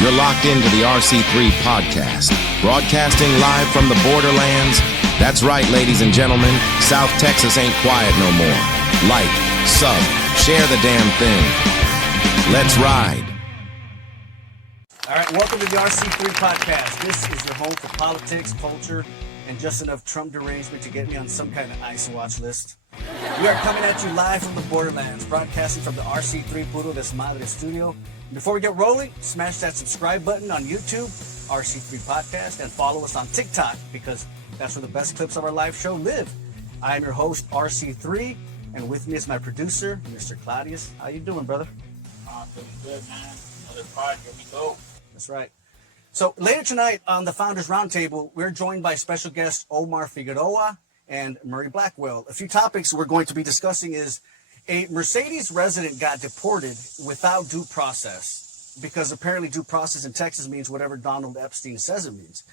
You're locked into the RC3 Podcast, broadcasting live from the borderlands. That's right, ladies and gentlemen, South Texas ain't quiet no more. Like, sub, share the damn thing. Let's ride. All right, welcome to the RC3 Podcast. This is your home for politics, culture, and just enough Trump derangement to get me on some kind of ICE watch list. We are coming at you live from the borderlands, broadcasting from the RC3 Puro Desmadre studio. Before we get rolling, smash that subscribe button on YouTube, RC3 Podcast, and follow us on TikTok because that's where the best clips of our live show live. I am your host, RC3, and with me is my producer, Mr. Claudius. How you doing, brother? Feeling good, man. Another pod, here we go. That's right. So later tonight on the Founders Roundtable, we're joined by special guests Omar Figueroa and Murray Blackwell. A few topics we're going to be discussing is a Mercedes resident got deported without due process because apparently due process in Texas means whatever Donald Epstein says it means.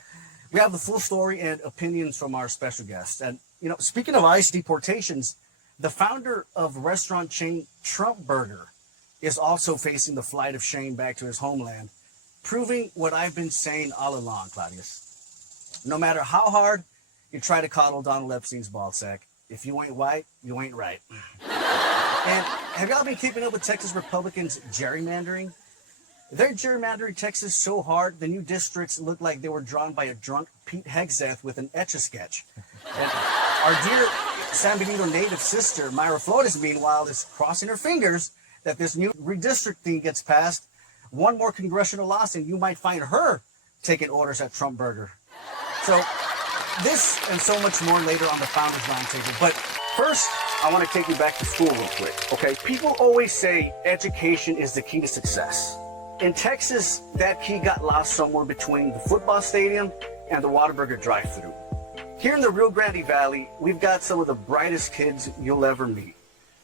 We have the full story and opinions from our special guests. And, you know, speaking of ICE deportations, the founder of restaurant chain Trump Burger is also facing the flight of shame back to his homeland, proving what I've been saying all along, Claudius. No matter how hard you try to coddle Donald Epstein's ballsack, if you ain't white, you ain't right. And have y'all been keeping up with Texas Republicans gerrymandering? They're gerrymandering Texas so hard, the new districts look like they were drawn by a drunk Pete Hegseth with an Etch-a-Sketch. And our dear San Benito native sister, Mayra Flores, meanwhile, is crossing her fingers that this new redistricting gets passed. One more congressional loss and you might find her taking orders at Trump Burger. So this and so much more later on the Founders Roundtable. But first, I want to take you back to school real quick, okay? People always say education is the key to success. In Texas, that key got lost somewhere between the football stadium and the Whataburger drive-thru. Here in the Rio Grande Valley, we've got some of the brightest kids you'll ever meet.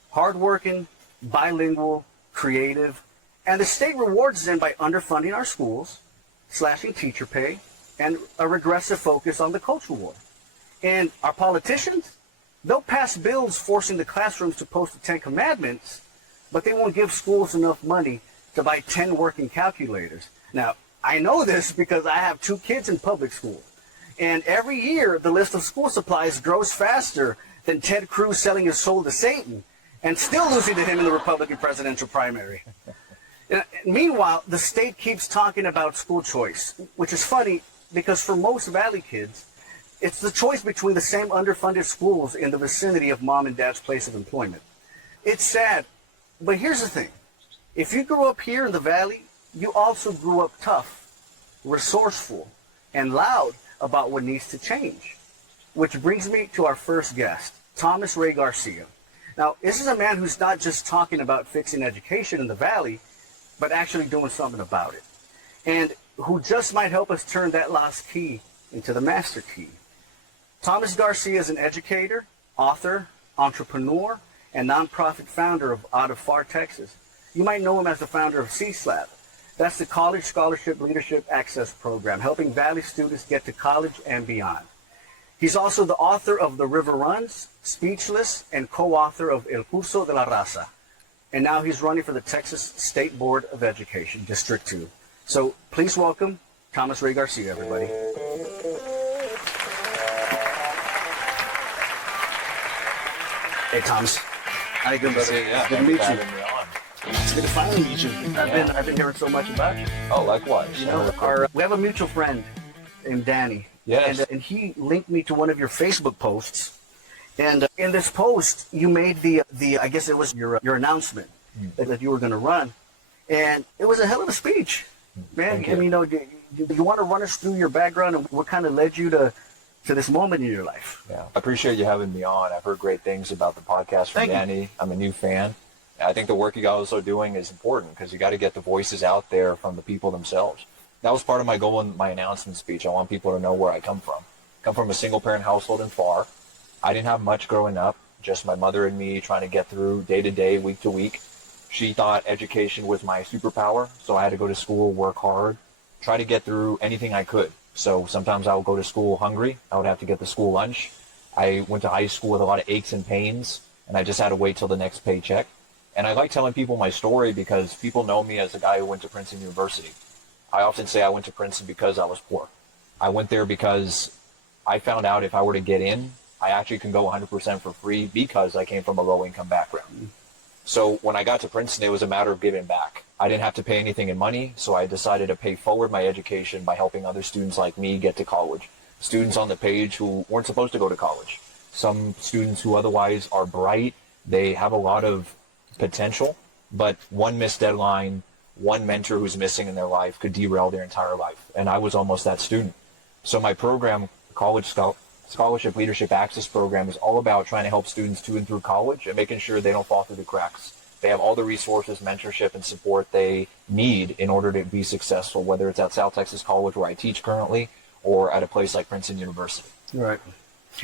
Hardworking, bilingual, creative, and the state rewards them by underfunding our schools, slashing teacher pay, and a regressive focus on the culture war. And our politicians, they'll pass bills forcing the classrooms to post the 10 Commandments, but they won't give schools enough money to buy 10 working calculators. Now, I know this because I have 2 kids in public school. And every year, the list of school supplies grows faster than Ted Cruz selling his soul to Satan and still losing to him in the Republican presidential primary. Meanwhile, the state keeps talking about school choice, which is funny because for most Valley kids, it's the choice between the same underfunded schools in the vicinity of mom and dad's place of employment. It's sad, but here's the thing. If you grew up here in the Valley, you also grew up tough, resourceful, and loud about what needs to change. Which brings me to our first guest, Thomas Ray Garcia. Now, this is a man who's not just talking about fixing education in the Valley, but actually doing something about it. And who just might help us turn that lost key into the master key. Thomas Garcia is an educator, author, entrepreneur, and nonprofit founder out of Far, Texas. You might know him as the founder of CSLAB. That's the College Scholarship Leadership Access Program, helping Valley students get to college and beyond. He's also the author of The River Runs, Speechless, and co-author of El Curso de la Raza. And now he's running for the Texas State Board of Education, District 2. So please welcome Thomas Ray Garcia, everybody. Hey, Thomas. How you doing, brother? Yeah, good to meet you. Me It's good to finally meet you. I've been hearing so much about you. on. Oh, likewise. You know, we have a mutual friend named Danny. Yes. And he linked me to one of your Facebook posts. And in this post, you made the I guess it was your announcement that you were going to run. And it was a hell of a speech, man. And, you know, do you want to run us through your background and what kind of led you to this moment in your life? Yeah, I appreciate you having me on. I've heard great things about the podcast from Thank you. Danny. I'm a new fan. I think the work you guys are doing is important because you got to get the voices out there from the people themselves. That was part of my goal in my announcement speech. I want people to know where I come from. I come from a single-parent household in Far. I didn't have much growing up, just my mother and me trying to get through day to day, week to week. She thought education was my superpower, so I had to go to school, work hard, try to get through anything I could. So sometimes I would go to school hungry. I would have to get the school lunch. I went to high school with a lot of aches and pains, and I just had to wait till the next paycheck. And I like telling people my story because people know me as a guy who went to Princeton University. I often say I went to Princeton because I was poor. I went there because I found out if I were to get in, I actually can go 100% for free because I came from a low-income background. So when I got to Princeton, it was a matter of giving back. I didn't have to pay anything in money, so I decided to pay forward my education by helping other students like me get to college. Students on the page who weren't supposed to go to college. Some students who otherwise are bright, they have a lot of potential, but one missed deadline, one mentor who's missing in their life could derail their entire life. And I was almost that student. So my program, College Scholarship Leadership Access Program, is all about trying to help students to and through college and making sure they don't fall through the cracks. They have all the resources, mentorship, and support they need in order to be successful, whether it's at South Texas College, where I teach currently, or at a place like Princeton University. Right.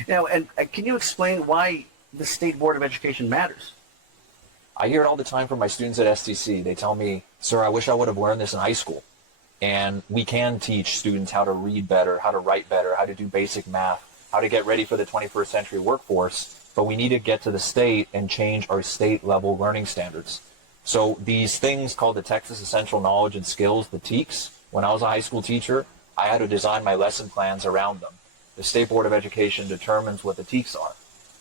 Now, and can you explain why the State Board of Education matters? I hear it all the time from my students at STC. They tell me, sir, I wish I would have learned this in high school. And we can teach students how to read better, how to write better, how to do basic math, how to get ready for the 21st century workforce. But we need to get to the state and change our state level learning standards. So these things called the Texas Essential Knowledge and Skills, the TEKS, when I was a high school teacher, I had to design my lesson plans around them. The State Board of Education determines what the TEKS are.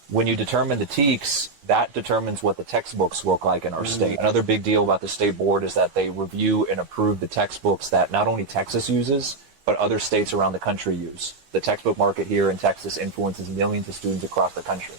When you determine the TEKS, that determines what the textbooks look like in our state. Another big deal about the State Board is that they review and approve the textbooks that not only Texas uses, but other states around the country use. The textbook market here in Texas influences millions of students across the country.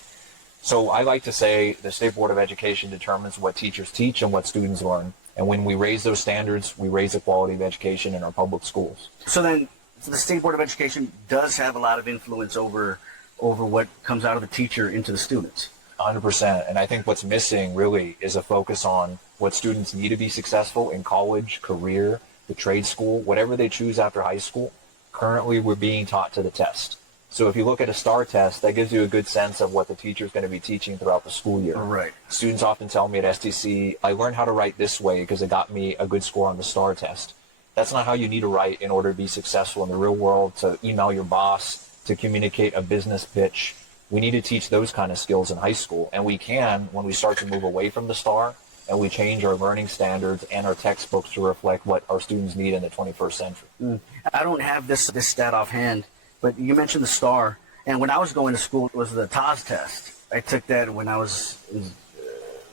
So I like to say the State Board of Education determines what teachers teach and what students learn. And when we raise those standards, we raise the quality of education in our public schools. So then the State Board of Education does have a lot of influence over what comes out of the teacher into the students. 100%. And I think what's missing really is a focus on what students need to be successful in college, career, the trade school, whatever they choose after high school. Currently, we're being taught to the test. So if you look at a STAR test, that gives you a good sense of what the teacher is going to be teaching throughout the school year. Right. Students often tell me at STC, I learned how to write this way because it got me a good score on the STAR test. That's not how you need to write in order to be successful in the real world, to email your boss, to communicate a business pitch. We need to teach those kind of skills in high school. And we can when we start to move away from the STAR and we change our learning standards and our textbooks to reflect what our students need in the 21st century. I don't have this stat offhand, but you mentioned the STAR. And when I was going to school, it was the TAS test. I took that when I was in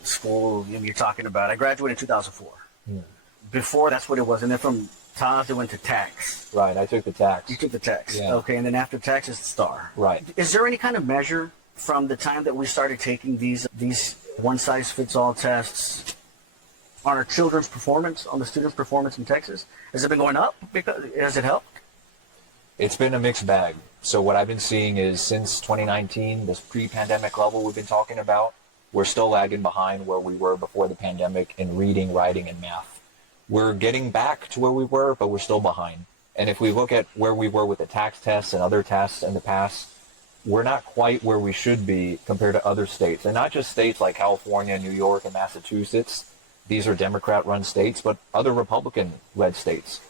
school. You're talking about, I graduated in 2004. Before, that's what it was. And then from TAS, it went to TAX. Right, I took the TAX. You took the TAX. Yeah. Okay, and then after TAX is the STAR. Right. Is there any kind of measure from the time that we started taking these one-size-fits-all tests on our children's performance, on the students' performance in Texas? Has it been going up? Has it helped? It's been a mixed bag. So what I've been seeing is since 2019, this pre-pandemic level we've been talking about, we're still lagging behind where we were before the pandemic in reading, writing, and math. We're getting back to where we were, but we're still behind. And if we look at where we were with the tax tests and other tests in the past, we're not quite where we should be compared to other states. And not just states like California, New York, and Massachusetts. These are Democrat-run states, but other Republican-led states.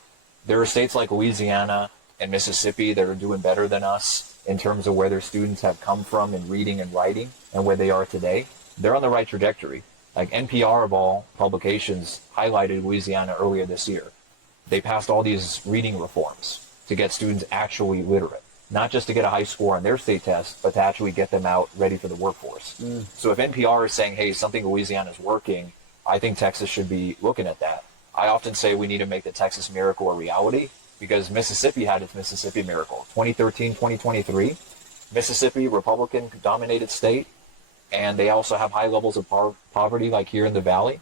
There are states like Louisiana and Mississippi that are doing better than us in terms of where their students have come from in reading and writing and where they are today. They're on the right trajectory. Like NPR of all publications highlighted Louisiana earlier this year. They passed all these reading reforms to get students actually literate, not just to get a high score on their state test, but to actually get them out ready for the workforce. So if NPR is saying, hey, something in Louisiana is working, I think Texas should be looking at that. I often say we need to make the Texas miracle a reality because Mississippi had its Mississippi miracle. 2013, 2023, Mississippi, Republican-dominated state, and they also have high levels of poverty like here in the Valley.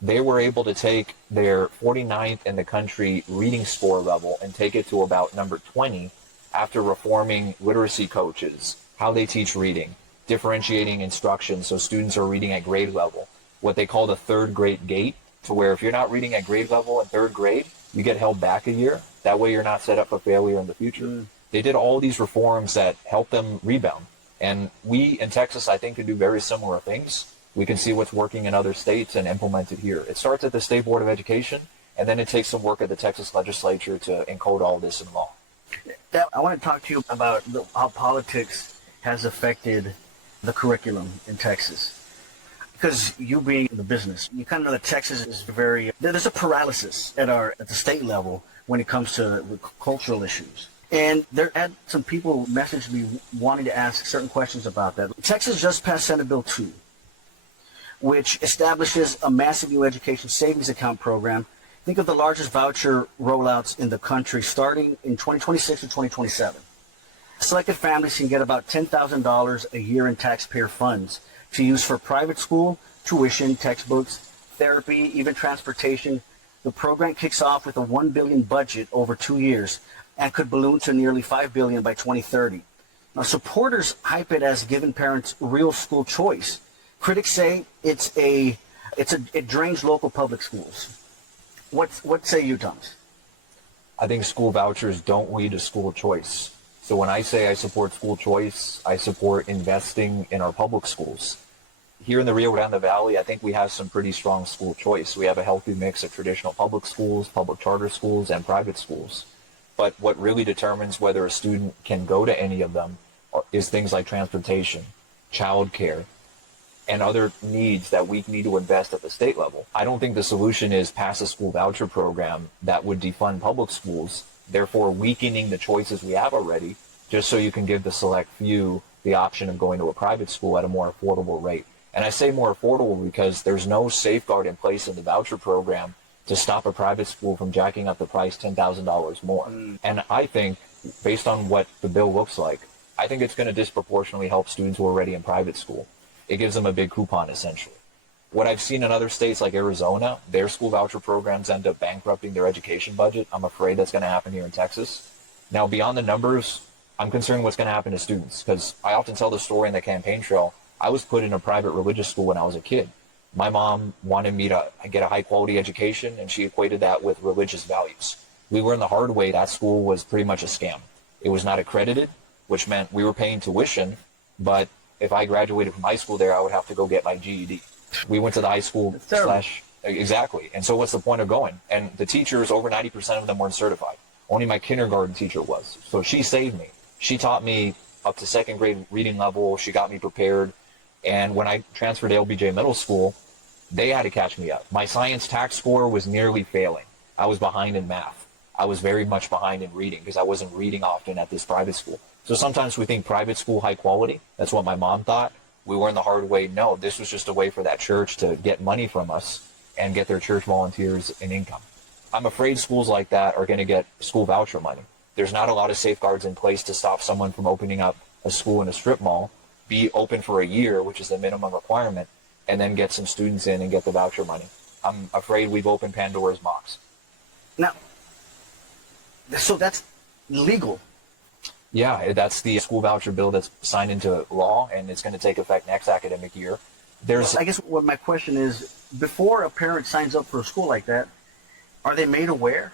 They were able to take their 49th in the country reading score level and take it to about number 20 after reforming literacy coaches, how they teach reading, differentiating instruction so students are reading at grade level, what they call the third grade gate, to where if you're not reading at grade level in third grade, you get held back a year. That way you're not set up for failure in the future. They did all these reforms that help them rebound. And we in Texas, I think, can do very similar things. We can see what's working in other states and implement it here. It starts at the State Board of Education, and then it takes some work at the Texas legislature to encode all this in law. I want to talk to you about how politics has affected the curriculum in Texas. Because you being in the business, you kind of know that Texas is there's a paralysis at the state level when it comes to cultural issues. And there had some people message me wanting to ask certain questions about that. Texas just passed Senate Bill 2, which establishes a massive new education savings account program. Think of the largest voucher rollouts in the country starting in 2026 to 2027. Selected families can get about $10,000 a year in taxpayer funds to use for private school, tuition, textbooks, therapy, even transportation. The program kicks off with a $1 billion budget over 2 years and could balloon to nearly $5 billion by 2030. Now, supporters hype it as giving parents real school choice. Critics say it drains local public schools. What say you, Thomas? I think school vouchers don't lead to school choice. So when I say I support school choice, I support investing in our public schools. Here in the Rio Grande Valley, I think we have some pretty strong school choice. We have a healthy mix of traditional public schools, public charter schools, and private schools. But what really determines whether a student can go to any of them is things like transportation, childcare, and other needs that we need to invest at the state level. I don't think the solution is pass a school voucher program that would defund public schools, therefore weakening the choices we have already, just so you can give the select few the option of going to a private school at a more affordable rate. And I say more affordable because there's no safeguard in place in the voucher program to stop a private school from jacking up the price $10,000 more. And I think, based on what the bill looks like, I think it's going to disproportionately help students who are already in private school. It gives them a big coupon, essentially. What I've seen in other states like Arizona, their school voucher programs end up bankrupting their education budget. I'm afraid that's going to happen here in Texas. Now, beyond the numbers, I'm concerned what's going to happen to students, because I often tell the story in the campaign trail. I was put in a private religious school when I was a kid. My mom wanted me to get a high-quality education, and she equated that with religious values. We learned the hard way that school was pretty much a scam. It was not accredited, which meant we were paying tuition, but if I graduated from high school there, I would have to go get my GED. We went to the high school Exactly. And so what's the point of going? And the teachers, over 90% of them weren't certified. Only my kindergarten teacher was. So she saved me. She taught me up to second grade reading level. She got me prepared. And when I transferred to LBJ Middle School, they had to catch me up. My science tax score was nearly failing. I was behind in math. I was very much behind in reading because I wasn't reading often at this private school. So sometimes we think private school high quality. That's what my mom thought. We learned the hard way. No, this was just a way for that church to get money from us and get their church volunteers an income. I'm afraid schools like that are going to get school voucher money. There's not a lot of safeguards in place to stop someone from opening up a school in a strip mall, be open for a year, which is the minimum requirement, and then get some students in and get the voucher money. I'm afraid we've opened Pandora's box. Now, so that's legal. Yeah, that's the school voucher bill that's signed into law, and it's going to take effect next academic year. I guess what my question is, before a parent signs up for a school like that, are they made aware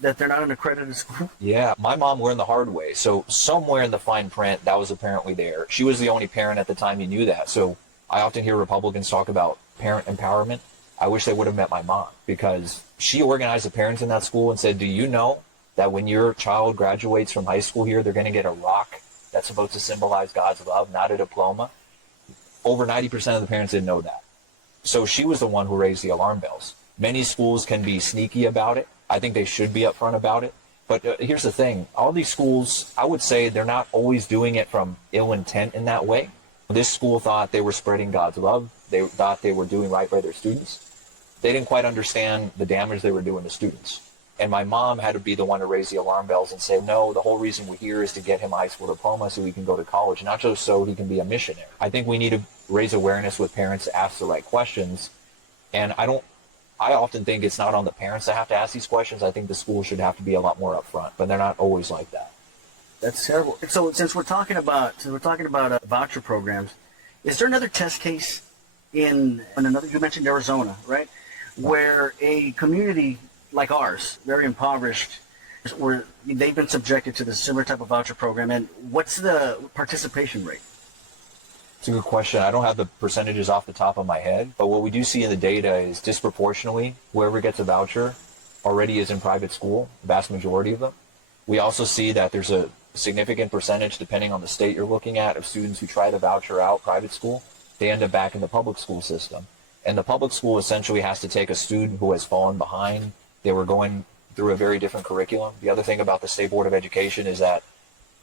that they're not an accredited school? Yeah, my mom learned the hard way. So somewhere in the fine print, that was apparently there. She was the only parent at the time who knew that. So I often hear Republicans talk about parent empowerment. I wish they would have met my mom, because she organized the parents in that school and said, do you know that when your child graduates from high school here, they're going to get a rock that's supposed to symbolize God's love, not a diploma? Over 90% of the parents didn't know that. So she was the one who raised the alarm bells. Many schools can be sneaky about it. I think they should be upfront about it. But here's the thing. All these schools, I would say they're not always doing it from ill intent in that way. This school thought they were spreading God's love. They thought they were doing right by their students. They didn't quite understand the damage they were doing to students. And my mom had to be the one to raise the alarm bells and say, no, the whole reason we're here is to get him a high school diploma so he can go to college, not just so he can be a missionary. I think we need to raise awareness with parents to ask the right questions. And I often think it's not on the parents that have to ask these questions. I think the school should have to be a lot more upfront, but they're not always like that. That's terrible. So since we're talking about voucher programs, is there another test case in another, you mentioned Arizona, right, where a community like ours, very impoverished, where they've been subjected to this similar type of voucher program, and what's the participation rate? It's a good question. I don't have the percentages off the top of my head, but what we do see in the data is disproportionately whoever gets a voucher already is in private school, the vast majority of them. We also see that there's a significant percentage, depending on the state you're looking at, of students who try the voucher out private school, they end up back in the public school system. And the public school essentially has to take a student who has fallen behind. They were going through a very different curriculum. The other thing about the State Board of Education is that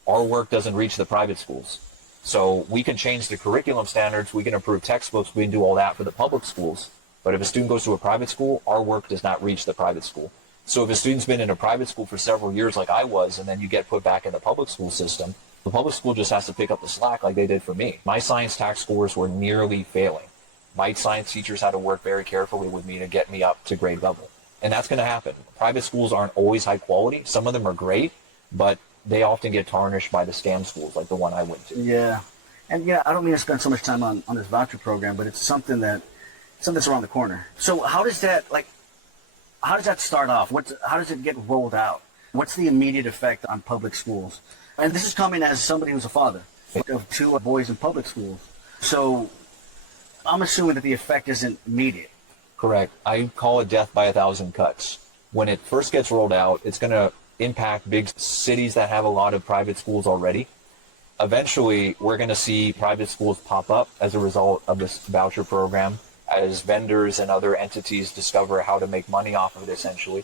our work doesn't reach the private schools. So we can change the curriculum standards, we can improve textbooks, we can do all that for the public schools. But if a student goes to a private school, our work does not reach the private school. So if a student's been in a private school for several years like I was, and then you get put back in the public school system, the public school just has to pick up the slack like they did for me. My science tax scores were nearly failing. My science teachers had to work very carefully with me to get me up to grade level. And that's going to happen. Private schools aren't always high quality. Some of them are great, but they often get tarnished by the scam schools like the one I went to. Yeah. And yeah, I don't mean to spend so much time on this voucher program, but it's something that's around the corner. So how does that start off? How does it get rolled out? What's the immediate effect on public schools? And this is coming as somebody who's a father of two boys in public schools. So I'm assuming that the effect isn't immediate. Correct. I call it death by 1,000 cuts. When it first gets rolled out, it's going to impact big cities that have a lot of private schools already. Eventually, we're going to see private schools pop up as a result of this voucher program, as vendors and other entities discover how to make money off of it, essentially.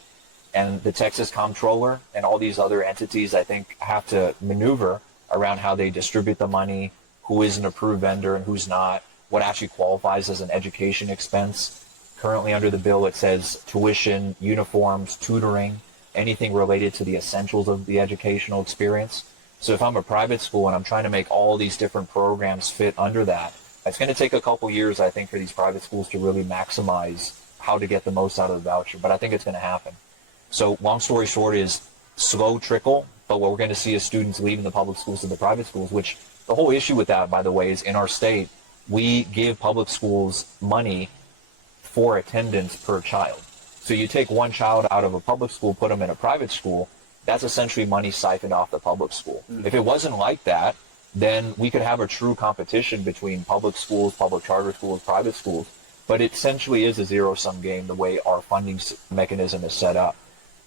And the Texas Comptroller and all these other entities, I think, have to maneuver around how they distribute the money, who is an approved vendor and who's not, what actually qualifies as an education expense. Currently under the bill, it says tuition, uniforms, tutoring, anything related to the essentials of the educational experience. So if I'm a private school and I'm trying to make all these different programs fit under that, it's going to take a couple years, I think, for these private schools to really maximize how to get the most out of the voucher. But I think it's going to happen. So long story short is slow trickle, but what we're going to see is students leaving the public schools to the private schools, which the whole issue with that, by the way, is in our state, we give public schools money for attendance per child. So you take one child out of a public school, put them in a private school, that's essentially money siphoned off the public school. If it wasn't like that, then we could have a true competition between public schools, public charter schools, private schools. But it essentially is a zero-sum game the way our funding mechanism is set up.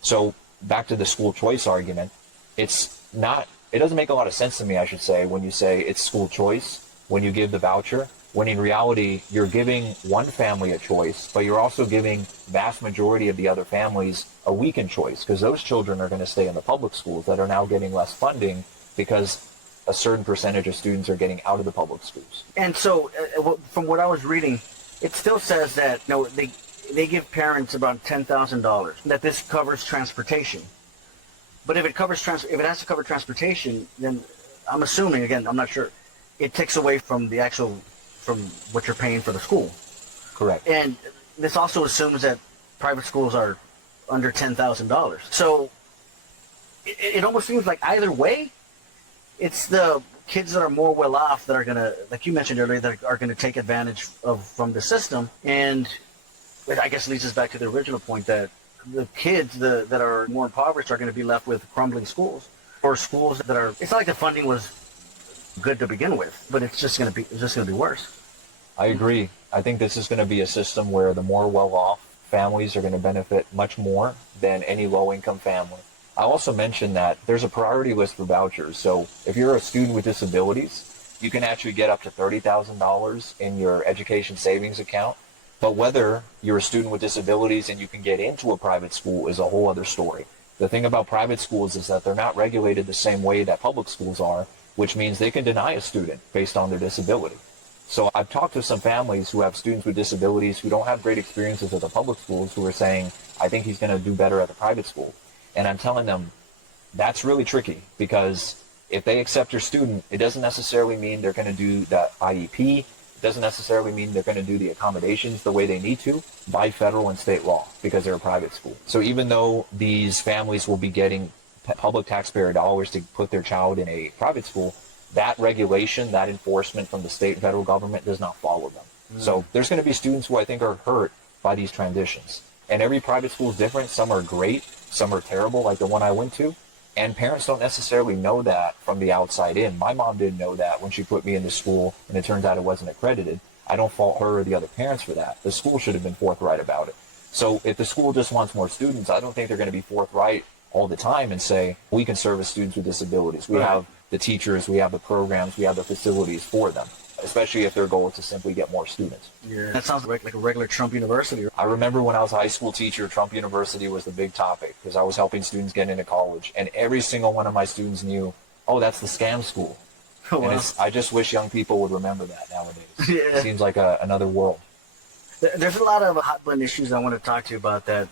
So back to the school choice argument, it doesn't make a lot of sense to me, I should say, when you say it's school choice, when you give the voucher, when in reality you're giving one family a choice, but you're also giving vast majority of the other families a weakened choice, because those children are going to stay in the public schools that are now getting less funding because a certain percentage of students are getting out of the public schools. And so from what I was reading, it still says that they give parents about $10,000, that this covers transportation. But if it has to cover transportation, then I'm assuming, again, I'm not sure, it takes away from what you're paying for the school. Correct. And this also assumes that private schools are under $10,000. So it almost seems like either way, it's the kids that are more well off that are going to, like you mentioned earlier, that are going to take advantage from the system. And I guess leads us back to the original point that the kids that are more impoverished are going to be left with crumbling schools, or schools that are, it's not like the funding was good to begin with, but it's just going to be worse. I agree. I think this is going to be a system where the more well-off families are going to benefit much more than any low-income family. I also mentioned that there's a priority list for vouchers. So if you're a student with disabilities, you can actually get up to $30,000 in your education savings account. But whether you're a student with disabilities and you can get into a private school is a whole other story. The thing about private schools is that they're not regulated the same way that public schools are, which means they can deny a student based on their disability. So I've talked to some families who have students with disabilities who don't have great experiences at the public schools who are saying, I think he's going to do better at the private school. And I'm telling them, that's really tricky, because if they accept your student, it doesn't necessarily mean they're going to do the IEP. It doesn't necessarily mean they're going to do the accommodations the way they need to by federal and state law, because they're a private school. So even though these families will be getting public taxpayer dollars to put their child in a private school, that regulation, that enforcement from the state and federal government does not follow them. So there's going to be students who I think are hurt by these transitions. And every private school is different. Some are great, some are terrible, like the one I went to. And parents don't necessarily know that from the outside in. My mom didn't know that when she put me into school, and it turns out it wasn't accredited. I don't fault her or the other parents for that. The school should have been forthright about it. So if the school just wants more students, I don't think they're going to be forthright all the time and say, we can service students with disabilities. We have the teachers, we have the programs, we have the facilities for them. especially if their goal is to simply get more students. Yeah, that sounds like a regular Trump University. I remember when I was a high school teacher, Trump University was the big topic because I was helping students get into college. And every single one of my students knew, oh, that's the scam school. Oh, and wow. I just wish young people would remember that nowadays. Yeah. It seems like another world. There's a lot of hot button issues I want to talk to you about that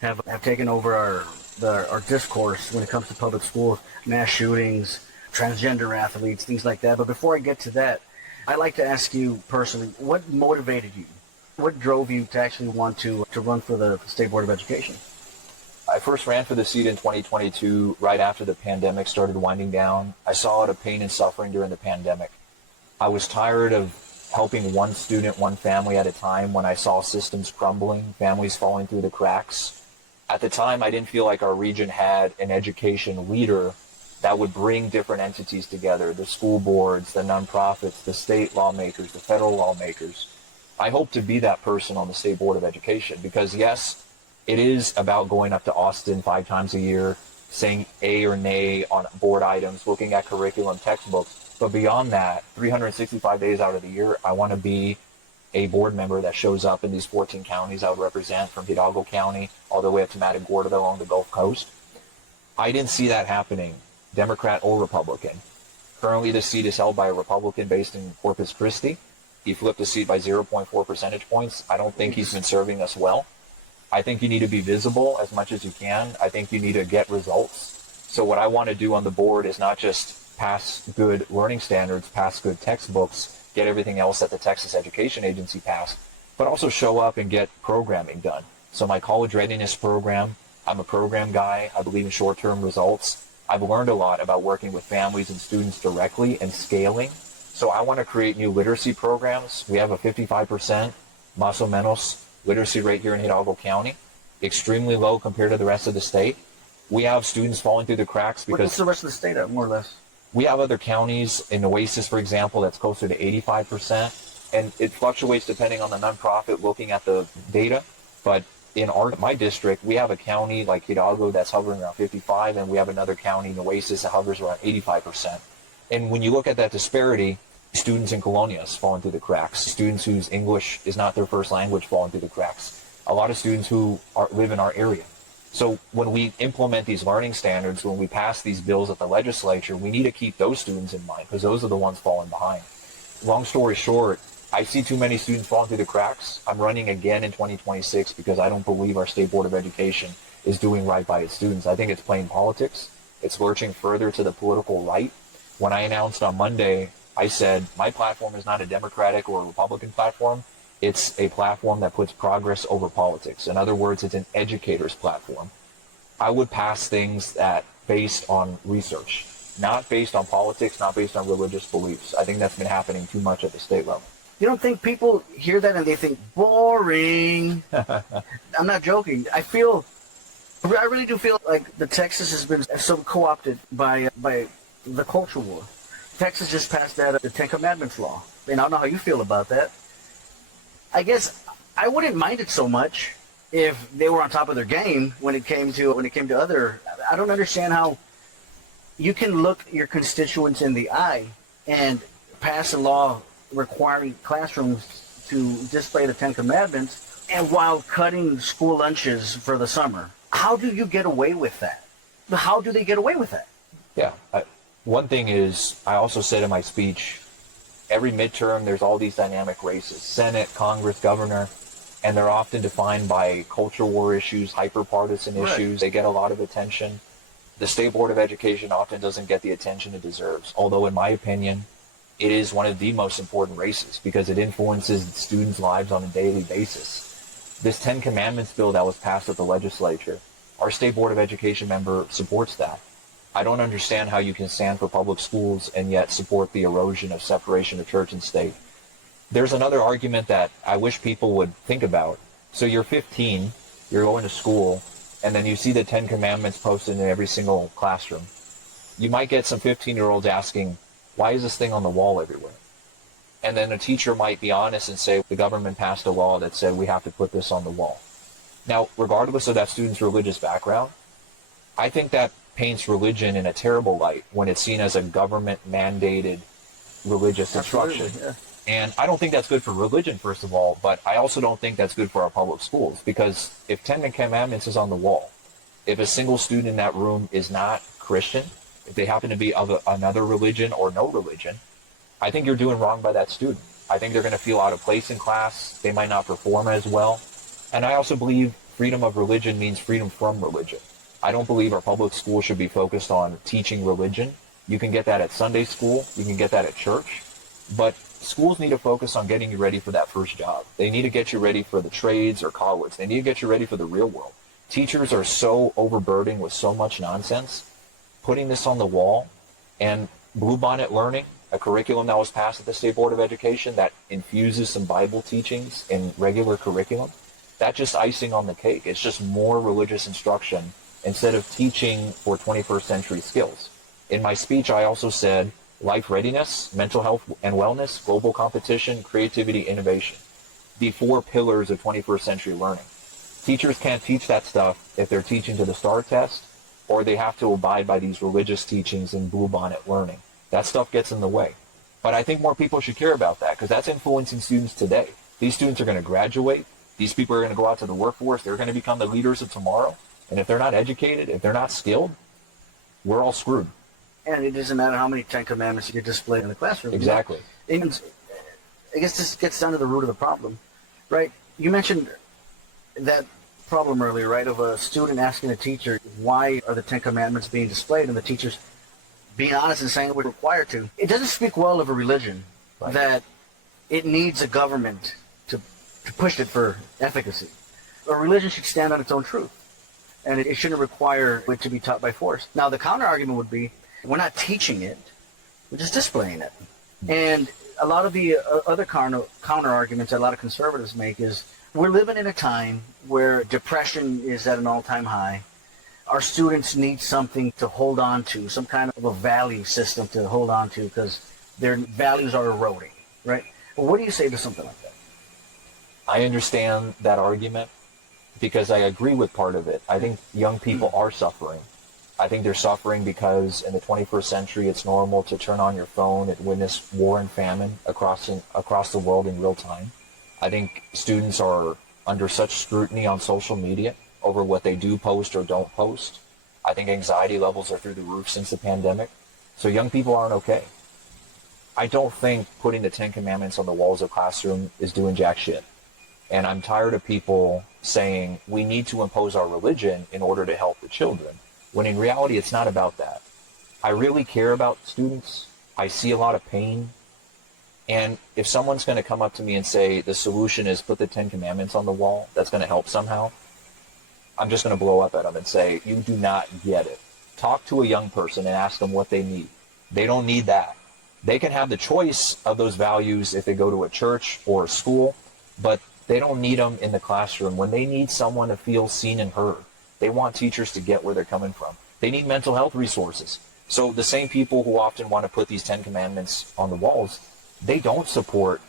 have taken over our discourse when it comes to public schools, mass shootings, transgender athletes, things like that. But before I get to that, I'd like to ask you personally, what motivated you? What drove you to actually want to run for the State Board of Education? I first ran for the seat in 2022, right after the pandemic started winding down. I saw a lot of pain and suffering during the pandemic. I was tired of helping one student, one family at a time when I saw systems crumbling, families falling through the cracks. At the time, I didn't feel like our region had an education leader that would bring different entities together, the school boards, the nonprofits, the state lawmakers, the federal lawmakers. I hope to be that person on the State Board of Education because, yes, it is about going up to Austin 5 times a year, saying A or nay on board items, looking at curriculum, textbooks. But beyond that, 365 days out of the year, I want to be a board member that shows up in these 14 counties I would represent, from Hidalgo County all the way up to Matagorda along the Gulf Coast. I didn't see that happening, Democrat or Republican. Currently, the seat is held by a Republican based in Corpus Christi. He flipped the seat by 0.4 percentage points. I don't think he's been serving us well. I think you need to be visible as much as you can. I think you need to get results. So what I want to do on the board is not just pass good learning standards, pass good textbooks, get everything else that the Texas Education Agency passed, but also show up and get programming done. So my college readiness program, I'm a program guy. I believe in short-term results. I've learned a lot about working with families and students directly and scaling. So I want to create new literacy programs. We have a 55% más o menos literacy rate here in Hidalgo County, extremely low compared to the rest of the state. We have students falling through the cracks because... What's the rest of the state at, more or less? We have other counties, in Oasis, for example, that's closer to 85%, and it fluctuates depending on the nonprofit looking at the data. But in my district, we have a county like Hidalgo that's hovering around 55, and we have another county in Oasis that hovers around 85%. And when you look at that disparity, students in colonias falling through the cracks, students whose English is not their first language falling through the cracks, a lot of students who live in our area. So when we implement these learning standards, when we pass these bills at the legislature, we need to keep those students in mind because those are the ones falling behind. Long story short, I see too many students falling through the cracks. I'm running again in 2026 because I don't believe our State Board of Education is doing right by its students. I think it's playing politics. It's lurching further to the political right. When I announced on Monday, I said my platform is not a Democratic or a Republican platform. It's a platform that puts progress over politics. In other words, it's an educator's platform. I would pass things that based on research, not based on politics, not based on religious beliefs. I think that's been happening too much at the state level. You don't think people hear that and they think, boring? I'm not joking. I really do feel like the Texas has been so co-opted by the culture war. Texas just passed the 10 Commandments law. And I don't know how you feel about that. I guess I wouldn't mind it so much if they were on top of their game when it came to other. I don't understand how you can look your constituents in the eye and pass a law requiring classrooms to display the 10 Commandments, and while cutting school lunches for the summer. How do you get away with that? How do they get away with that? Yeah. One thing is, I also said in my speech, every midterm, there's all these dynamic races, Senate, Congress, governor, and they're often defined by culture war issues, hyper-partisan issues. They get a lot of attention. The State Board of Education often doesn't get the attention it deserves, although in my opinion, it is one of the most important races because it influences students' lives on a daily basis. This 10 Commandments bill that was passed at the legislature, our State Board of Education member supports that. I don't understand how you can stand for public schools and yet support the erosion of separation of church and state. There's another argument that I wish people would think about. So you're 15, you're going to school, and then you see the 10 Commandments posted in every single classroom. You might get some 15-year-olds asking, why is this thing on the wall everywhere? And then a teacher might be honest and say, the government passed a law that said we have to put this on the wall. Now, regardless of that student's religious background, I think that paints religion in a terrible light when it's seen as a government-mandated religious instruction. Yeah. And I don't think that's good for religion, first of all, but I also don't think that's good for our public schools, because if 10 Commandments is on the wall, if a single student in that room is not Christian, if they happen to be of another religion or no religion, I think you're doing wrong by that student. I think they're going to feel out of place in class. They might not perform as well. And I also believe freedom of religion means freedom from religion. I don't believe our public school should be focused on teaching religion. You can get that at Sunday school. You can get that at church. But schools need to focus on getting you ready for that first job. They need to get you ready for the trades or college. They need to get you ready for the real world. Teachers are so overburdened with so much nonsense. Putting this on the wall and bluebonnet learning, a curriculum that was passed at the State Board of Education that infuses some Bible teachings in regular curriculum, that's just icing on the cake. It's just more religious instruction instead of teaching for 21st century skills. In my speech, I also said life readiness, mental health and wellness, global competition, creativity, innovation. The 4 pillars of 21st century learning. Teachers can't teach that stuff if they're teaching to the STAR test, or they have to abide by these religious teachings in bluebonnet learning. That stuff gets in the way. But I think more people should care about that, because that's influencing students today. These students are going to graduate. These people are going to go out to the workforce. They're going to become the leaders of tomorrow. And if they're not educated, if they're not skilled, we're all screwed. And it doesn't matter how many 10 Commandments you get displayed in the classroom. Exactly. And I guess this gets down to the root of the problem, right? You mentioned that problem earlier, right, of a student asking a teacher, why are the 10 Commandments being displayed, and the teachers being honest and saying we're required to. It doesn't speak well of a religion that it needs a government to push it for efficacy. A religion should stand on its own truth, and it shouldn't require it to be taught by force. Now, the counter-argument would be, we're not teaching it, we're just displaying it. And a lot of the other counter-arguments that a lot of conservatives make is, we're living in a time where depression is at an all-time high. Our students need something to hold on to, some kind of a value system to hold on to, because their values are eroding, right? Well, what do you say to something like that? I understand that argument because I agree with part of it. I think young people are suffering. I think they're suffering because in the 21st century, it's normal to turn on your phone and witness war and famine across the world in real time. I think students are under such scrutiny on social media over what they do post or don't post. I think anxiety levels are through the roof since the pandemic. So young people aren't okay. I don't think putting the 10 Commandments on the walls of classroom is doing jack shit. And I'm tired of people saying we need to impose our religion in order to help the children, when in reality it's not about that. I really care about students. I see a lot of pain. And if someone's going to come up to me and say the solution is put the 10 Commandments on the wall, that's going to help somehow, I'm just going to blow up at them and say, you do not get it. Talk to a young person and ask them what they need. They don't need that. They can have the choice of those values if they go to a church or a school, but they don't need them in the classroom. When they need someone to feel seen and heard, they want teachers to get where they're coming from. They need mental health resources. So the same people who often want to put these 10 Commandments on the walls, they don't support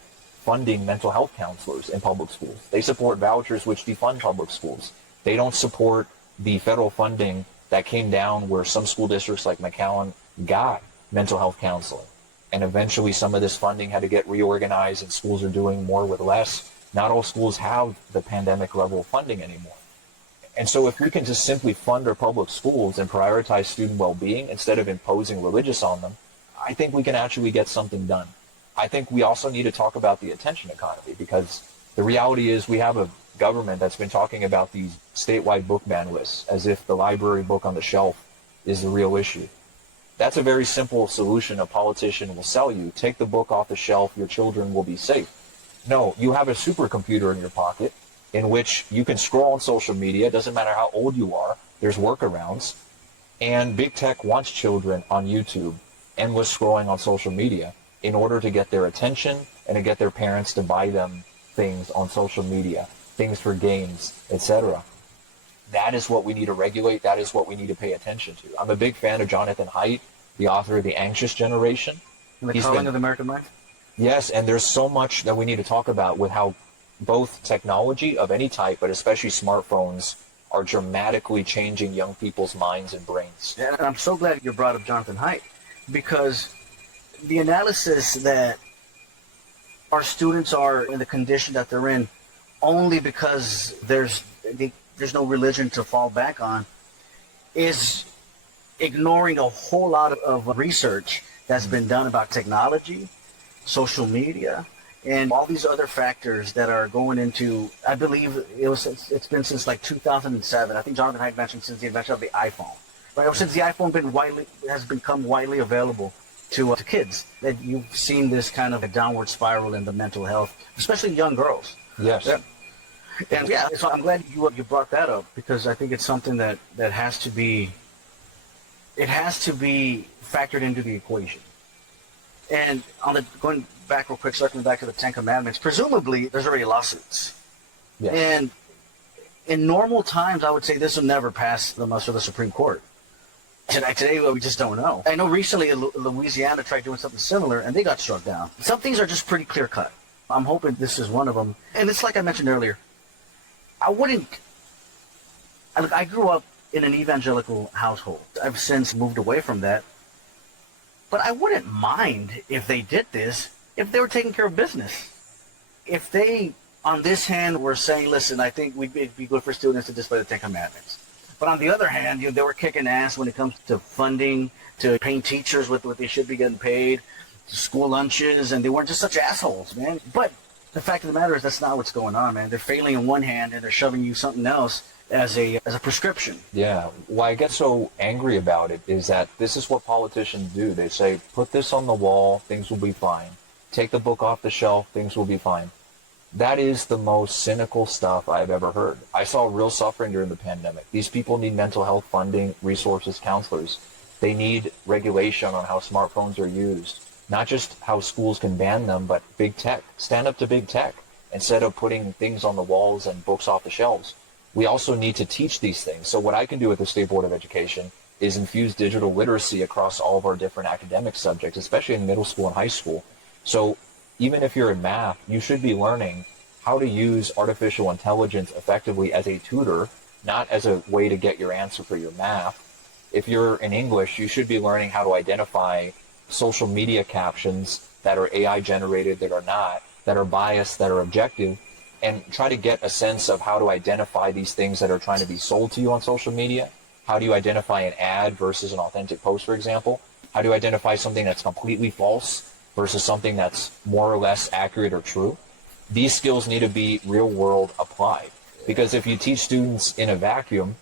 funding mental health counselors in public schools. They support vouchers which defund public schools. They don't support the federal funding that came down where some school districts like McAllen got mental health counseling. And eventually some of this funding had to get reorganized and schools are doing more with less. Not all schools have the pandemic level of funding anymore. And so if we can just simply fund our public schools and prioritize student well-being instead of imposing religious on them, I think we can actually get something done. I think we also need to talk about the attention economy, because the reality is we have a government that's been talking about these statewide book ban lists as if the library book on the shelf is the real issue. That's a very simple solution a politician will sell you. Take the book off the shelf, your children will be safe. No, you have a supercomputer in your pocket in which you can scroll on social media. It doesn't matter how old you are. There's workarounds. And big tech wants children on YouTube, endless scrolling on social media, in order to get their attention and to get their parents to buy them things on social media, things for games, etc. That is what we need to regulate. That is what we need to pay attention to. I'm a big fan of Jonathan Haidt, the author of The Anxious Generation. And the Calling of the American Mind? Yes, and there's so much that we need to talk about with how both technology of any type, but especially smartphones, are dramatically changing young people's minds and brains. And I'm so glad you brought up Jonathan Haidt, because the analysis that our students are in the condition that they're in only because there's no religion to fall back on, is ignoring a whole lot of research that's been done about technology, social media, and all these other factors that are going into, I believe it's been since like 2007. I think Jonathan had mentioned since the invention of the iPhone, right? Or since the iPhone has become widely available to kids, that you've seen this kind of a downward spiral in the mental health, especially in young girls. Yes. Yeah. And yeah, so I'm glad you brought that up, because I think it's something that has to be factored into the equation. And going back real quick, circling back to the Ten Commandments, presumably there's already lawsuits. Yes. And in normal times, I would say this will never pass the muster of the Supreme Court. Today, we just don't know. I know recently Louisiana tried doing something similar, and they got struck down. Some things are just pretty clear cut. I'm hoping this is one of them. And it's like I mentioned earlier, I grew up in an evangelical household. I've since moved away from that. But I wouldn't mind if they did this, if they were taking care of business. If they, on this hand, were saying, listen, I think it'd be good for students to display the Ten Commandments. But on the other hand, they were kicking ass when it comes to funding, to paying teachers with what they should be getting paid, to school lunches, and they weren't just such assholes, man. But the fact of the matter is that's not what's going on, man. They're failing in one hand, and they're shoving you something else as a prescription. Yeah. Why I get so angry about it is that this is what politicians do. They say, put this on the wall, things will be fine. Take the book off the shelf, things will be fine. That is the most cynical stuff I've ever heard. I saw real suffering during the pandemic. These people need mental health funding, resources, counselors. They need regulation on how smartphones are used. Not just how schools can ban them, but big tech. Stand up to big tech instead of putting things on the walls and books off the shelves. We also need to teach these things. So what I can do with the State Board of Education is infuse digital literacy across all of our different academic subjects, especially in middle school and high school. So even if you're in math, you should be learning how to use artificial intelligence effectively as a tutor, not as a way to get your answer for your math. If you're in English, you should be learning how to identify social media captions that are AI generated, that are not, that are biased, that are objective, and try to get a sense of how to identify these things that are trying to be sold to you on social media. How do you identify an ad versus an authentic post, for example? How do you identify something that's completely false versus something that's more or less accurate or true? These skills need to be real world applied, because if you teach students in a vacuum,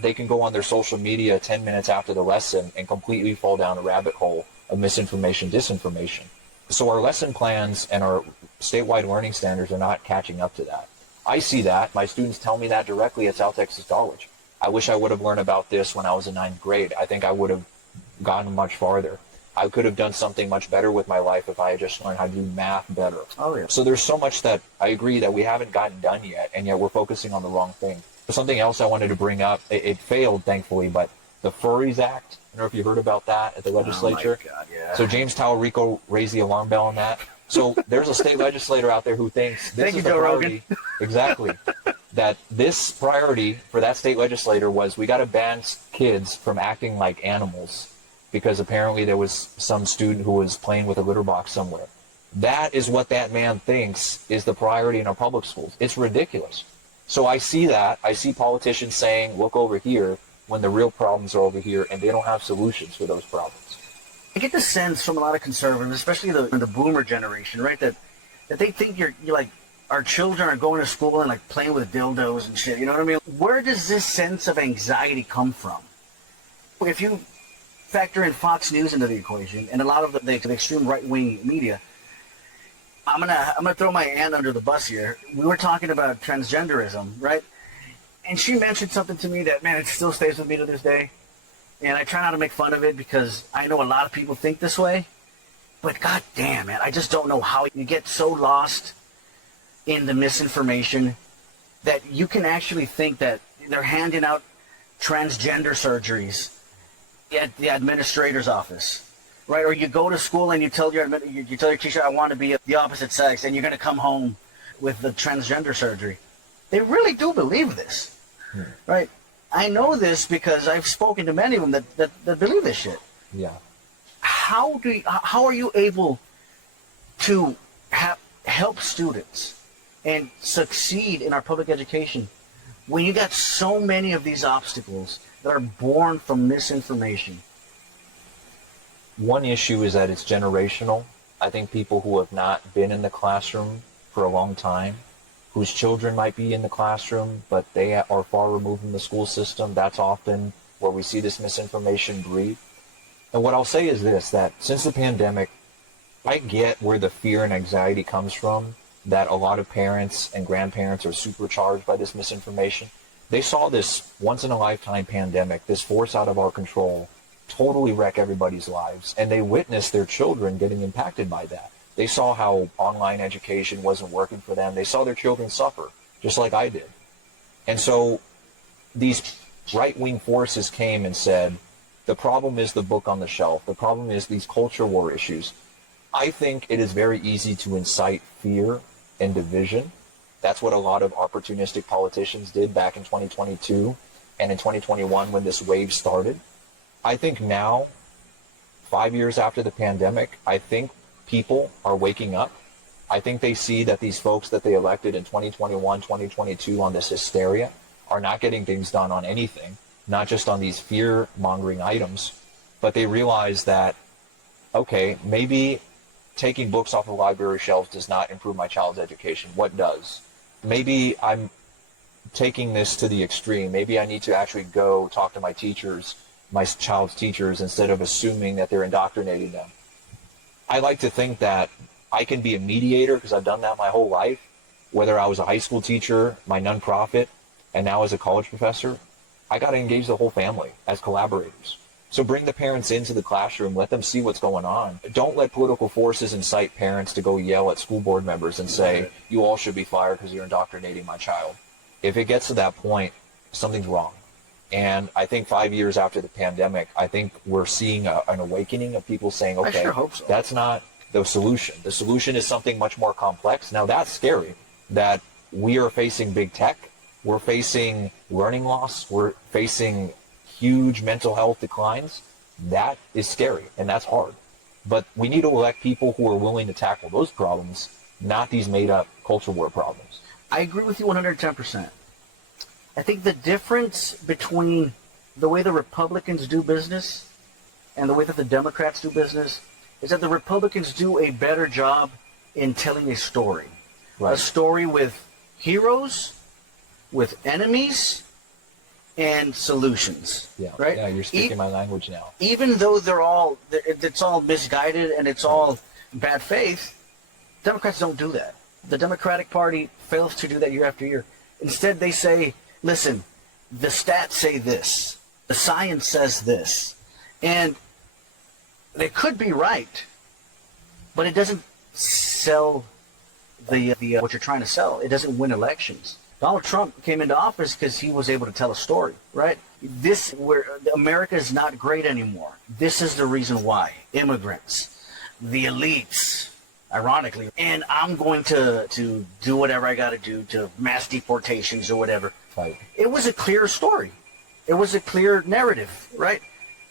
they can go on their social media 10 minutes after the lesson and completely fall down a rabbit hole of misinformation, disinformation. So our lesson plans and our statewide learning standards are not catching up to that. I see that. My students tell me that directly at South Texas College. I wish I would have learned about this when I was in 9th grade. I think I would have gone much farther. I could have done something much better with my life if I had just learned how to do math better. Oh, yeah. So there's so much that I agree that we haven't gotten done yet, and yet we're focusing on the wrong thing. Something else I wanted to bring up, it failed, thankfully, but the Furries Act, I don't know if you heard about that at the legislature. Oh, my God, yeah. So James Talarico raised the alarm bell on that. So there's a state legislator out there who thinks this is the priority. Exactly. That this priority for that state legislator was, we got to ban kids from acting like animals, because apparently there was some student who was playing with a litter box somewhere. That is what that man thinks is the priority in our public schools. It's ridiculous. So I see that. I see politicians saying, look over here, when the real problems are over here, and they don't have solutions for those problems. I get the sense from a lot of conservatives, especially the boomer generation, right, that they think you're like, our children are going to school and like playing with dildos and shit, you know what I mean? Where does this sense of anxiety come from? If you factor in Fox News into the equation and a lot of the extreme right-wing media, I'm gonna throw my aunt under the bus here. We were talking about transgenderism, right? And she mentioned something to me that, man, it still stays with me to this day. And I try not to make fun of it because I know a lot of people think this way. But god damn, man, I just don't know how you get so lost in the misinformation that you can actually think that they're handing out transgender surgeries at the administrator's office, right? Or you go to school and you tell your teacher, I want to be the opposite sex, and you're going to come home with the transgender surgery. They really do believe this, right? I know this because I've spoken to many of them that believe this shit. Yeah. How are you able to help students and succeed in our public education when you got so many of these obstacles that are born from misinformation? One issue is that it's generational. I think people who have not been in the classroom for a long time, whose children might be in the classroom, but they are far removed from the school system, that's often where we see this misinformation breed. And what I'll say is this, that since the pandemic, I get where the fear and anxiety comes from, that a lot of parents and grandparents are supercharged by this misinformation. They saw this once-in-a-lifetime pandemic, this force out of our control, totally wreck everybody's lives, and they witnessed their children getting impacted by that. They saw how online education wasn't working for them. They saw their children suffer, just like I did. And so these right-wing forces came and said, the problem is the book on the shelf. The problem is these culture war issues. I think it is very easy to incite fear and division. That's what a lot of opportunistic politicians did back in 2022 and in 2021 when this wave started. I think now, 5 years after the pandemic, I think people are waking up. I think they see that these folks that they elected in 2021, 2022 on this hysteria are not getting things done on anything, not just on these fear-mongering items, but they realize that, okay, maybe taking books off the library shelves does not improve my child's education. What does? Maybe I'm taking this to the extreme. Maybe I need to actually go talk to my teachers, my child's teachers, instead of assuming that they're indoctrinating them. I like to think that I can be a mediator because I've done that my whole life, whether I was a high school teacher, my nonprofit, and now as a college professor. I got to engage the whole family as collaborators. So bring the parents into the classroom, let them see what's going on. Don't let political forces incite parents to go yell at school board members and say, you all should be fired because you're indoctrinating my child. If it gets to that point, something's wrong. And I think 5 years after the pandemic, I think we're seeing an awakening of people saying, okay, I sure hope so. That's not the solution. The solution is something much more complex. Now that's scary, that we are facing big tech. We're facing learning loss. We're facing huge mental health declines. That is scary and that's hard. But we need to elect people who are willing to tackle those problems, not these made-up culture war problems. I agree with you 110%. I think the difference between the way the Republicans do business and the way that the Democrats do business is that the Republicans do a better job in telling a story. Right. A story with heroes, with enemies, and solutions. Yeah, right? Yeah, you're speaking my language now. Even though it's all misguided and it's all bad faith, Democrats don't do that. The Democratic Party fails to do that year after year. Instead, they say, listen, the stats say this, the science says this, and they could be right, but it doesn't sell the what you're trying to sell. It doesn't win elections. Donald Trump came into office because he was able to tell a story, right? Where America is not great anymore. This is the reason why. Immigrants, the elites, ironically, and I'm going to do whatever I got to do to mass deportations or whatever. Right. It was a clear story. It was a clear narrative, right?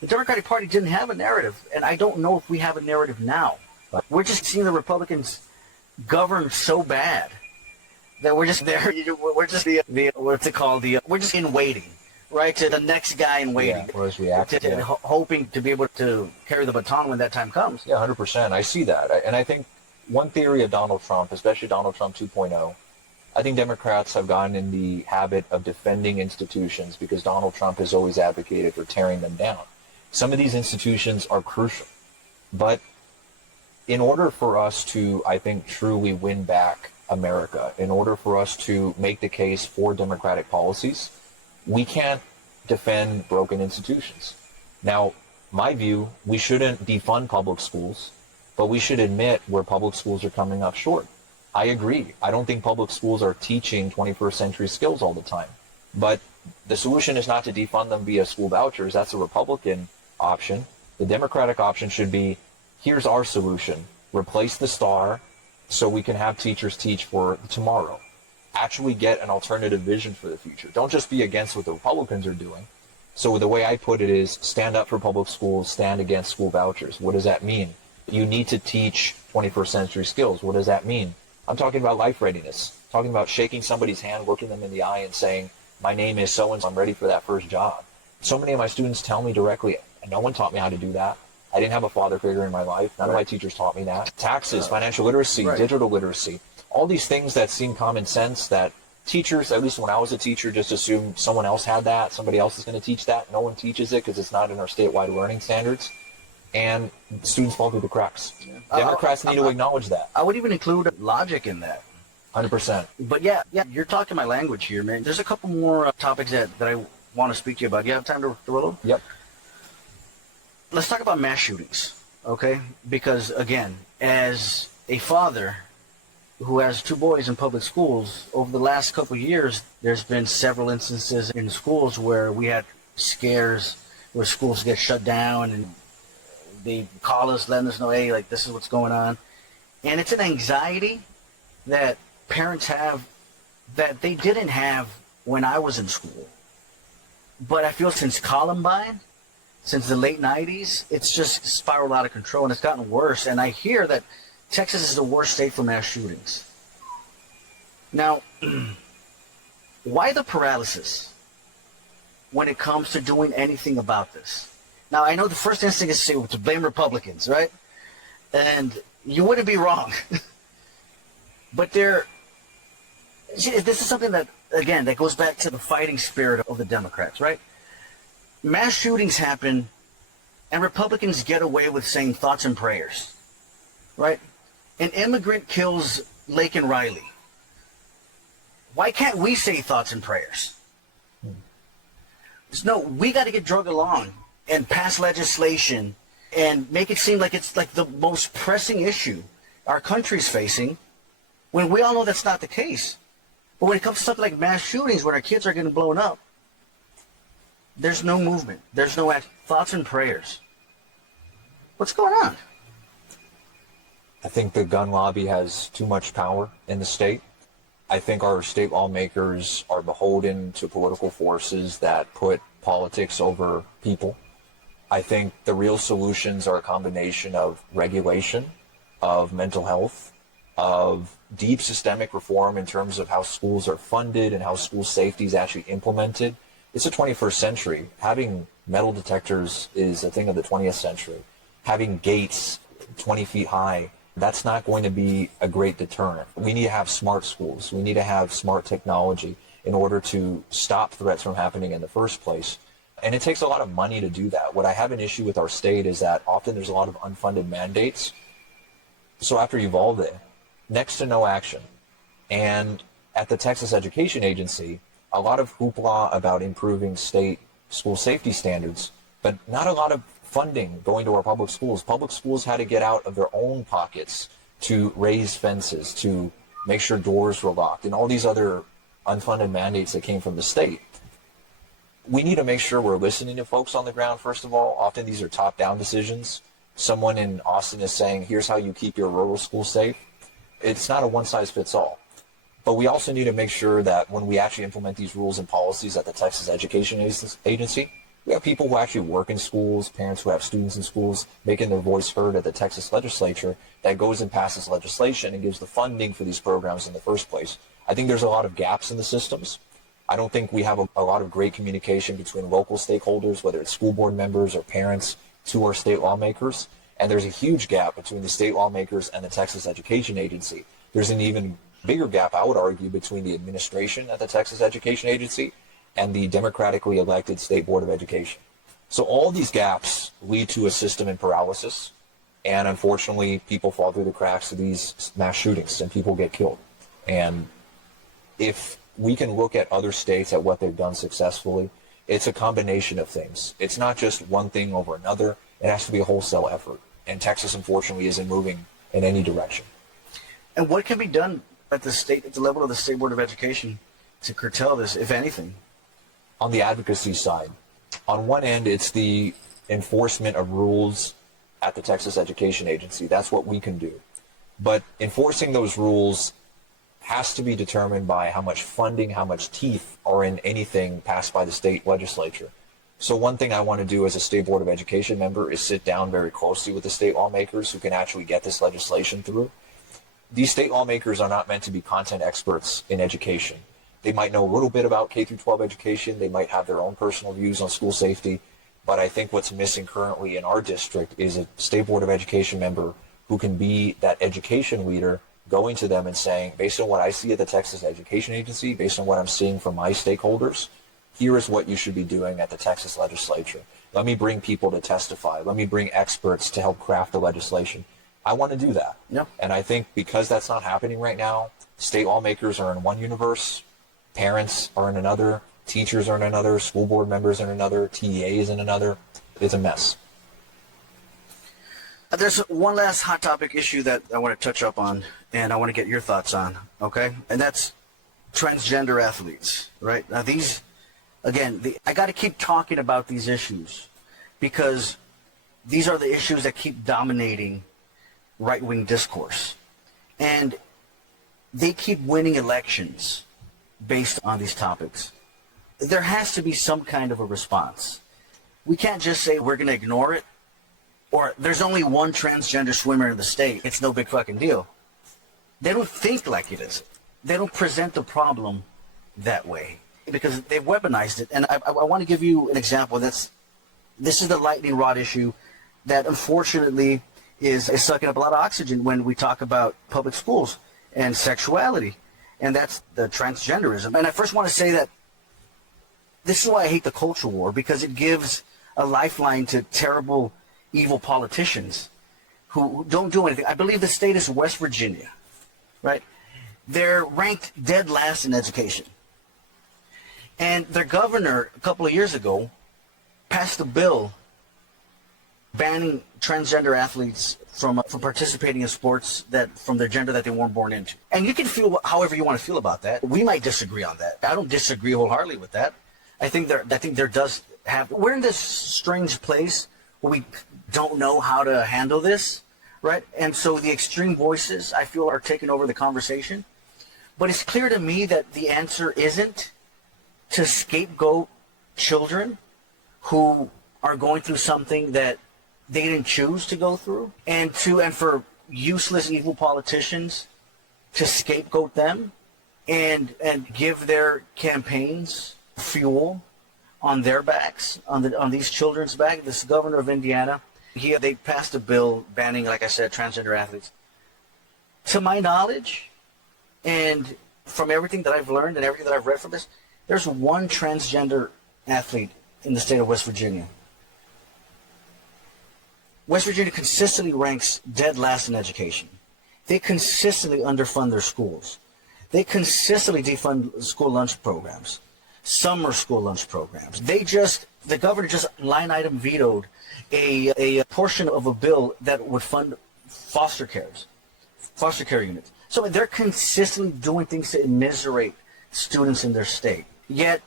The Democratic Party didn't have a narrative, and I don't know if we have a narrative now. Right. We're just seeing the Republicans govern so bad that we're just there. We're just we're just in waiting, right? To the next guy in waiting. Yeah, whereas reacting, hoping to be able to carry the baton when that time comes. Yeah, 100%. I see that. And I think one theory of Donald Trump, especially Donald Trump 2.0, I think Democrats have gotten in the habit of defending institutions because Donald Trump has always advocated for tearing them down. Some of these institutions are crucial. But in order for us to, I think, truly win back America, in order for us to make the case for democratic policies, we can't defend broken institutions. Now, my view, we shouldn't defund public schools, but we should admit where public schools are coming up short. I agree. I don't think public schools are teaching 21st century skills all the time. But the solution is not to defund them via school vouchers. That's a Republican option. The Democratic option should be, here's our solution. Replace the STAR so we can have teachers teach for tomorrow. Actually get an alternative vision for the future. Don't just be against what the Republicans are doing. So the way I put it is stand up for public schools, stand against school vouchers. What does that mean? You need to teach 21st century skills. What does that mean? I'm talking about life readiness, talking about shaking somebody's hand, looking them in the eye and saying, my name is so-and-so, I'm ready for that first job. So many of my students tell me directly, no one taught me how to do that. I didn't have a father figure in my life. None of my teachers taught me that. Taxes, financial literacy, digital literacy, all these things that seem common sense that teachers, at least when I was a teacher, just assumed someone else had that, somebody else is going to teach that. No one teaches it because it's not in our statewide learning standards. And students fall through the cracks. Democrats need to acknowledge that. I would even include logic in that. 100%. But yeah, you're talking my language here, man. There's a couple more topics that I want to speak to you about. You have time to roll? Yep. Let's talk about mass shootings, okay? Because, again, as a father who has 2 boys in public schools, over the last couple of years, there's been several instances in schools where we had scares where schools get shut down and they call us, letting us know, hey, like, this is what's going on. And it's an anxiety that parents have that they didn't have when I was in school. But I feel since Columbine, since the late 90s, it's just spiraled out of control and it's gotten worse. And I hear that Texas is the worst state for mass shootings. Now, why the paralysis when it comes to doing anything about this? Now, I know the first instinct is to blame Republicans, right? And you wouldn't be wrong. But this is something that, again, that goes back to the fighting spirit of the Democrats, right? Mass shootings happen, and Republicans get away with saying thoughts and prayers, right? An immigrant kills Laken Riley. Why can't we say thoughts and prayers? No, we got to get drug along and pass legislation and make it seem like it's like the most pressing issue our country's facing, when we all know that's not the case. But when it comes to something like mass shootings, when our kids are getting blown up, there's no movement. There's no thoughts and prayers. What's going on? I think the gun lobby has too much power in the state. I think our state lawmakers are beholden to political forces that put politics over people. I think the real solutions are a combination of regulation, of mental health, of deep systemic reform in terms of how schools are funded and how school safety is actually implemented. It's the 21st century. Having metal detectors is a thing of the 20th century. Having gates 20 feet high, that's not going to be a great deterrent. We need to have smart schools. We need to have smart technology in order to stop threats from happening in the first place. And it takes a lot of money to do that. What I have an issue with our state is that often there's a lot of unfunded mandates. So after Uvalde, next to no action. And at the Texas Education Agency, a lot of hoopla about improving state school safety standards, but not a lot of funding going to our public schools. Public schools had to get out of their own pockets to raise fences, to make sure doors were locked, and all these other unfunded mandates that came from the state. We need to make sure we're listening to folks on the ground, first of all. Often these are top-down decisions. Someone in Austin is saying, here's how you keep your rural school safe. It's not a one-size-fits-all. But we also need to make sure that when we actually implement these rules and policies at the Texas Education Agency, we have people who actually work in schools, parents who have students in schools, making their voice heard at the Texas legislature that goes and passes legislation and gives the funding for these programs in the first place. I think there's a lot of gaps in the systems. I don't think we have a lot of great communication between local stakeholders, whether it's school board members or parents, to our state lawmakers. And there's a huge gap between the state lawmakers and the Texas Education Agency. There's an even bigger gap, I would argue, between the administration at the Texas Education Agency and the democratically elected State Board of Education. So all these gaps lead to a system in paralysis, and unfortunately people fall through the cracks of these mass shootings and people get killed. And if we can look at other states at what they've done successfully, it's a combination of things. It's not just one thing over another. It has to be a wholesale effort. And Texas, unfortunately, isn't moving in any direction. And what can be done at the level of the State Board of Education to curtail this, if anything? On the advocacy side, on one end, it's the enforcement of rules at the Texas Education Agency. That's what we can do. But enforcing those rules has to be determined by how much funding, how much teeth are in anything passed by the state legislature. So one thing I want to do as a State Board of Education member is sit down very closely with the state lawmakers who can actually get this legislation through. these state lawmakers are not meant to be content experts in education. They might know a little bit about K through 12 education. They might have their own personal views on school safety. But I think what's missing currently in our district is a state board of education member who can be that education leader, going to them and saying, based on what I see at the Texas Education Agency, based on what I'm seeing from my stakeholders, here is what you should be doing at the Texas legislature. Let me bring people to testify. Let me bring experts to help craft the legislation. I want to do that. Yep. And I think because that's not happening right now, state lawmakers are in one universe, parents are in another, teachers are in another, school board members are in another, TEA is in another. It's a mess. There's one last hot topic issue that I want to touch up on, and I want to get your thoughts on, okay? And that's transgender athletes, right? Now these, again, I got to keep talking about these issues because these are the issues that keep dominating right-wing discourse. And they keep winning elections based on these topics. There has to be some kind of a response. We can't just say we're going to ignore it, or there's only one transgender swimmer in the state. It's no big fucking deal. They don't think like it is. They don't present the problem that way because they've weaponized it. And I want to give you an example. This is the lightning rod issue that unfortunately is sucking up a lot of oxygen when we talk about public schools and sexuality. And that's the transgenderism. And I first want to say that this is why I hate the culture war, because it gives a lifeline to terrible, evil politicians who don't do anything. I believe the state is West Virginia, right? They're ranked dead last in education. And their governor, a couple of years ago, passed a bill banning transgender athletes from participating in sports that from their gender that they weren't born into. And you can feel however you want to feel about that. We might disagree on that. I don't disagree wholeheartedly with that. I think there does have. We're in this strange place where we don't know how to handle this, right? And so the extreme voices, I feel, are taking over the conversation. But it's clear to me that the answer isn't to scapegoat children who are going through something that they didn't choose to go through, and for useless, evil politicians to scapegoat them and give their campaigns fuel on their backs, on these children's back. This governor of Indiana, they passed a bill banning, like I said, transgender athletes. To my knowledge, and from everything that I've learned and everything that I've read from this, there's one transgender athlete in the state of West Virginia. West Virginia consistently ranks dead last in education. They consistently underfund their schools. They consistently defund school lunch programs, summer school lunch programs. The governor just line item vetoed a portion of a bill that would fund foster care units. So they're consistently doing things to immiserate students in their state. Yet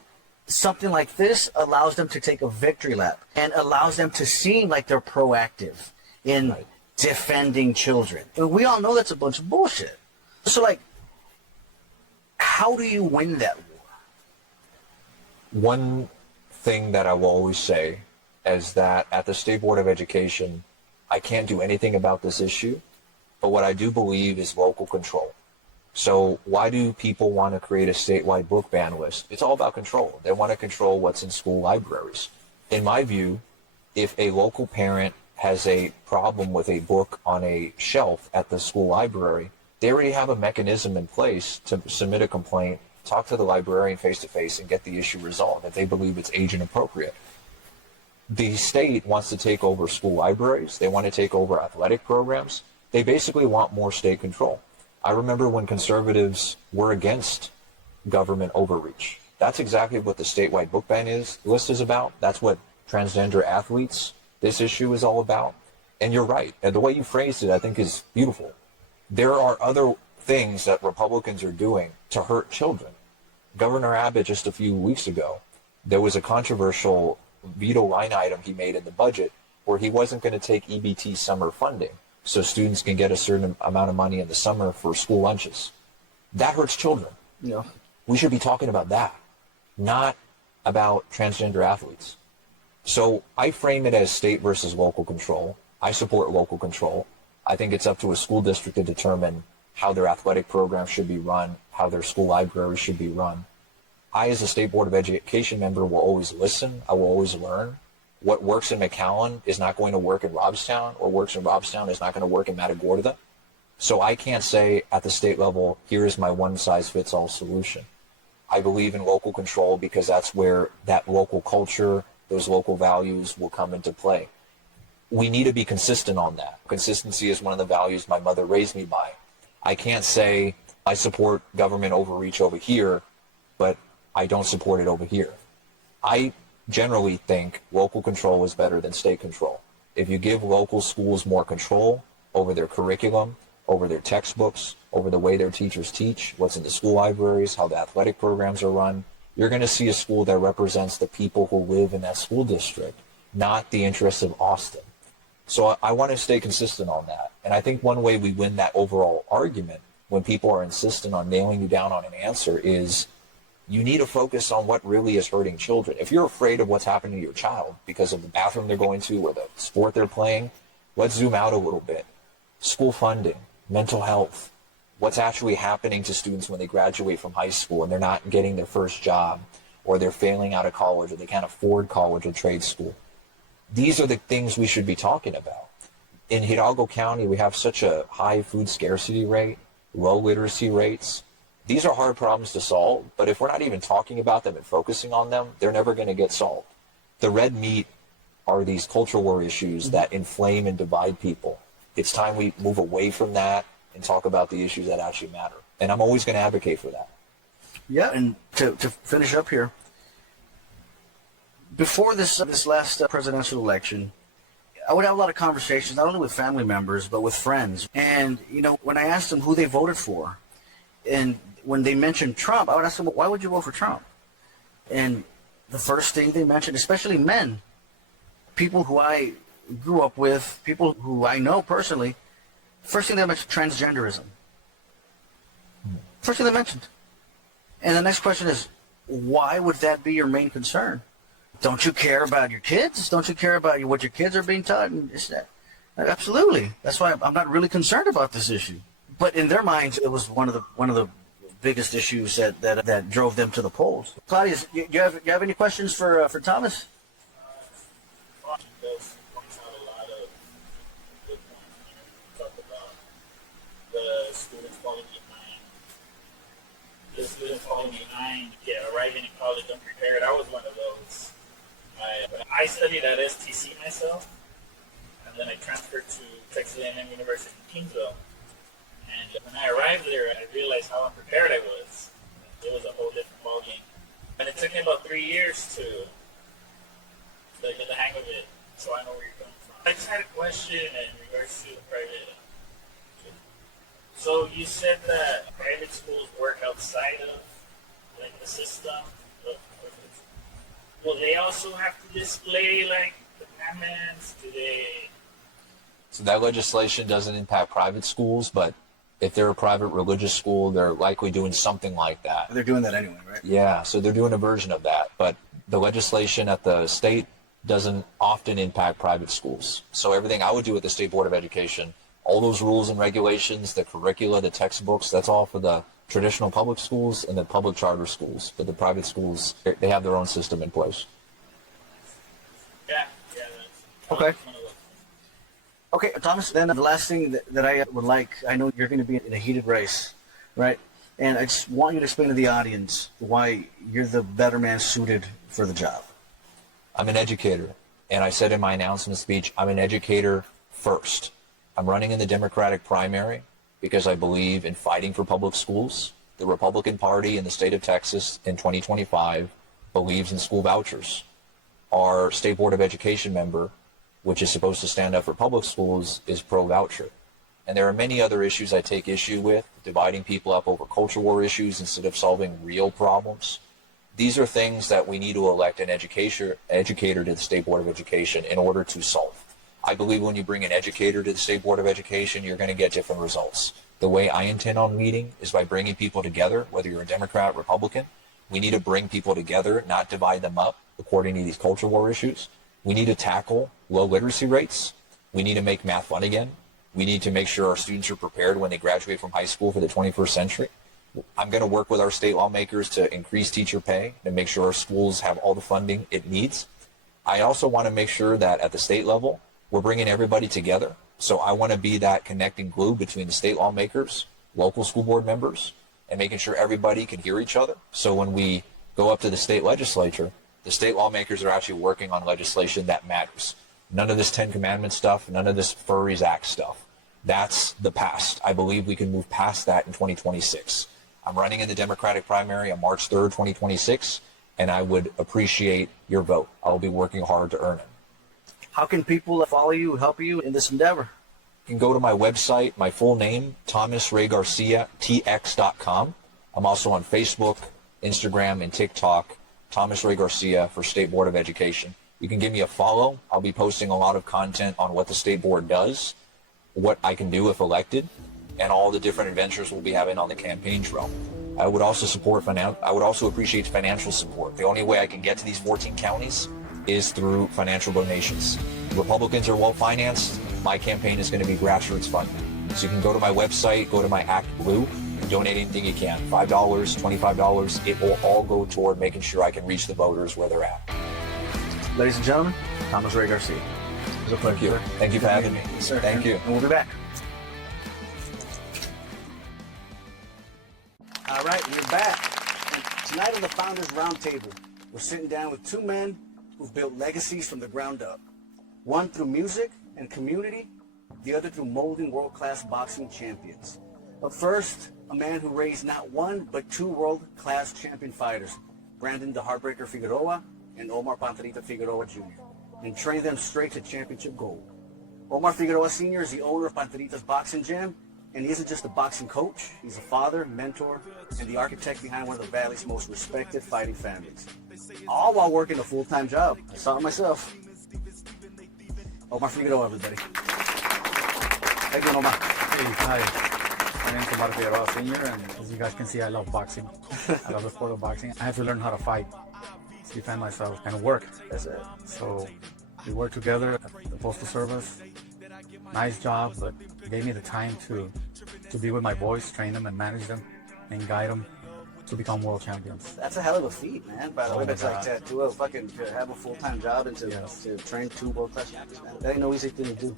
something like this allows them to take a victory lap and allows them to seem like they're proactive in defending children. And we all know that's a bunch of bullshit. So, how do you win that war? One thing that I will always say is that at the State Board of Education, I can't do anything about this issue, but what I do believe is local control. So why do people want to create a statewide book ban list? It's all about control. They want to control what's in school libraries. In my view, if a local parent has a problem with a book on a shelf at the school library, they already have a mechanism in place to submit a complaint, talk to the librarian face-to-face, and get the issue resolved if they believe it's age inappropriate. The state wants to take over school libraries. They want to take over athletic programs. They basically want more state control. I remember when conservatives were against government overreach. That's exactly what the statewide book ban list is about. That's what transgender athletes, this issue is all about. And you're right. And the way you phrased it, I think, is beautiful. There are other things that Republicans are doing to hurt children. Governor Abbott, just a few weeks ago, there was a controversial veto line item he made in the budget where he wasn't going to take EBT summer funding so students can get a certain amount of money in the summer for school lunches. That hurts children. Yeah. We should be talking about that, not about transgender athletes. So I frame it as state versus local control. I support local control. I think it's up to a school district to determine how their athletic program should be run, how their school library should be run. I, as a State Board of Education member, will always listen. I will always learn. What works in McAllen is not going to work in Robstown, or works in Robstown is not going to work in Matagorda. So I can't say at the state level, here is my one-size-fits-all solution. I believe in local control because that's where that local culture, those local values will come into play. We need to be consistent on that. Consistency is one of the values my mother raised me by. I can't say I support government overreach over here, but I don't support it over here. I generally think local control is better than state control. If you give local schools more control over their curriculum, over their textbooks, over the way their teachers teach, what's in the school libraries, how the athletic programs are run, you're going to see a school that represents the people who live in that school district, not the interests of Austin. So I want to stay consistent on that. And I think one way we win that overall argument when people are insistent on nailing you down on an answer is you need to focus on what really is hurting children. If you're afraid of what's happening to your child because of the bathroom they're going to or the sport they're playing, let's zoom out a little bit. School funding, mental health, what's actually happening to students when they graduate from high school and they're not getting their first job, or they're failing out of college, or they can't afford college or trade school. These are the things we should be talking about. In Hidalgo County, we have such a high food scarcity rate, low literacy rates. These are hard problems to solve, but if we're not even talking about them and focusing on them, they're never going to get solved. The red meat are these cultural war issues that inflame and divide people. It's time we move away from that and talk about the issues that actually matter. And I'm always going to advocate for that. Yeah, and to finish up here, before this last presidential election, I would have a lot of conversations, not only with family members, but with friends. And, you know, when I asked them who they voted for, and when they mentioned Trump, I would ask them, why would you vote for Trump? And the first thing they mentioned, especially men, people who I grew up with, people who I know personally, first thing they mentioned, transgenderism. First thing they mentioned. And the next question is, why would that be your main concern? Don't you care about your kids? Don't you care about what your kids are being taught? And it's that. Absolutely. That's why I'm not really concerned about this issue. But in their minds, it was one of the biggest issues that drove them to the polls. Claudius, you have any questions for Thomas? Points out a lot of good points. You talk about the students falling behind. The students falling behind, arriving in college unprepared. I was one of those. I studied at STC myself, and then I transferred to Texas A&M University in Kingsville. And when I arrived there, I realized how unprepared I was. It was a whole different ballgame. And it took me about 3 years to get the hang of it, so I know where you're coming from. I just had a question in regards to private. So you said that private schools work outside of the system. Will they also have to display the commandments? Do they? So that legislation doesn't impact private schools, but if they're a private religious school, they're likely doing something like that. They're doing that anyway, right? Yeah, so they're doing a version of that. But the legislation at the state doesn't often impact private schools. So everything I would do at the State Board of Education, all those rules and regulations, the curricula, the textbooks, that's all for the traditional public schools and the public charter schools. But the private schools, they have their own system in place. Yeah, that's okay. Okay, Thomas, then the last thing that I would like, I know you're going to be in a heated race, right? And I just want you to explain to the audience why you're the better man suited for the job. I'm an educator, and I said in my announcement speech, I'm an educator first. I'm running in the Democratic primary because I believe in fighting for public schools. The Republican Party in the state of Texas in 2025 believes in school vouchers. Our State Board of Education member, which is supposed to stand up for public schools, is pro-voucher. And there are many other issues I take issue with, dividing people up over culture war issues instead of solving real problems. These are things that we need to elect an educator to the State Board of Education in order to solve. I believe when you bring an educator to the State Board of Education, you're going to get different results. The way I intend on leading is by bringing people together, whether you're a Democrat or Republican. We need to bring people together, not divide them up according to these culture war issues. We need to tackle low literacy rates. We need to make math fun again. We need to make sure our students are prepared when they graduate from high school for the 21st century. I'm going to work with our state lawmakers to increase teacher pay and make sure our schools have all the funding it needs. I also want to make sure that at the state level, we're bringing everybody together. So I want to be that connecting glue between the state lawmakers, local school board members, and making sure everybody can hear each other. So when we go up to the state legislature, the state lawmakers are actually working on legislation that matters. None of this 10 Commandments stuff, none of this Furries Act stuff. That's the past. I believe we can move past that in 2026. I'm running in the Democratic primary on March 3rd, 2026, and I would appreciate your vote. I'll be working hard to earn it. How can people follow you, help you in this endeavor? You can go to my website, my full name, Thomas Ray Garcia, tx.com. I'm also on Facebook, Instagram, and TikTok, Thomas Ray Garcia for State Board of Education. You can give me a follow. I'll be posting a lot of content on what the State Board does, what I can do if elected, and all the different adventures we'll be having on the campaign trail. I would also appreciate financial support. The only way I can get to these 14 counties is through financial donations. Republicans are well financed. My campaign is going to be grassroots funded. So you can go to my website, go to my Act Blue, and donate anything you can. $5, $25. It will all go toward making sure I can reach the voters where they're at. Ladies and gentlemen, Thomas Ray Garcia. It was a pleasure. Thank you. Thank you for having me. Yes, sir. Thank you. And we'll be back. All right, we're back. And tonight on the Founders Roundtable, we're sitting down with two men who've built legacies from the ground up. One through music and community, the other through molding world-class boxing champions. But first, a man who raised not one, but two world-class champion fighters, Brandon the Heartbreaker Figueroa and Omar Figueroa Jr., and trained them straight to championship gold. Omar Figueroa Sr. is the owner of Panterita's Boxing Gym, and he isn't just a boxing coach, he's a father, mentor, and the architect behind one of the Valley's most respected fighting families. All while working a full-time job. I saw it myself. Omar Figueroa, everybody. How you doing, Omar? Hey, hi. My name is Omar Figueroa Sr. and as you guys can see, I love boxing. I love the sport of boxing. I have to learn how to fight, to defend myself, and work. That's it. So we work together at the Postal Service. Nice job, but it gave me the time to be with my boys, train them and manage them and guide them to become world champions. That's a hell of a feat, man. By the way, my that's like God. to have a full-time job and to train two world-class champions, man. That ain't no easy thing to do.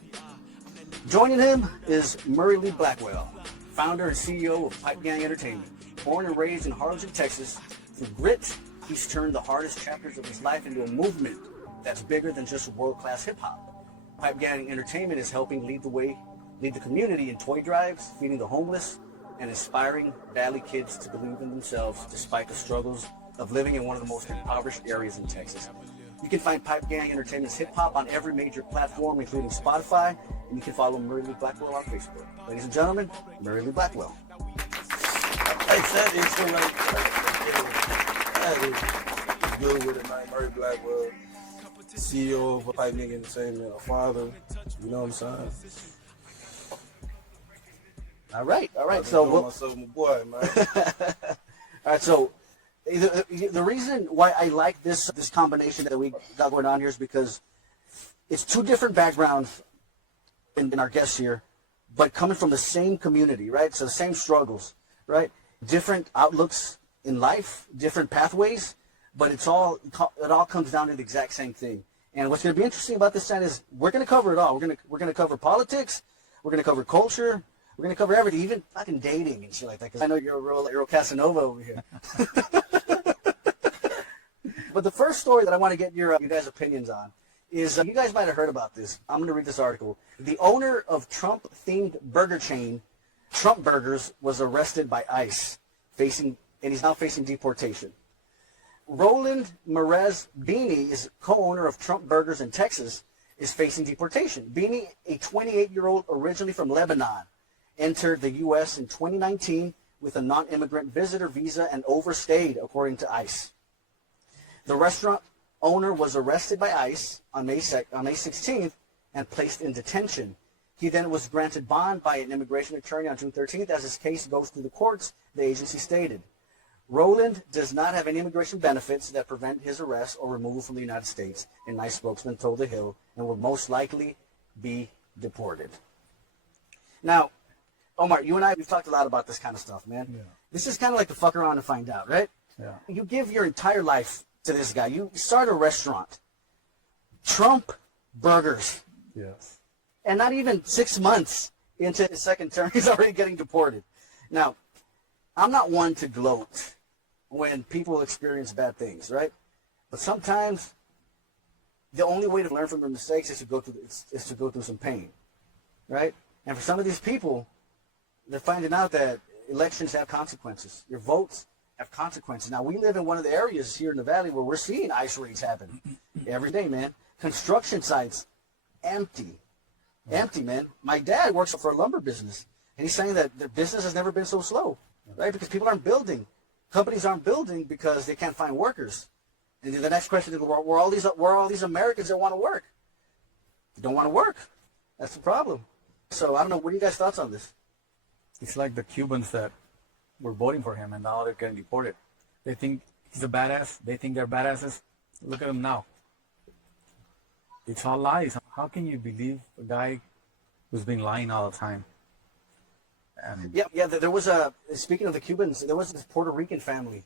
Joining him is Murray Lee Blackwell, founder and CEO of Pipe Gang Entertainment. Born and raised in Harlingen, Texas, through grit, he's turned the hardest chapters of his life into a movement that's bigger than just world-class hip-hop. Pipe Gang Entertainment is helping lead the community in toy drives, feeding the homeless, and inspiring Valley kids to believe in themselves despite the struggles of living in one of the most impoverished areas in Texas. You can find Pipe Gang Entertainment's hip-hop on every major platform, including Spotify, and you can follow Murray Lee Blackwell on Facebook. Ladies and gentlemen, Murray Lee Blackwell. Like that is so that is good with it, man. Murray Blackwell, CEO of Pipe Gang Entertainment, a father, you know what I'm saying? All right. So myself, my boy, man. All right, so the reason why I like this combination that we got going on here is because it's two different backgrounds in our guests here, but coming from the same community, right? So the same struggles, right? Different outlooks in life, different pathways, but it all comes down to the exact same thing. And what's going to be interesting about this set is we're going to cover it all. We're going to cover politics, we're going to cover culture, we're going to cover everything, even fucking dating and shit like that, because I know you're a real Casanova over here. But the first story that I want to get your guys' opinions on is, you guys might have heard about this. I'm going to read this article. The owner of Trump-themed burger chain, Trump Burgers, was arrested by ICE, and he's now facing deportation. Roland Merez Beanie is co-owner of Trump Burgers in Texas, is facing deportation. Beanie, a 28-year-old originally from Lebanon, entered the U.S. in 2019 with a non-immigrant visitor visa and overstayed, according to ICE. The restaurant owner was arrested by ICE on May 16th and placed in detention. He then was granted bond by an immigration attorney on June 13th as his case goes through the courts, the agency stated. Roland does not have any immigration benefits that prevent his arrest or removal from the United States, an ICE spokesman told The Hill, and will most likely be deported. Now, Omar, you and I, we've talked a lot about this kind of stuff, man. Yeah. This is kind of like the fuck around and find out, right? Yeah. You give your entire life to this guy. You start a restaurant. Trump Burgers. Yes. And not even 6 months into his second term, he's already getting deported. Now, I'm not one to gloat when people experience bad things, right? But sometimes the only way to learn from their mistakes is to go through some pain, right? And for some of these people, they're finding out that elections have consequences. Your votes have consequences. Now, we live in one of the areas here in the valley where we're seeing ICE raids happen every day, man. Construction sites, empty, man. My dad works for a lumber business, and he's saying that the business has never been so slow, right? Because people aren't building. Companies aren't building because they can't find workers. And then the next question is, where are all these Americans that want to work? They don't want to work. That's the problem. So I don't know. What are you guys' thoughts on this? It's like the Cubans that were voting for him, and now they're getting deported. They think he's a badass. They think they're badasses. Look at him now. It's all lies. How can you believe a guy who's been lying all the time? And Yeah. There was speaking of the Cubans, there was this Puerto Rican family,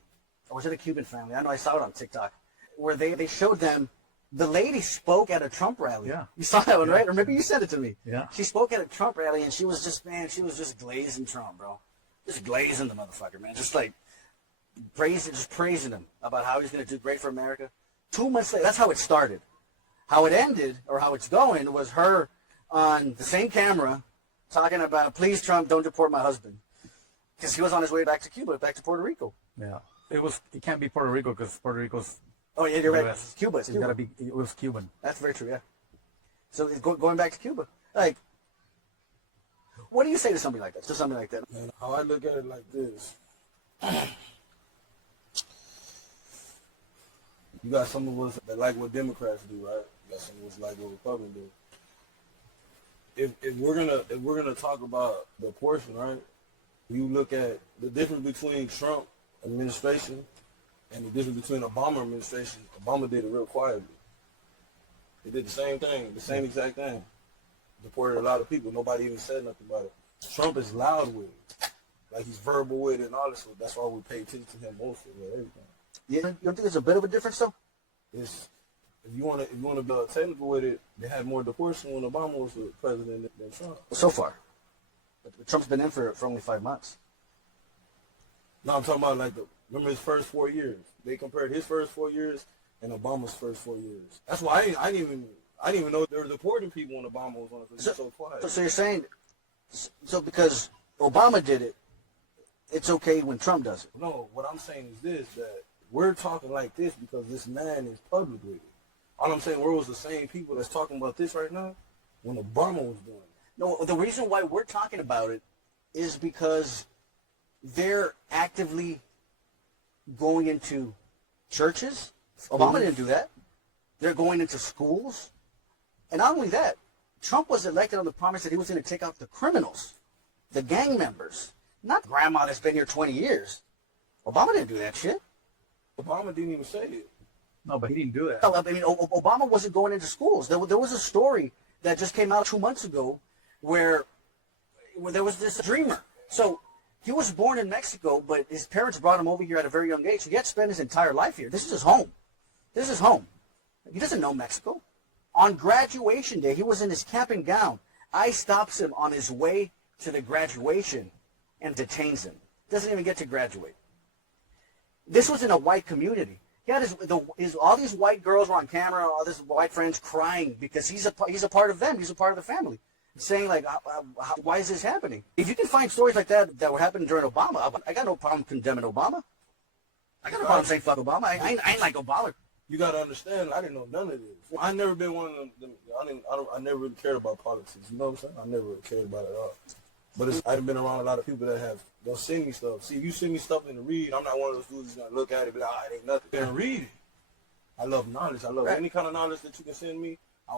or was it a Cuban family? I know I saw it on TikTok, where they showed them. The lady spoke at a Trump rally. Yeah. You saw that one, right? Or maybe you sent it to me. Yeah. She spoke at a Trump rally, and she was just glazing Trump, bro. Just glazing the motherfucker, man. Just like praising him about how he's going to do great for America. 2 months later, that's how it started. How it ended, or how it's going, was her on the same camera talking about, please, Trump, don't deport my husband. Because he was on his way back to Cuba, back to Puerto Rico. yeah, it can't be Puerto Rico because Puerto Rico's. Oh, yeah, you're right. US. It's Cuba. It's It's Cuba. gotta be. It was Cuban. That's very true, yeah. So it's going back to Cuba. Like, what do you say to somebody like that? To somebody like that? And how I look at it like this. You got some of us that like what Democrats do, right? You got some of us like what Republicans do. If we're gonna talk about the portion, right? You look at the difference between Trump administration and the difference between Obama administration. Obama did it real quietly. He did the same thing, the same exact thing. Deported a lot of people. Nobody even said nothing about it. Trump is loud with it. Like, he's verbal with it and all this stuff. That's why we pay attention to him mostly with everything. You don't think there's a bit of a difference, though? It's, if you want to be technical with it, they had more deportation when Obama was the president than Trump. So far. But Trump's been in for only 5 months. No, I'm talking about remember his first 4 years. They compared his first 4 years and Obama's first 4 years. That's why I didn't even know they were deporting people when Obama was on it because he was so quiet. So you're saying, because Obama did it, it's okay when Trump does it? No, what I'm saying is this, that we're talking like this because this man is public with it. All I'm saying, where was the same people that's talking about this right now when Obama was doing it? No, the reason why we're talking about it is because they're actively going into churches. Obama didn't do that. They're going into schools. And not only that, Trump was elected on the promise that he was going to take out the criminals, the gang members, not grandma that's been here 20 years. Obama didn't do that shit. Obama didn't even say it. No, but he didn't do that. No, I mean, Obama wasn't going into schools. There was a story that just came out 2 months ago where there was this dreamer. So he was born in Mexico, but his parents brought him over here at a very young age. So he had to spend his entire life here. This is his home. This is home. He doesn't know Mexico. On graduation day, he was in his cap and gown. ICE stops him on his way to the graduation and detains him. Doesn't even get to graduate. This was in a white community. He had all these white girls were on camera, all these white friends crying because he's a part of them. He's a part of the family. Saying, like, why is this happening? If you can find stories like that were happening during Obama, I got no problem condemning Obama. I got no problem saying fuck Obama. I ain't like Obama. You got to understand, I didn't know none of this. I never been one of them. I never really cared about politics. You know what I'm saying? I never really cared about it at all. But I've been around a lot of people that they'll send me stuff. See, if you send me stuff in to read, I'm not one of those dudes who's going to look at it and be like, it ain't nothing. Then read it. I love knowledge. I love any kind of knowledge that you can send me.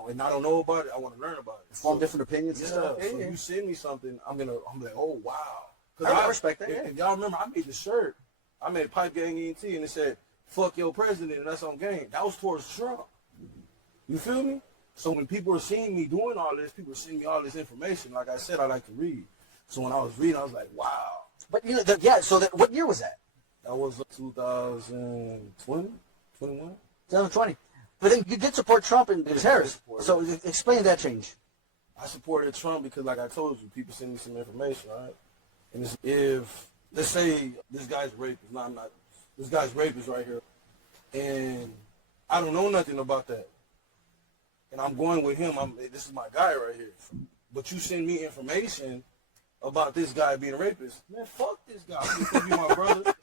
And I don't know about it, I want to learn about it. Form different opinions and stuff. So if you send me something, I'm like, oh, wow. I respect that, If y'all remember, I made the shirt. I made Pipe Gang ENT, and it said, fuck your president, and that's on game. That was towards Trump. You feel me? So when people are seeing me doing all this, people are seeing me all this information. Like I said, I like to read. So when I was reading, I was like, wow. But so what year was that? That was 2020, 21. 2020. But then you did support Trump and Harris. So explain that change. I supported Trump because, like I told you, people send me some information, right? And it's, if, let's say this guy's a rapist. No, I'm not. This guy's rapist right here. And I don't know nothing about that. And I'm going with him. This is my guy right here. But you send me information about this guy being a rapist. Man, fuck this guy. He's gonna be my brother.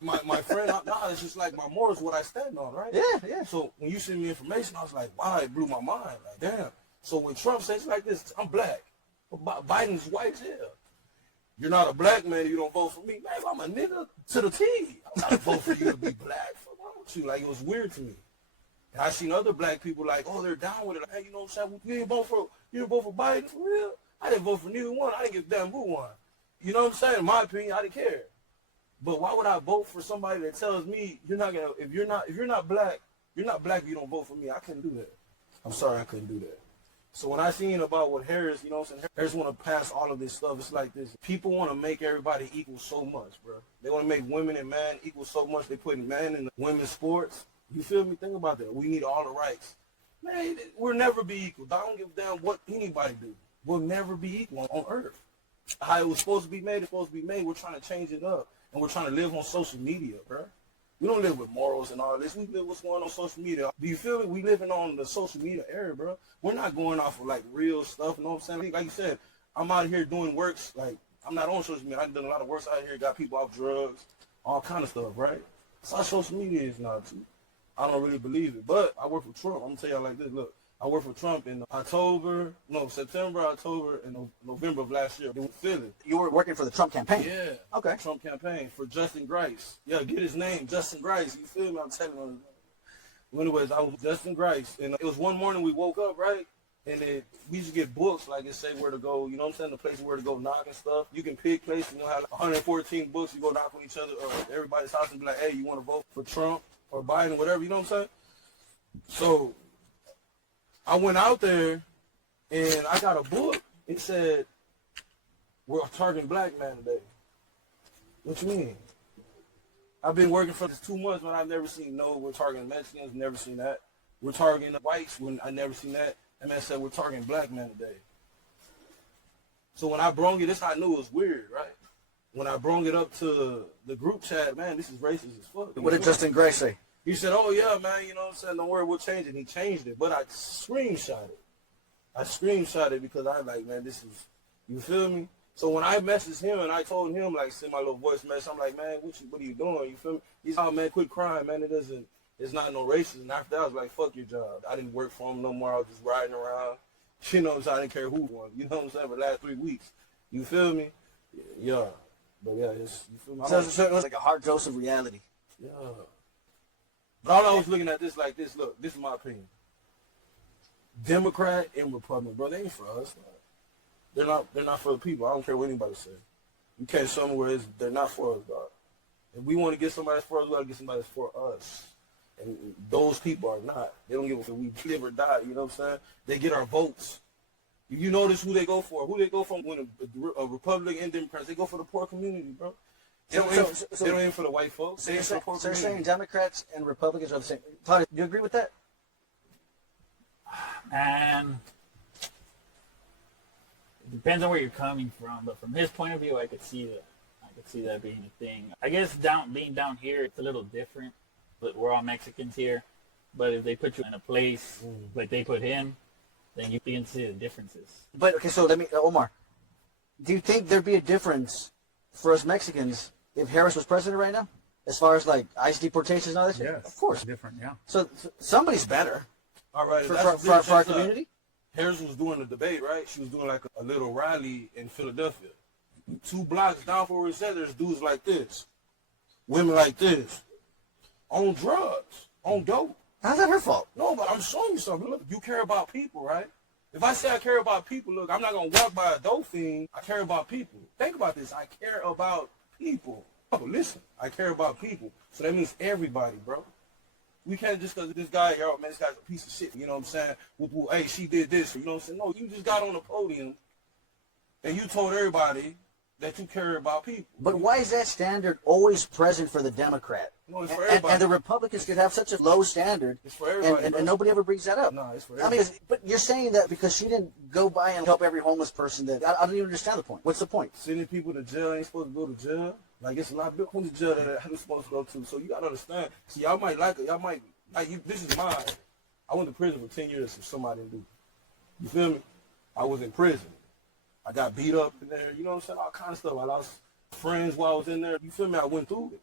My friend. Nah, it's just like my morals, what I stand on, right? Yeah. So when you send me information, I was like, wow, it blew my mind. Like, damn. So when Trump says like this, I'm black. But Biden's white as hell. You're not a black man if you don't vote for me. Man, I'm a nigga to the T. I'm not vote for you to be black. Fuck wrong with you? Like, it was weird to me. And I seen other black people like, oh, they're down with it. Like, hey, you know what I'm saying? You didn't vote for Biden? For real? I didn't vote for neither one. I didn't give a damn who won. You know what I'm saying? In my opinion, I didn't care. But why would I vote for somebody that tells me you're not gonna, if you're not black if you don't vote for me? I couldn't do that. I'm sorry, I couldn't do that. So when I seen about what Harris, you know what I'm saying, Harris want to pass all of this stuff, it's like this. People want to make everybody equal so much, bro. They want to make women and men equal so much. They put men in the women's sports. You feel me? Think about that. We need all the rights. Man, we'll never be equal. I don't give a damn what anybody do. We'll never be equal on earth. How it was supposed to be made, it's supposed to be made. We're trying to change it up. And we're trying to live on social media, bro. We don't live with morals and all this. We live what's going on social media. Do you feel me? We living on the social media era, bro. We're not going off of like real stuff. You know what I'm saying? Like you said, I'm out here doing works. Like, I'm not on social media. I've done a lot of works out here. Got people off drugs, all kind of stuff, right? That's how social media is now too. I don't really believe it, but I work for Trump. I'm gonna tell y'all like this. Look, I worked for Trump in September, October, and November of last year. In Philly. You were working for the Trump campaign? Yeah. Okay. Trump campaign for Justin Grice. Yeah, get his name, Justin Grice. You feel me? I'm telling you. Well, anyways, I was Justin Grice. And it was one morning we woke up, right? And we used to get books, like it say where to go, you know what I'm saying? The place where to go knock and stuff. You can pick places, you know, have 114 books. You go knock on each other, everybody's house and be like, hey, you want to vote for Trump or Biden, whatever, you know what I'm saying? So I went out there and I got a book. It said, we're targeting black man today. What you mean? I've been working for this 2 months, but I've never seen we're targeting Mexicans, never seen that. We're targeting whites, when I never seen that. And man said, we're targeting black men today. So when I brung it, this I knew it was weird, right? When I brung it up to the group chat, man, this is racist as fuck. What did Justin Grice say? He said, oh, yeah, man, you know what I'm saying? Don't worry, we'll change it. He changed it. But I screenshot it. Because I like, man, this is, you feel me? So when I messaged him and I told him, like, send my little voice message, I'm like, man, what are you doing? You feel me? He's like, oh, man, quit crying, man. It's not no racism. And after that, I was like, fuck your job. I didn't work for him no more. I was just riding around. You know what I'm saying? I didn't care who won. You know what I'm saying? For the last 3 weeks. You feel me? Yeah. But yeah, you feel me? So it was like a hard dose of reality. Yeah. But all I was looking at this like this. Look, this is my opinion. Democrat and Republican, bro, they ain't for us. Man. They're not for the people. I don't care what anybody says. You can't show me where they're not for us, dog. If we want to get somebody that's for us, we got to get somebody that's for us. And those people are not. They don't give a fuck if we live or die, you know what I'm saying? They get our votes. If you notice who they go for, when a Republican and Democrats, they go for the poor community, bro. They don't aim for the white folks. So you're saying Democrats and Republicans are the same. Todd, do you agree with that? And it depends on where you're coming from, but from his point of view, I could see that being a thing. I guess being down here, it's a little different, but we're all Mexicans here. But if they put you in a place like they put him, then you can see the differences. But okay, so Omar, do you think there'd be a difference for us Mexicans if Harris was president right now, as far as like ICE deportations and all that? Yes, of course, different, yeah. So somebody's better. All right, for our community. Harris was doing the debate, right? She was doing like a little rally in Philadelphia. 2 blocks down from where it said, there's dudes like this, women like this, on drugs, on dope. How's that her fault? No, but I'm showing you something. Look, you care about people, right? If I say I care about people, look, I'm not going to walk by a dope fiend. I care about people. Think about this. I care about people. Oh, listen, I care about people. So that means everybody, bro. We can't just because this guy, yo, man, this guy's a piece of shit. You know what I'm saying? Hey, she did this. You know what I'm saying? No, you just got on the podium and you told everybody that you care about people. But why is that standard always present for the Democrat? No, it's for everybody. And the Republicans could have such a low standard. It's for everybody. And nobody ever brings that up. No, it's for I everybody. mean, but you're saying that because she didn't go by and help every homeless person. That I don't even understand the point. What's the point? Sending people to jail ain't supposed to go to jail. Like, it's a lot of people to jail that they're supposed to go to. So you got to understand. See, y'all might like it. Y'all might, like, this is mine. I went to prison for 10 years if somebody didn't do it. You feel me? I was in prison. I got beat up in there. You know what I'm saying? All kind of stuff. I lost friends while I was in there. You feel me? I went through it.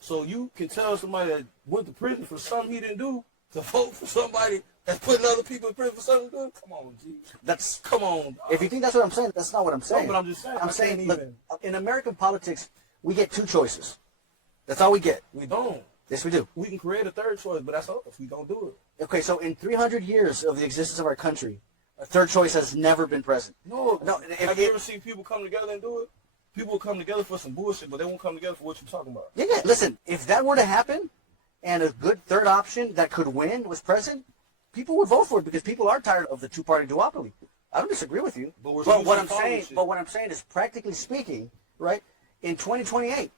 So you can tell somebody that went to prison for something he didn't do to vote for somebody that's putting other people in prison for something good? Come on, G. Come on. Dog. If you think that's what I'm saying, that's not what I'm saying. No, but I'm just saying. I'm saying, look, in American politics, we get two choices. That's all we get. We don't. Yes, we do. We can create a third choice, but that's us. We don't do it. Okay, so in 300 years of the existence of our country, a third choice has never been present. No. Have you ever seen people come together and do it? People will come together for some bullshit, but they won't come together for what you're talking about. Yeah. Listen, if that were to happen, and a good third option that could win was present, people would vote for it because people are tired of the two-party duopoly. I don't disagree with you. But what I'm saying is, practically speaking, right? In 2028,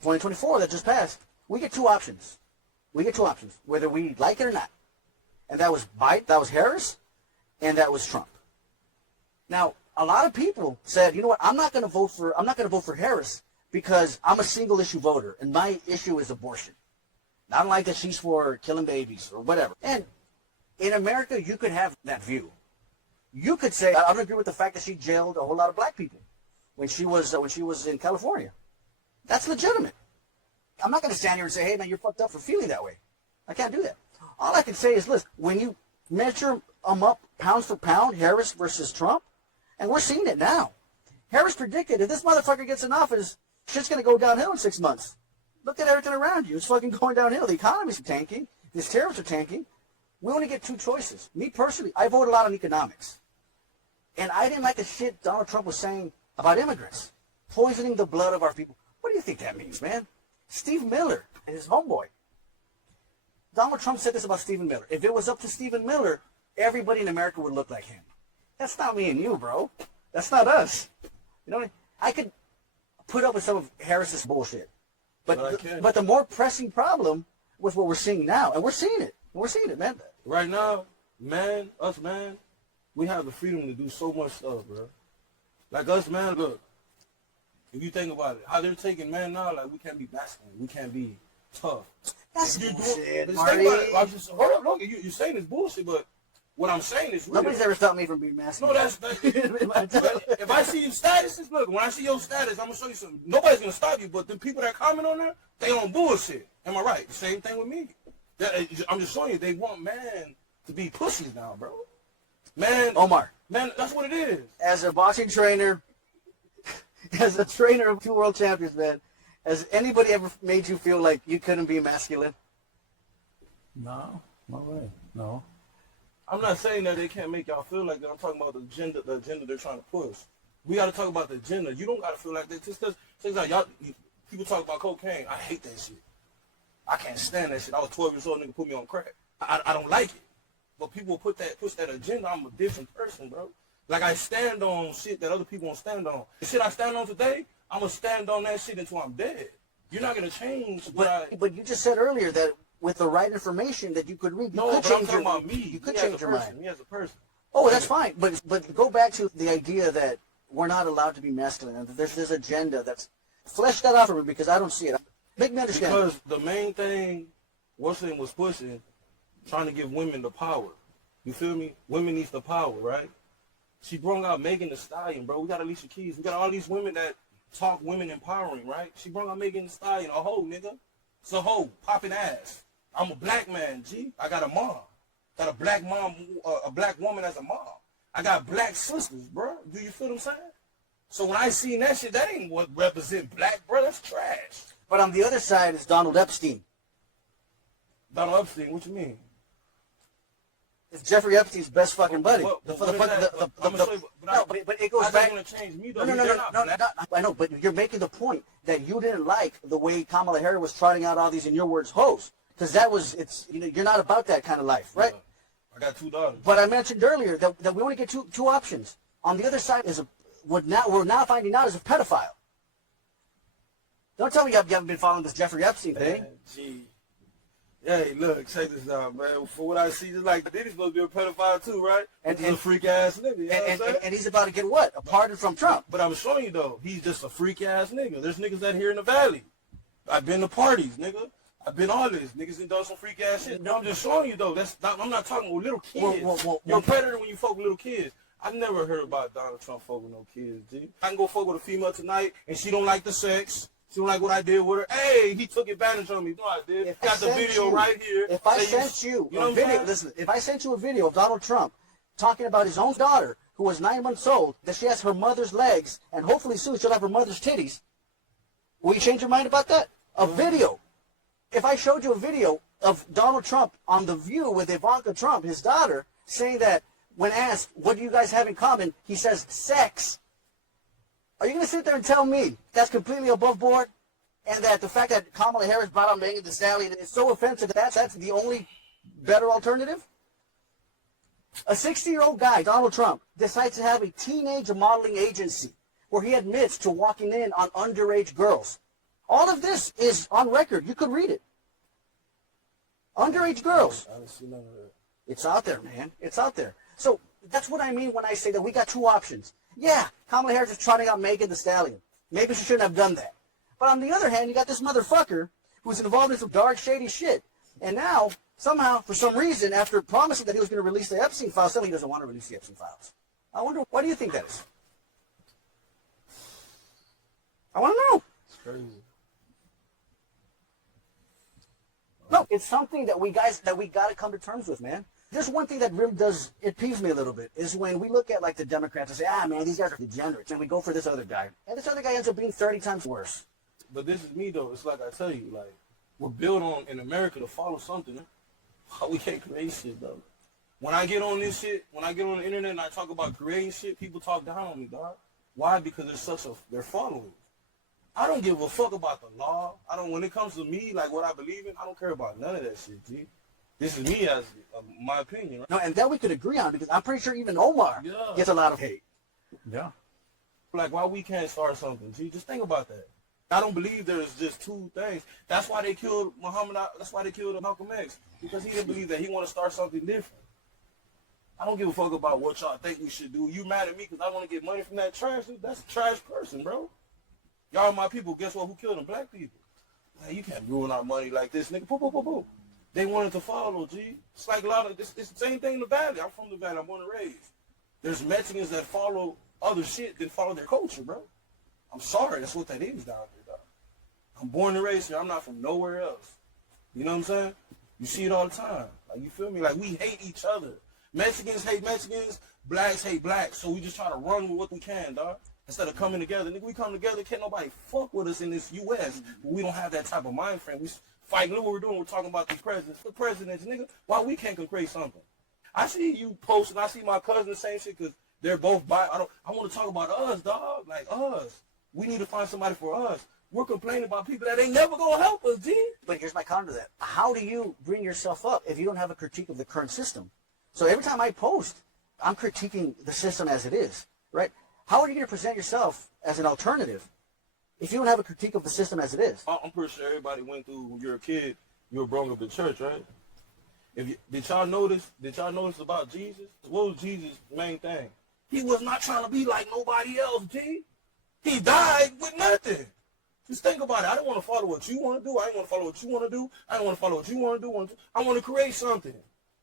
2024 that just passed, we get two options. Whether we like it or not. And that was Biden, that was Harris, and that was Trump. Now, a lot of people said, you know what, I'm not going to vote for Harris because I'm a single issue voter and my issue is abortion. I don't like that she's for killing babies or whatever. And in America, you could have that view. You could say, I don't agree with the fact that she jailed a whole lot of black people when she was in California. That's legitimate. I'm not going to stand here and say, hey, man, you're fucked up for feeling that way. I can't do that. All I can say is, listen, when you measure them up pound for pound, Harris versus Trump, and we're seeing it now. Harris predicted if this motherfucker gets in office, shit's going to go downhill in 6 months. Look at everything around you. It's fucking going downhill. The economy's tanking. These tariffs are tanking. We only get two choices. Me personally, I vote a lot on economics. And I didn't like the shit Donald Trump was saying about immigrants, poisoning the blood of our people. What do you think that means, man? Steve Miller and his homeboy. Donald Trump said this about Stephen Miller. If it was up to Stephen Miller, everybody in America would look like him. That's not me and you, bro. That's not us. You know what I mean? I could put up with some of Harris's bullshit. But the more pressing problem was what we're seeing now. And we're seeing it. We're seeing it, man. Right now, man, we have the freedom to do so much stuff, bro. Like us, man, look. If you think about it, how they're taking man now, like we can't be masculine. We can't be tough. That's bullshit, Marty. Hold on, you're saying it's bullshit, but what I'm saying is real. Nobody's ever stopped me from being masculine. No, that's if I see your statuses, look, when I see your status, I'm going to show you something. Nobody's going to stop you, but the people that comment on there, they on bullshit. Am I right? The same thing with me. I'm just showing you, they want man to be pussies now, bro. Man, Omar. Man, that's what it is. As a boxing trainer, as a trainer of 2 world champions, man, has anybody ever made you feel like you couldn't be masculine? No, no way, no. I'm not saying that they can't make y'all feel like that. I'm talking about the agenda they're trying to push. We got to talk about the agenda. You don't got to feel like that. Just because things like people talk about cocaine. I hate that shit. I can't stand that shit. I was 12 years old, nigga put me on crack. I don't like it. But people push that agenda. I'm a different person, bro. Like I stand on shit that other people won't stand on. The shit I stand on today, I'm going to stand on that shit until I'm dead. You're not going to change. But you just said earlier that with the right information that you could read, I'm talking about me. You could change your mind. Me as a person. Oh, that's fine. But go back to the idea that we're not allowed to be masculine. And there's this agenda that's flesh that out for me because I don't see it. Make me understand. Because the main thing Washington was pushing, trying to give women the power. You feel me? Women needs the power, right? She brought out Megan Thee Stallion, bro. We got Alicia Keys. We got all these women that talk women empowering, right? She brought out Megan Thee Stallion, a hoe, nigga. It's a hoe, popping ass. I'm a black man, G. I got a mom. Got a black mom, a black woman as a mom. I got black sisters, bro. Do you feel what I'm saying? So when I seen that shit, that ain't what represent black, bro. That's trash. But on the other side is Donald Epstein. Donald Epstein, what you mean? It's Jeffrey Epstein's best fucking buddy. But it goes back. Gonna change me, though. No, I know, but you're making the point that you didn't like the way Kamala Harris was trotting out all these, in your words, hoes. Because you're not about that kind of life, right? Yeah. I got 2 daughters. But I mentioned earlier that we only get two options. On the other side is we're now finding out is a pedophile. Don't tell me you haven't been following this Jeffrey Epstein thing. Man, gee. Hey, look, check this out, man. For what I see, just like Diddy's supposed to be a pedophile too, right? And he's a freak ass nigga. You know what I'm saying? And he's about to get what? A pardon from Trump. But I'm showing you though, he's just a freak ass nigga. There's niggas out here in the valley. I've been to parties, nigga. I've been all this. Niggas done some freak ass shit. No, I'm just showing you though. I'm not talking with little kids. You're a predator when you fuck with little kids. I've never heard about Donald Trump fuck with no kids, G. I can go fuck with a female tonight and she don't like the sex. She don't like what I did with her. Hey, he took advantage of me. No, I did. Got the video right here. If I sent you a video, listen, if I sent you a video of Donald Trump talking about his own daughter who was 9 months old, that she has her mother's legs, and hopefully soon she'll have her mother's titties, will you change your mind about that? A video. If I showed you a video of Donald Trump on The View with Ivanka Trump, his daughter, saying that when asked, what do you guys have in common, he says, sex. Are you going to sit there and tell me that's completely above board? And that the fact that Kamala Harris brought on Megan Thee Stallion is so offensive that that's the only better alternative? A 60-year-old guy, Donald Trump, decides to have a teenage modeling agency where he admits to walking in on underage girls. All of this is on record. You could read it. Underage girls. I haven't seen none of that. It's out there, man. It's out there. So that's what I mean when I say that we got 2 options. Yeah, Kamala Harris is trotting out Megan Thee Stallion. Maybe she shouldn't have done that. But on the other hand, you got this motherfucker who's involved in some dark, shady shit. And now, somehow, for some reason, after promising that he was going to release the Epstein files, suddenly he doesn't want to release the Epstein files. I wonder, why do you think that is? I want to know. It's crazy. No, it's something that we got to come to terms with, man. There's one thing that really it peeves me a little bit, is when we look at like the Democrats and say, man, these guys are degenerates, and we go for this other guy. And this other guy ends up being 30 times worse. But this is me though. It's like I tell you, like, we're built on in America to follow something. We can't create shit though. When I get on this shit, when I get on the internet and I talk about creating shit, people talk down on me, dog. Why? Because they're following. I don't give a fuck about the law. When it comes to me, like what I believe in, I don't care about none of that shit, G. This is me as my opinion. Right? No, and that we could agree on, because I'm pretty sure even Omar gets a lot of hate. Yeah. Like, why we can't start something, G? Just think about that. I don't believe there's just 2 things. That's why they killed that's why they killed Malcolm X. Because he didn't believe that. He want to start something different. I don't give a fuck about what y'all think we should do. You mad at me because I want to get money from that trash? That's a trash person, bro. Y'all are my people. Guess what? Who killed them? Black people. Man, you can't ruin our money like this, nigga. Boom, boom, boom, boom. They wanted to follow, G. It's like a lot of, it's the same thing in the Valley. I'm from the Valley. I'm born and raised. There's Mexicans that follow other shit than follow their culture, bro. I'm sorry. That's what that is down there, dog. I'm born and raised here. I'm not from nowhere else. You know what I'm saying? You see it all the time. Like, you feel me? Like, we hate each other. Mexicans hate Mexicans. Blacks hate blacks. So we just try to run with what we can, dog. Instead of coming together. Nigga, we come together. Can't nobody fuck with us in this U.S. We don't have that type of mind frame. We fighting. Look what we're doing. We're talking about these presidents. The presidents, nigga. Why we can't create something? I see you posting. I see my cousin the same shit because they're both bi. I want to talk about us, dog. Like us. We need to find somebody for us. We're complaining about people that ain't never gonna help us, G. But here's my counter to that. How do you bring yourself up if you don't have a critique of the current system? So every time I post, I'm critiquing the system as it is, right? How are you going to present yourself as an alternative if you don't have a critique of the system as it is? I'm pretty sure everybody went through, when you're a kid, you were brought up in church, right? Did y'all notice about Jesus? What was Jesus' main thing? He was not trying to be like nobody else, G. He died with nothing. Just think about it. I don't want to follow what you want to do. I don't want to follow what you want to do. I don't want to follow what you want to do. I want to create something.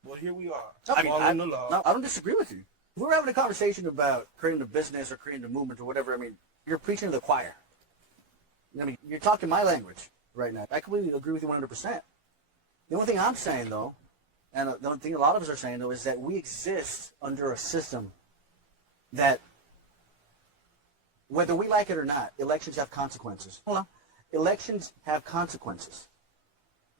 Well, here we are. Following the law. No, I don't disagree with you. If we were having a conversation about creating a business or creating a movement or whatever, I mean, you're preaching to the choir. I mean, you're talking my language right now. I completely agree with you 100%. The only thing I'm saying, though, and the only thing a lot of us are saying, though, is that we exist under a system that, whether we like it or not, elections have consequences. Hold on. Elections have consequences.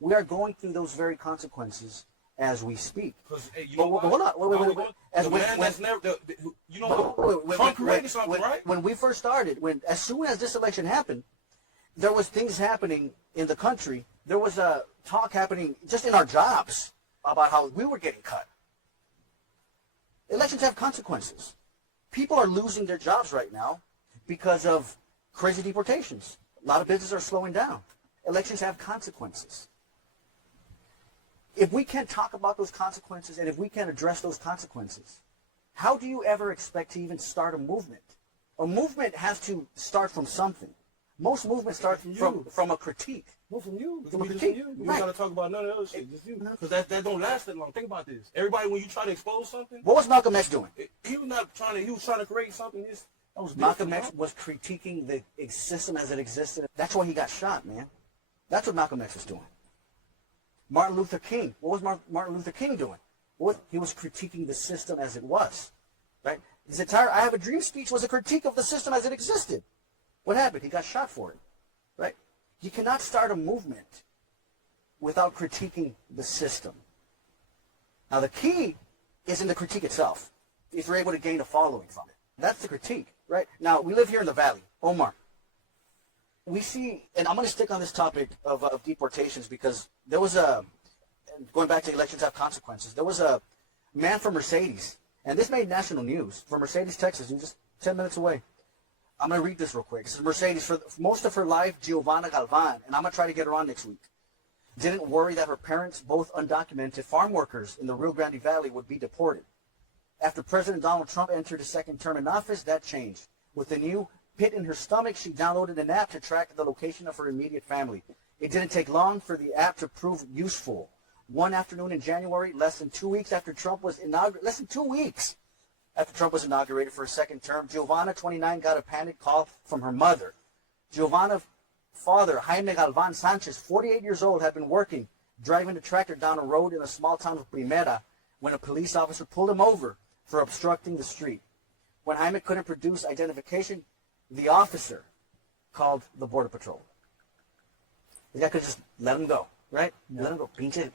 We are going through those very consequences as we speak. Hey, you know what? Hold on. Wait. Trump created something, right? When we first started, as soon as this election happened, there was things happening in the country there was a talk happening just in our jobs about how we were getting cut. Elections have consequences. People are losing their jobs right now because of crazy deportations. A lot of businesses are slowing down. Elections have consequences. If we can't talk about those consequences and if we can't address those consequences, how do you ever expect to even start a movement? A movement has to start from something. Most movements start from a critique. Well, from you. From a Just critique. you. You Right. don't gotta talk about none of the other shit. Just you. Because that don't last that long. Think about this. Everybody, when you try to expose something, What was Malcolm X doing? he was not trying to. He was trying to create something. That was Malcolm different, X was critiquing the system as it existed. That's why he got shot, man. That's what Malcolm X was doing. Martin Luther King. What was Martin Luther King doing? He was critiquing the system as it was. Right? His entire I Have a Dream speech was a critique of the system as it existed. What happened? He got shot for it. Right? You cannot start a movement without critiquing the system. Now the key is in the critique itself. If you're able to gain a following from it. That's the critique, right? Now, we live here in the Valley. Omar, we see, and I'm going to stick on this topic of deportations because there was going back to elections have consequences, there was a man from Mercedes, and this made national news, from Mercedes, Texas, just 10 minutes away. I'm going to read this real quick. This is Mercedes. For most of her life, Giovanna Galvan, and I'm going to try to get her on next week, didn't worry that her parents, both undocumented farm workers in the Rio Grande Valley, would be deported. After President Donald Trump entered his second term in office, that changed. With a new pit in her stomach, she downloaded an app to track the location of her immediate family. It didn't take long for the app to prove useful. One afternoon in January, less than 2 weeks after Trump was inaugurated for a second term, Giovanna, 29, got a panic call from her mother. Giovanna's father, Jaime Galvan Sanchez, 48 years old, had been working, driving a tractor down a road in a small town of Primera when a police officer pulled him over for obstructing the street. When Jaime couldn't produce identification, the officer called the Border Patrol. The guy could just let him go, right? Yeah. Let him go. Pinche.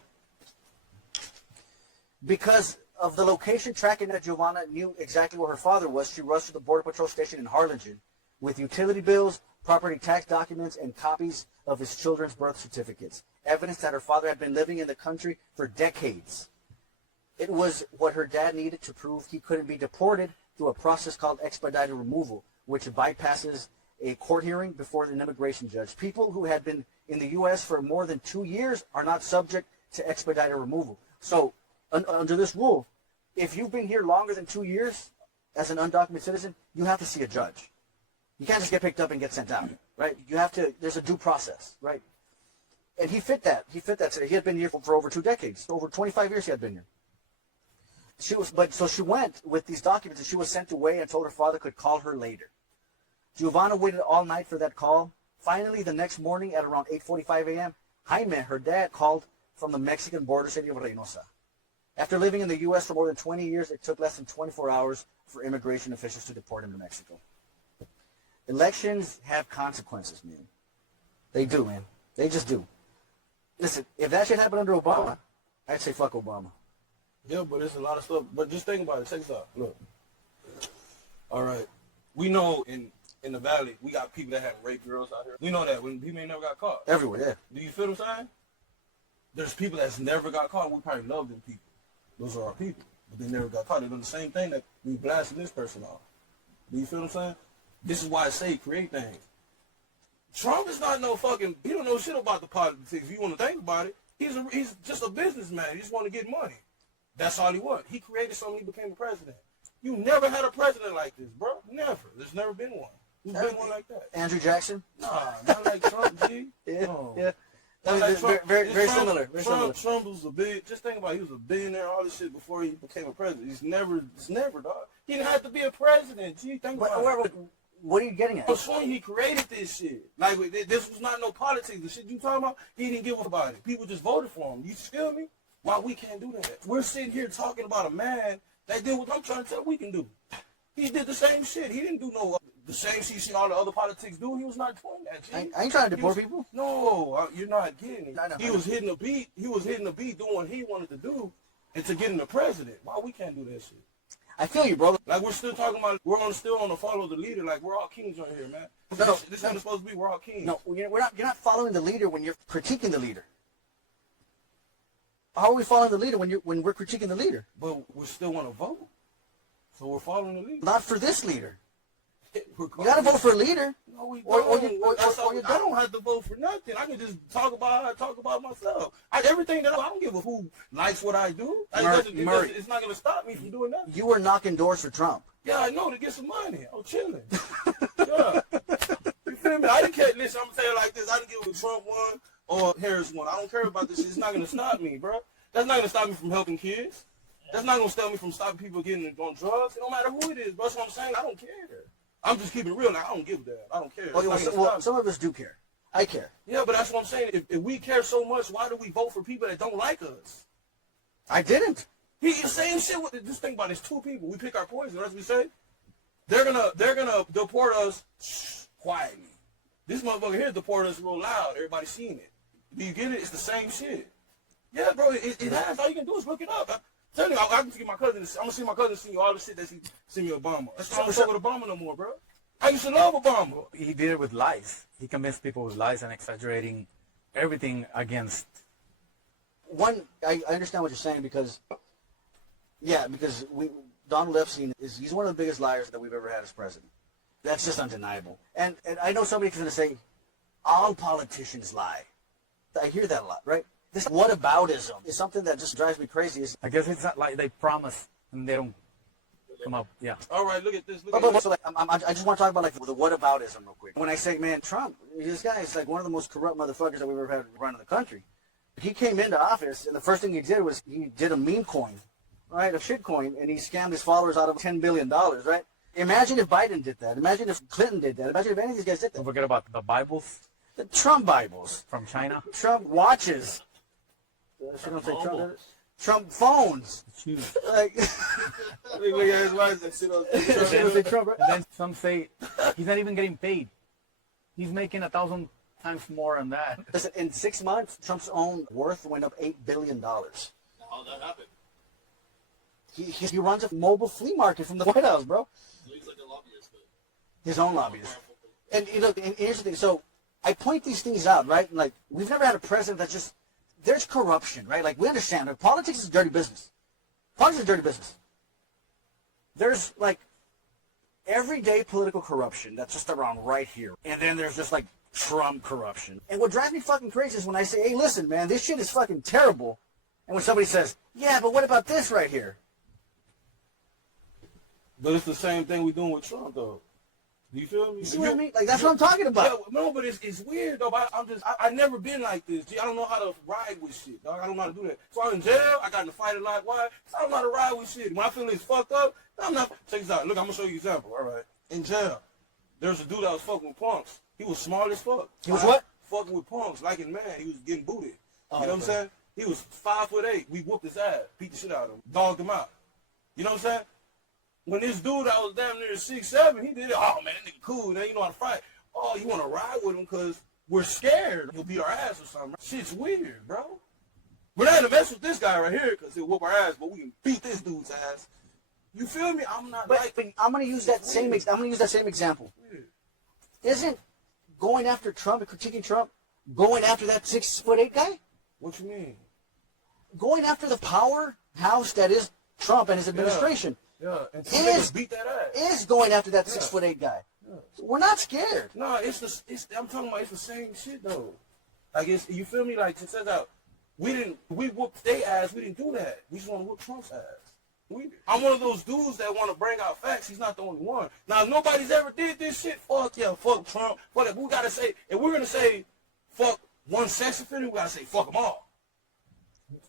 Because of the location tracking that Giovanna knew exactly where her father was, she rushed to the Border Patrol station in Harlingen with utility bills, property tax documents, and copies of his children's birth certificates, evidence that her father had been living in the country for decades. It was what her dad needed to prove he couldn't be deported through a process called expedited removal, which bypasses a court hearing before an immigration judge. People who had been in the U.S. for more than 2 years are not subject to expedited removal. So, under this rule, if you've been here longer than 2 years as an undocumented citizen, you have to see a judge. You can't just get picked up and get sent out, right? You have to, there's a due process, right? And he fit that. He had been here for over 2 decades. Over 25 years he had been here. So she went with these documents and she was sent away and told her father could call her later. Giovanna waited all night for that call. Finally, the next morning at around 8:45 a.m., Jaime, her dad, called from the Mexican border city of Reynosa. After living in the U.S. for more than 20 years, it took less than 24 hours for immigration officials to deport him to Mexico. Elections have consequences, man. They do, man. They just do. Listen, if that shit happened under Obama, I'd say fuck Obama. Yeah, but there's a lot of stuff. But just think about it. Check this out. Look. All right. We know in the Valley, we got people that have raped girls out here. We know that when people ain't never got caught. Everywhere, yeah. Do you feel what I'm saying? There's people that's never got caught. We probably love them people. Those are our people. But they never got caught. They're doing the same thing that we blasting this person off. Do you feel what I'm saying? This is why I say create things. Trump is not no fucking, he don't know shit about the politics. If you want to think about it, he's just a businessman. He just want to get money. That's all he was. He created something, he became a president. You never had a president like this, bro. Never. There's never been one. There's been one like that. Andrew Jackson? Nah, not like Trump, G. Yeah, no. yeah. Like Very similar. Trump was just think about it, he was a billionaire, all this shit before he became a president. It's never, dog. He didn't have to be a president, G. Think about it. What are you getting at? I was showing he created this shit. Like, this was not no politics. The shit you talking about, he didn't give a fuck about it. People just voted for him. You feel me? Why we can't do that? We're sitting here talking about a man that did what I'm trying to tell we can do. He did the same shit. He didn't do the same shit all the other politics do. He was not doing that shit. I ain't trying to deport people. No, you're not getting it. I He was hitting the beat. He was hitting the beat doing what he wanted to do and to get him the president. Why we can't do that shit? I feel you, bro. Like, we're still talking about, still on the follow the leader. Like, we're all kings right here, man. This is what it's supposed to be. We're all kings. No, you're not following the leader when you're critiquing the leader. How are we following the leader when we're critiquing the leader? But we still want to vote. So we're following the leader. Not for this leader. You got to vote for a leader. No, we Or don't. I don't have to vote for nothing. I can just talk about how I talk about myself. Everything that I don't give a who likes what I do. Murray, it's not going to stop me from doing nothing. You were knocking doors for Trump. Yeah, I know, to get some money. I'm chilling. Yeah. You feel me? I didn't care. Listen, I'm going to say it like this. I didn't give a Trump one or Harris one. I don't care about this shit. It's not going to stop me, bro. That's not going to stop me from helping kids. That's not going to stop me from stopping people getting on drugs. It don't matter who it is, bro. That's what I'm saying. I don't care. I'm just keeping it real. Like, I don't give a damn. I don't care. Well, some of us do care. I care. Yeah, but that's what I'm saying. If we care so much, why do we vote for people that don't like us? I didn't. He's the same shit with just think about it. It's two people. We pick our poison. That's what we say. They're gonna deport us quietly. This motherfucker here deport us real loud. Everybody's seeing it. Do you get it? It's the same shit. Yeah, bro. It has. All you can do is look it up. Tell you, I can see my cousin. I'm gonna see my cousin see all the shit that she sent me Obama. That's why I don't fuck with Obama no more, bro. I used to love Obama. He did it with lies. He convinced people with lies and exaggerating everything against. I understand what you're saying because Donald Epstein he's one of the biggest liars that we've ever had as president. That's just undeniable. And I know somebody's going to say, all politicians lie. I hear that a lot, right? This whataboutism is something that just drives me crazy. I guess it's not like they promise and they don't come up. Yeah. All right, look at this. So like, I just want to talk about like the whataboutism real quick. When I say, man, Trump, this guy is like one of the most corrupt motherfuckers that we've ever had running the country. He came into office, and the first thing he did was he did a meme coin, right, a shit coin, and he scammed his followers out of $10 billion, right? Imagine if Biden did that. Imagine if Clinton did that. Imagine if any of these guys did that. Don't forget about the Bibles. The Trump Bibles. From China. Trump watches. I don't say Trump. Trump phones. Like, look at his wife and sit on. And then some say he's not even getting paid. He's making 1,000 times more than that. Listen, in 6 months, Trump's own worth went up $8 billion. How'd that happen? He runs a mobile flea market from the White House, bro. He's like a lobbyist, but his own lobbyist. And you know, and here's the thing. So I point these things out, right? Like, we've never had a president that's just, there's corruption, right? Like, we understand that politics is dirty business. Politics is dirty business. There's like everyday political corruption that's just around right here. And then there's just like Trump corruption. And what drives me fucking crazy is when I say, hey, listen, man, this shit is fucking terrible. And when somebody says, yeah, but what about this right here? But it's the same thing we're doing with Trump, though. Do you feel me? You see what I mean? Like, that's what I'm talking about. Yeah, no, but it's weird, though. I've never been like this. I don't know how to ride with shit, dog. I don't know how to do that. So I'm in jail. I got in a fight a lot. Why? So I don't know how to ride with shit. When I feel it's fucked up, I'm not. Check this out. Look, I'm going to show you an example. All right. In jail, there's a dude that was fucking with punks. He was smart as fuck. He was what? Fucking with punks. Like in man, he was getting booted. You know what I'm saying? He was 5'8". We whooped his ass. Beat the shit out of him. Dogged him out. You know what I'm saying? When this dude that was damn near 6'7", he did it. Oh, man, that nigga cool. Now you know how to fight. Oh, you want to ride with him because we're scared he'll beat our ass or something. Shit's weird, bro. We're not going to mess with this guy right here because he'll whoop our ass, but we can beat this dude's ass. You feel me? I'm not but like... I'm going to use that same example. Weird. Isn't going after Trump and critiquing Trump going after that 6'8" guy? What you mean? Going after the powerhouse that is Trump and his administration. Yeah, and niggas beat that ass. Is going after that 6'8" guy. Yeah. So we're not scared. No, I'm talking about it's the same shit though. Like you feel me? Like it says out, we whooped their ass. We didn't do that. We just want to whoop Trump's ass. I'm one of those dudes that want to bring out facts. He's not the only one. Now, if nobody's ever did this shit, fuck yeah, fuck Trump. Fuck it. We gotta say, if we're gonna say fuck one sex offender, we gotta say fuck them all.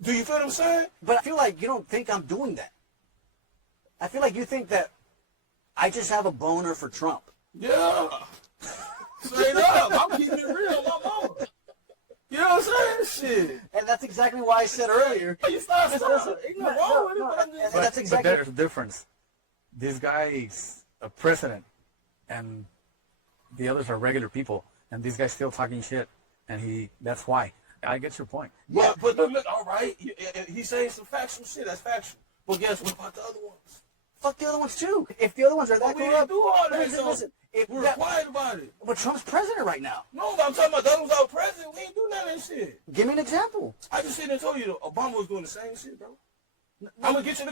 Do you feel what I'm saying? But I feel like you don't think I'm doing that. I feel like you think that I just have a boner for Trump. Yeah. Straight up. I'm keeping it real, my mama. You know what I'm saying? Shit. And that's exactly why I said earlier. You stop. Ain't nothing wrong with it, but I'm just... That's exactly... But there's a difference. This guy is a president, and the others are regular people, and this guy's still talking shit, and that's why. I get your point. Yeah, but look, all right, he's saying some factual shit. That's factual. But guess what about the other ones? Fuck the other ones too. If the other ones are that we didn't do all that. listen, We're quiet about it. But Trump's president right now. No, but I'm talking about the other ones our president. We ain't do none of that shit. Give me an example. I just sit and told you Obama was doing the same shit, bro. I'm gonna get you.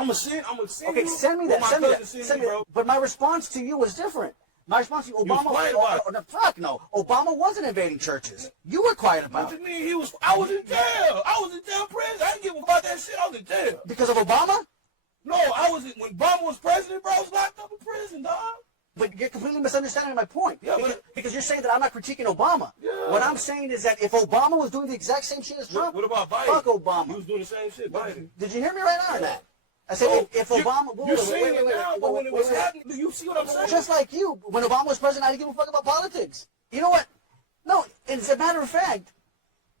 I'm gonna send. Okay, you. send me that. what Send my me cousin that. sent me, bro. But my response to you was different. My response to you, Obama. quiet about it. Fuck no. Obama wasn't invading churches. You were quiet about What it. you mean he was? I was in jail. I was in jail prison. I didn't give a fuck about that shit. I was in jail. Because of Obama? No, I was when Obama was president, bro. I was locked up in prison, dog. But you're completely misunderstanding my point. Yeah, because you're saying that I'm not critiquing Obama. Yeah. What I'm saying is that if Obama was doing the exact same shit as Trump, What about Biden? fuck Obama. He was doing the same shit, Biden. Did you hear me right now or not? I said if Obama... You're saying it now, but when it was happening, do you see what I'm saying? Just like you, when Obama was president, I didn't give a fuck about politics. You know what? No, as a matter of fact,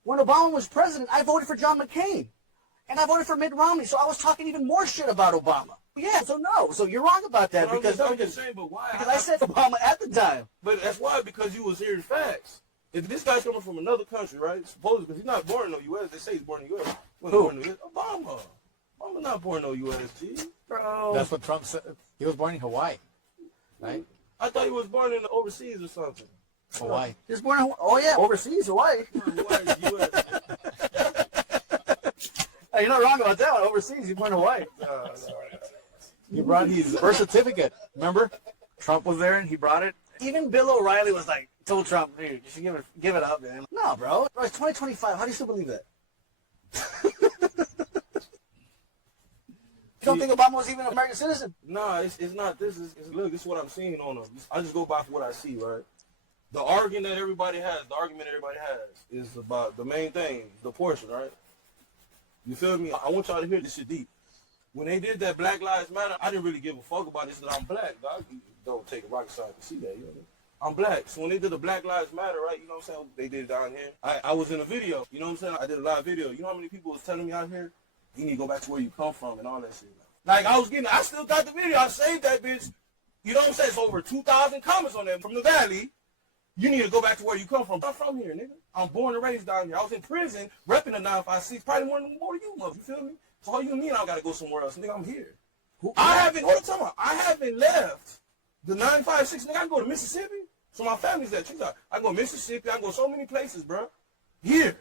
when Obama was president, I voted for John McCain. And I voted for Mitt Romney, so I was talking even more shit about Obama. Yeah, so no. So you're wrong about that. Well, because I'm just saying, but why? Because I said Obama at the time. But that's why, because you was hearing facts. If this guy's coming from another country, right? Supposedly, because he's not born in the U.S. They say he's born in the U.S. Who? Born in the US. Obama. Obama's not born in the U.S., G. Bro. That's what Trump said. He was born in Hawaii, right? I thought he was born in the overseas or something. Hawaii. He was born in Hawaii. Oh, yeah, overseas, Hawaii. Hawaii, U.S. Hey, you're not wrong about that one. Overseas, he's born in Hawaii. He brought his birth certificate. Remember? Trump was there and he brought it. Even Bill O'Reilly was like, told Trump, dude, you should give it up, man. No, bro. Bro, it's 2025. How do you still believe that? You don't think Obama was even an American citizen? Nah, it's not. This is this is what I'm seeing on him. I just go by for what I see, right? The argument that everybody has is about the main thing, the portion, right? You feel me? I want y'all to hear this shit deep. When they did that Black Lives Matter, I didn't really give a fuck about this, that I'm black, dog. You don't take a rocket science to see that, you know what I mean? I'm black. So when they did the Black Lives Matter, right, you know what I'm saying? They did it down here. I was in a video, you know what I'm saying? I did a live video. You know how many people was telling me out here, you need to go back to where you come from and all that shit. Like, I still got the video. I saved that bitch. You know what I'm saying? It's over 2,000 comments on that from the Valley. You need to go back to where you come from. I'm from here, nigga. I'm born and raised down here. I was in prison, repping the 956, probably more than you, mother. You feel me? So how you mean I gotta go somewhere else? Nigga, I'm here. I haven't left the 956. Nigga, I can go to Mississippi. So my family's there. I can go to Mississippi. I can go so many places, bro. Here.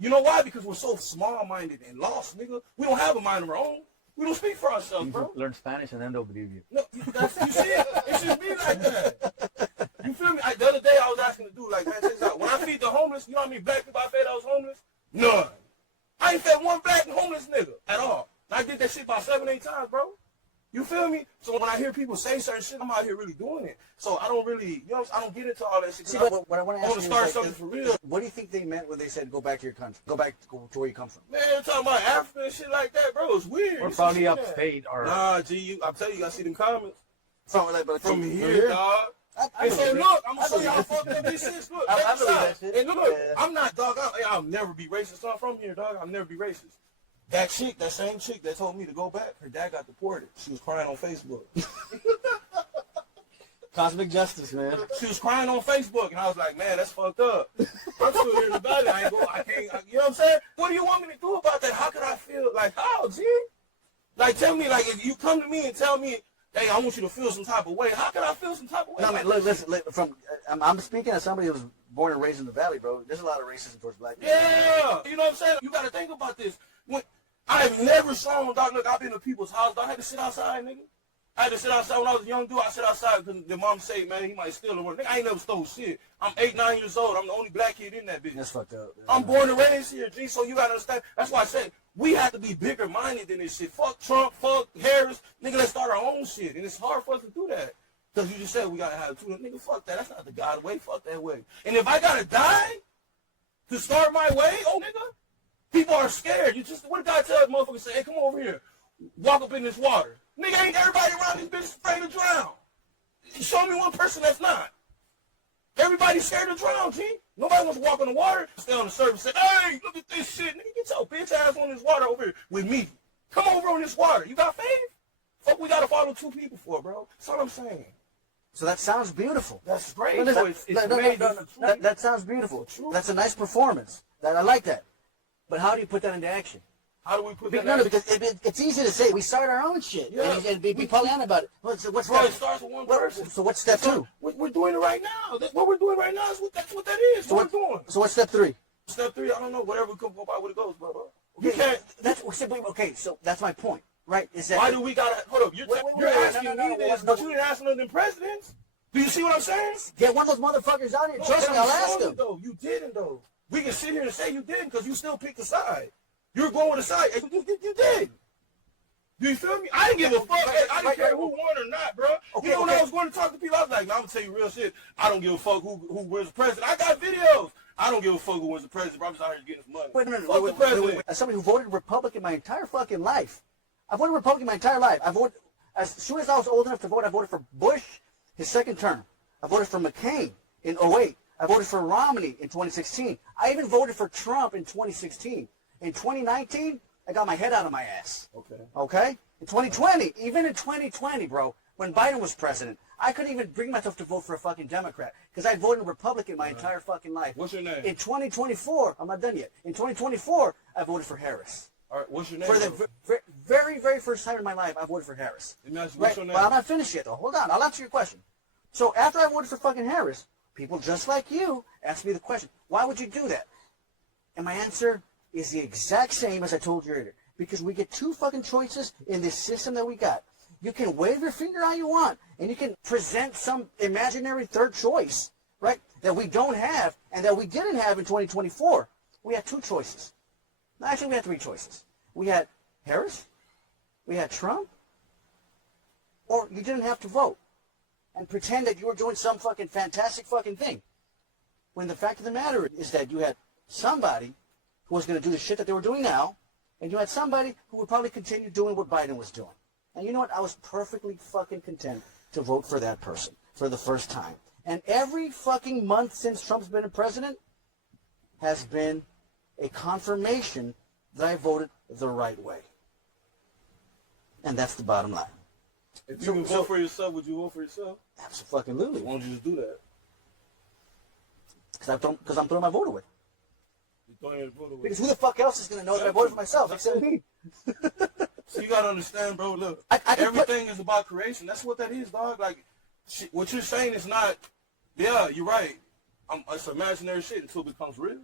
You know why? Because we're so small-minded and lost, nigga. We don't have a mind of our own. We don't speak for ourselves, You bro. learn Spanish and then they'll believe you. No, you see it? It should be like that. You feel me? The other day I was asking the dude, like, man, check this out. When I feed the homeless, you know how many black people I fed that was homeless? None. I ain't fed one black and homeless nigga at all. And I did that shit about 7, 8 times, bro. You feel me? So when I hear people say certain shit, I'm out here really doing it. So I don't really, you know, I don't get into all that shit. See, but what I want to ask you start is, something for real. What do you think they meant when they said go back to your country? Go back to where you come from? Man, I'm talking about Africa and shit like that, bro. It's weird. Or probably upstate or... Nah, G, I'm telling you, I see them comments. From here, here? dog. And so look, I'm gonna show you how fucked up this is. Look, I check this believe out. that shit. And look, Yeah. I'm not, dog. I'll never be racist. So I'm from here, dog. I'll never be racist. That same chick that told me to go back, her dad got deported. She was crying on Facebook. Cosmic justice, man. She was crying on Facebook, and I was like, man, that's fucked up. I'm still here in the valley. I can't, you know what I'm saying? What do you want me to do about that? How could I feel? Like, how, G? Like, tell me, like, if you come to me and tell me, hey, I want you to feel some type of way, how can I feel some type of way? No, man, look, listen, I'm speaking as somebody who was born and raised in the valley, bro. There's a lot of racism towards black people. Yeah, you know what I'm saying? You got to think about this. When I've never shown, dog, look, I've been to people's house, dog. I had to sit outside, nigga. I had to sit outside when I was a young dude. I sit outside because the mom say, man, he might steal or whatever. Nigga, I ain't never stole shit. I'm 8, 9 years old. I'm the only black kid in that bitch. That's fucked up. I'm born and raised here, G, so you got to understand. That's why I said we have to be bigger-minded than this shit. Fuck Trump, fuck Harris. Nigga, let's start our own shit. And it's hard for us to do that. Because you just said we got to have two. Nigga, fuck that. That's not the God way. Fuck that way. And if I got to die to start my way, oh, nigga, people are scared. You just, what did God tell that motherfucker? Say, hey, come over here. Walk up in this water. Nigga, ain't everybody around this bitch afraid to drown. Show me one person that's not. Everybody's scared to drown, G. Nobody wants to walk on the water, stay on the surface and say, hey, look at this shit. Nigga, get your bitch ass on this water over here with me. Come over on this water. You got faith? Fuck, we got to follow 2 people for, bro. That's all I'm saying. So that sounds beautiful. That's great. No, So that sounds beautiful. That's a nice performance. I like that. But how do you put that into action? How do we put that? No, because it's easy to say we start our own shit and be Pollyanna about it. What's Bro, step? it starts with one person. So what's step 2? We're doing it right now. What we're doing right now is that's what that is. So what we're doing. So what's step 3? Step 3, I don't know. Whatever comes by, what it goes, brother. You can't. Okay. So that's my point, right? Is that why do we gotta hold up? You're asking me this, but you didn't ask none of them presidents. Do you see what I'm saying? Get one of those motherfuckers out here. Trust me, I'll ask them. Though you didn't though. We can sit here and say you didn't because you still picked a side. You're going with a side. You did. Do you feel me? I didn't give a fuck. I didn't care who won or not, bro. When I was going to talk to people, I was like, no, I'm gonna tell you real shit. I don't give a fuck who wins the president. I got videos. I don't give a fuck who wins the president. Bro, I'm just out here getting his money. Fuck the president. As somebody who voted Republican my entire fucking life, I voted Republican my entire life. I voted as soon as I was old enough to vote. I voted for Bush, his second term. I voted for McCain in 2008. I voted for Romney in 2016. I even voted for Trump in 2016. In 2019, I got my head out of my ass. Okay? In 2020, even in 2020, bro, when Biden was president, I couldn't even bring myself to vote for a fucking Democrat because I voted Republican my entire fucking life. What's your name? In 2024, I'm not done yet. In 2024, I voted for Harris. All right, what's your name? For the very, very first time in my life, I voted for Harris. What's your name? Well, I'm not finished yet, though. Hold on. I'll answer your question. So after I voted for fucking Harris, people just like you asked me the question, why would you do that? And my answer is the exact same as I told you earlier. Because we get 2 fucking choices in this system that we got. You can wave your finger how you want, and you can present some imaginary third choice, right, that we don't have and that we didn't have in 2024. We had 2 choices. Actually, we had 3 choices. We had Harris, we had Trump, or you didn't have to vote and pretend that you were doing some fucking fantastic fucking thing. When the fact of the matter is that you had somebody who was going to do the shit that they were doing now, and you had somebody who would probably continue doing what Biden was doing. And you know what? I was perfectly fucking content to vote for that person for the first time. And every fucking month since Trump's been a president has been a confirmation that I voted the right way. And that's the bottom line. If you can vote for yourself, would you vote for yourself? Absolutely. Why don't you just do that? Because I'm throwing my vote away. Because who the fuck else is going to know that I voted for myself except me? So you got to understand, bro, look, everything is about creation. That's what that is, dog. Like, what you're saying is not, yeah, you're right. It's imaginary shit until it becomes real.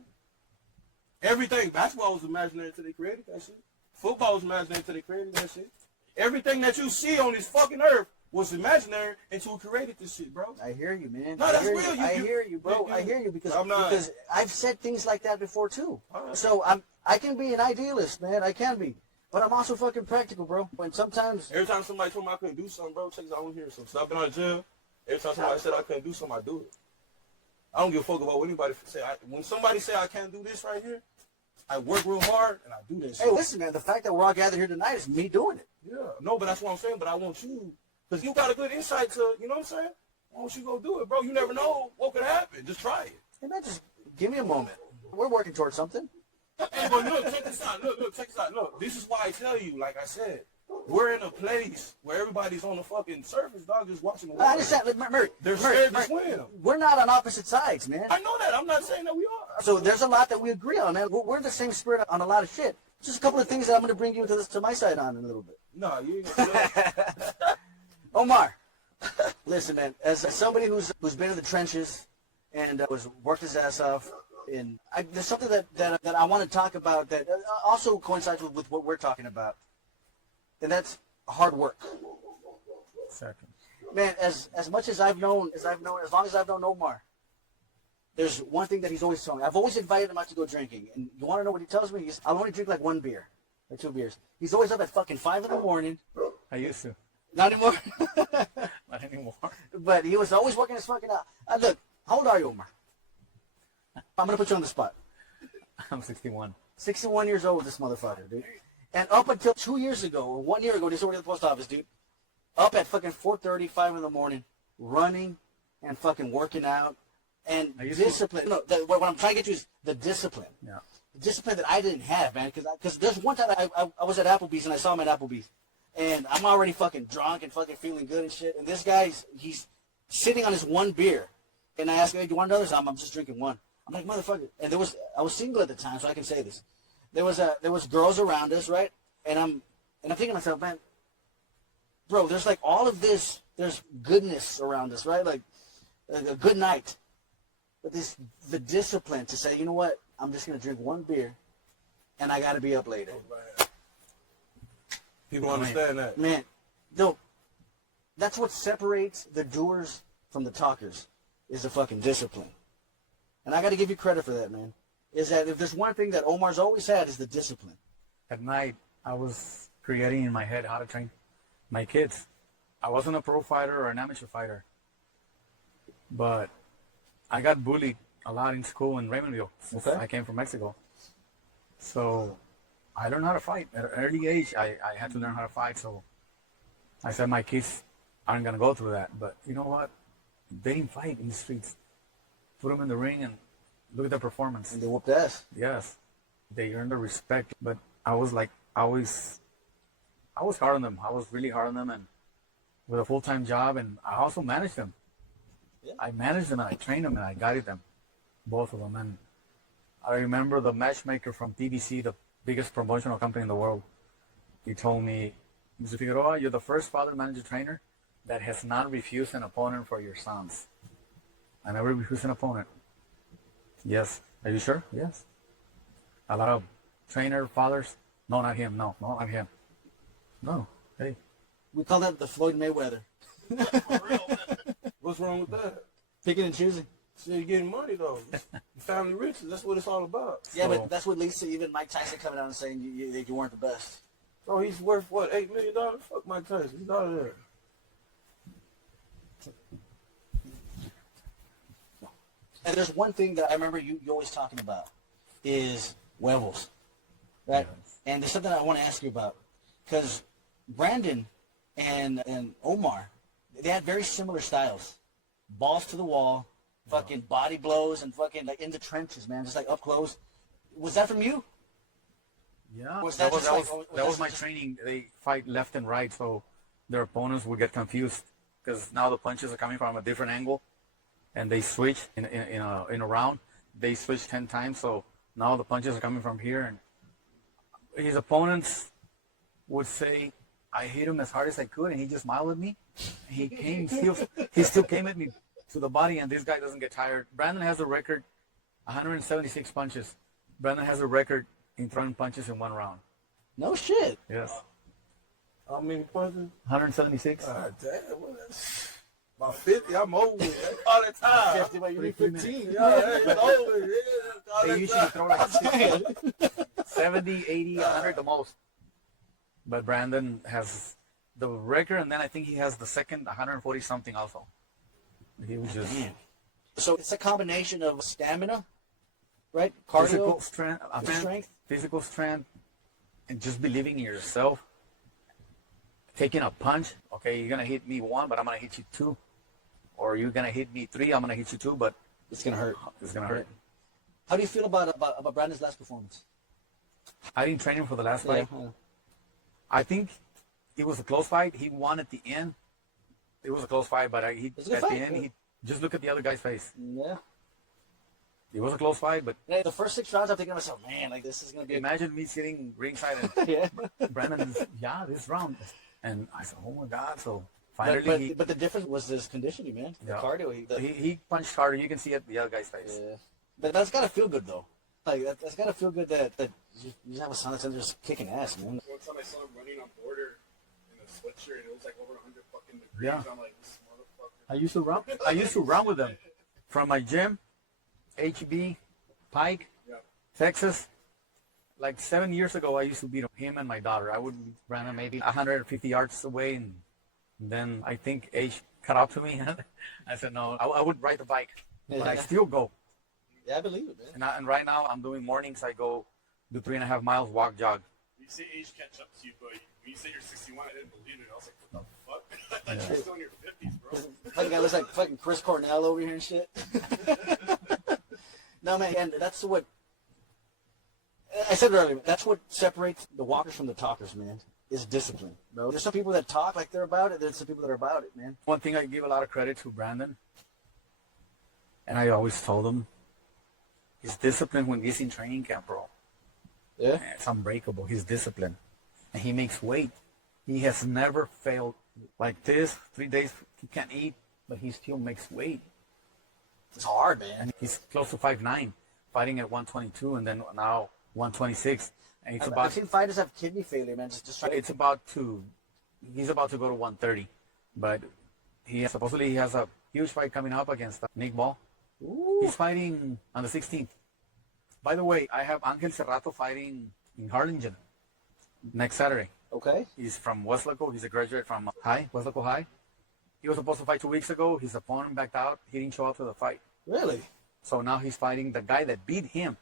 Everything, basketball was imaginary until they created that shit. Football was imaginary until they created that shit. Everything that you see on this fucking earth was imaginary until we created this shit, bro. I hear you, man. No, that's real. I hear you, bro. I hear you because I've said things like that before too. Right. So I can be an idealist, man. I can be, but I'm also fucking practical, bro. And sometimes every time somebody told me I couldn't do something, bro, check this out. I want to hear something. So I've been out of jail. Every time somebody said I couldn't do something, I do it. I don't give a fuck about what anybody say. When somebody say I can't do this right here, I work real hard and I do that shit. Hey, listen, man. The fact that we're all gathered here tonight is me doing it. Yeah, no, but that's what I'm saying. But I want you, because you got a good insight to, you know what I'm saying? Why don't you go do it, bro? You never know what could happen. Just try it. Hey, man, just give me a moment. We're working towards something. Hey, but look, check this out. Look, check this out. Look, this is why I tell you, like I said, we're in a place where everybody's on the fucking surface, dog, just watching the water. I understand. Murray, they're scared to swim. We're not on opposite sides, man. I know that. I'm not saying that we are. So there's a lot that we agree on, man. We're the same spirit on a lot of shit. Just a couple of things that I'm going to bring you to my side on in a little bit. No, you ain't gonna do that. Omar, listen, man. As somebody who's been in the trenches and was worked his ass off, there's something that I want to talk about that also coincides with what we're talking about, and that's hard work. Second. Man, as much as I've known, as long as I've known Omar, there's one thing that he's always told me. I've always invited him out to go drinking, and you want to know what he tells me? I'll only drink like 1 beer or 2 beers. He's always up at fucking 5 in the morning. I used to. Not anymore. Not anymore. But he was always working his fucking out. Look, how old are you, Omar? I'm gonna put you on the spot. I'm 61. 61 years old, this motherfucker, dude. And up until 2 years ago, or 1 year ago, this is working at the post office, dude. Up at fucking 4:30, 5 in the morning, running and fucking working out. And discipline. No, what I'm trying to get to is the discipline. Yeah. The discipline that I didn't have, man. Because there's one time I was at Applebee's and I saw him at Applebee's. And I'm already fucking drunk and fucking feeling good and shit. And this guy, he's sitting on his 1 beer. And I asked him, hey, do you want another? I'm just drinking 1. I'm like, motherfucker. And I was single at the time, so I can say this. there was girls around us, right? And I'm thinking to myself, man, bro, there's like all of this, there's goodness around us, right? Like a good night. But the discipline to say, you know what, I'm just going to drink one beer and I got to be up later. People understand that. Man, no, that's what separates the doers from the talkers is the fucking discipline. And I got to give you credit for that, man. Is that if there's one thing that Omar's always had is the discipline. At night, I was creating in my head how to train my kids. I wasn't a pro fighter or an amateur fighter, but I got bullied a lot in school in Raymondville. Okay. I came from Mexico. So I learned how to fight. At an early age, I had to learn how to fight. So I said my kids aren't going to go through that. But you know what? They didn't fight in the streets. Put them in the ring and look at their performance. And they whooped ass. Yes. They earned the respect. But I was hard on them. I was really hard on them, and with a full-time job, and I also managed them. Yeah. I managed them, and I trained them, and I guided them, both of them. And I remember the matchmaker from PBC, the biggest promotional company in the world. He told me, Mr. Figueroa, you're the first father-manager trainer that has not refused an opponent for your sons. I never refused an opponent. Yes. Are you sure? Yes. A lot of trainer fathers, no, not him. No, not him. No. Hey. We call that the Floyd Mayweather. What's wrong with that? Picking and choosing. See, you're getting money though. Family riches. That's what it's all about. Yeah, but that's what leads to even Mike Tyson coming out and saying you weren't the best. Bro, he's worth what, $8 million? Fuck Mike Tyson. He's out of there. And there's one thing that I remember you always talking about is huevos, right? Yes. And there's something I want to ask you about because Brandon and Omar, they had very similar styles. Balls to the wall, fucking body blows, and fucking like in the trenches, man, just like up close. Was that from you? Yeah, Was that that just like- was was my that- training. They fight left and right, so their opponents would get confused because now the punches are coming from a different angle, and they switch in a round. They switch 10 times, so now the punches are coming from here, and his opponents would say, "I hit him as hard as I could," and he just smiled at me. He still came at me to the body, and this guy doesn't get tired. Brandon has a record, 176 punches. Brandon has a record in throwing punches in one round. No shit. Yes. How many punches? 176. God damn, what that's about 50. I'm over it. That's all the time. 50, but you need 15. Yeah, it's over it. Yeah, that's all They the usually time. throw like 70, 80, 100 the most. But Brandon has the record, and then I think he has the second, 140 something also. He was just So it's a combination of stamina, right? Cardio, physical strength, physical strength, and just believing in yourself. Taking a punch, okay, you're gonna hit me 1, but I'm gonna hit you 2, or you're gonna hit me 3, I'm gonna hit you 2, but it's gonna hurt. it's gonna hurt. How do you feel about Brandon's last performance? I didn't train him for the last fight. I think it was a close fight. He won at the end. It was a close fight, but at was a the good fight, end, yeah. he just look at the other guy's face. Yeah. It was a close fight, but Hey, the first 6 rounds, I'm thinking to myself, man, like this is gonna be. imagine me sitting ringside and Yeah. Brandon is, this round. And I said, oh my God. So finally, But the difference was his conditioning, man. The Yeah. cardio. he punched harder. You can see it the other guy's face. Yeah. But that's gotta feel good though. Like that's gotta feel good that you have a son that's in there just kicking ass, man. One time I saw him running on border in a sweatshirt, and it was like over 100 fucking degrees. Yeah. I'm like, this motherfucker. I used to run with them from my gym, HB, Pike, Yeah. Texas. Like 7 years ago, I used to beat him and my daughter. I would run him maybe 150 yards away, and then I think H cut up to me. I said, no, I would ride the bike, but I still go. Yeah, I believe it, man. And right now, I'm doing mornings. I go do 3.5 miles, walk, jog. You say age catch up to you, but when you said you're 61, I didn't believe it. I was like, what the fuck? I thought you were still in your 50s, bro. Fucking guy looks like fucking Chris Cornell over here and shit. No, man, and that's what I said it earlier. That's what separates the walkers from the talkers, man. Is discipline, bro. There's some people that talk like they're about it. There's some people that are about it, man. One thing I give a lot of credit to Brandon, and I always told him, his discipline when he's in training camp, bro. Yeah. It's unbreakable. He's disciplined. And he makes weight. He has never failed like this. 3 days he can't eat, but he still makes weight. It's hard, man. And he's close to 5'9", fighting at 122 and then now 126. And it's I've seen fighters have kidney failure, man. Just try. he's about to go to 130, but supposedly he has a huge fight coming up against Nick Ball. Ooh. He's fighting on the 16th. By the way, I have Angel Cerrato fighting in Harlingen next Saturday. Okay. He's from Westlaco. He's a graduate from Westlaco High. He was supposed to fight 2 weeks ago. His opponent backed out. He didn't show up to the fight. Really? So now he's fighting the guy that beat him.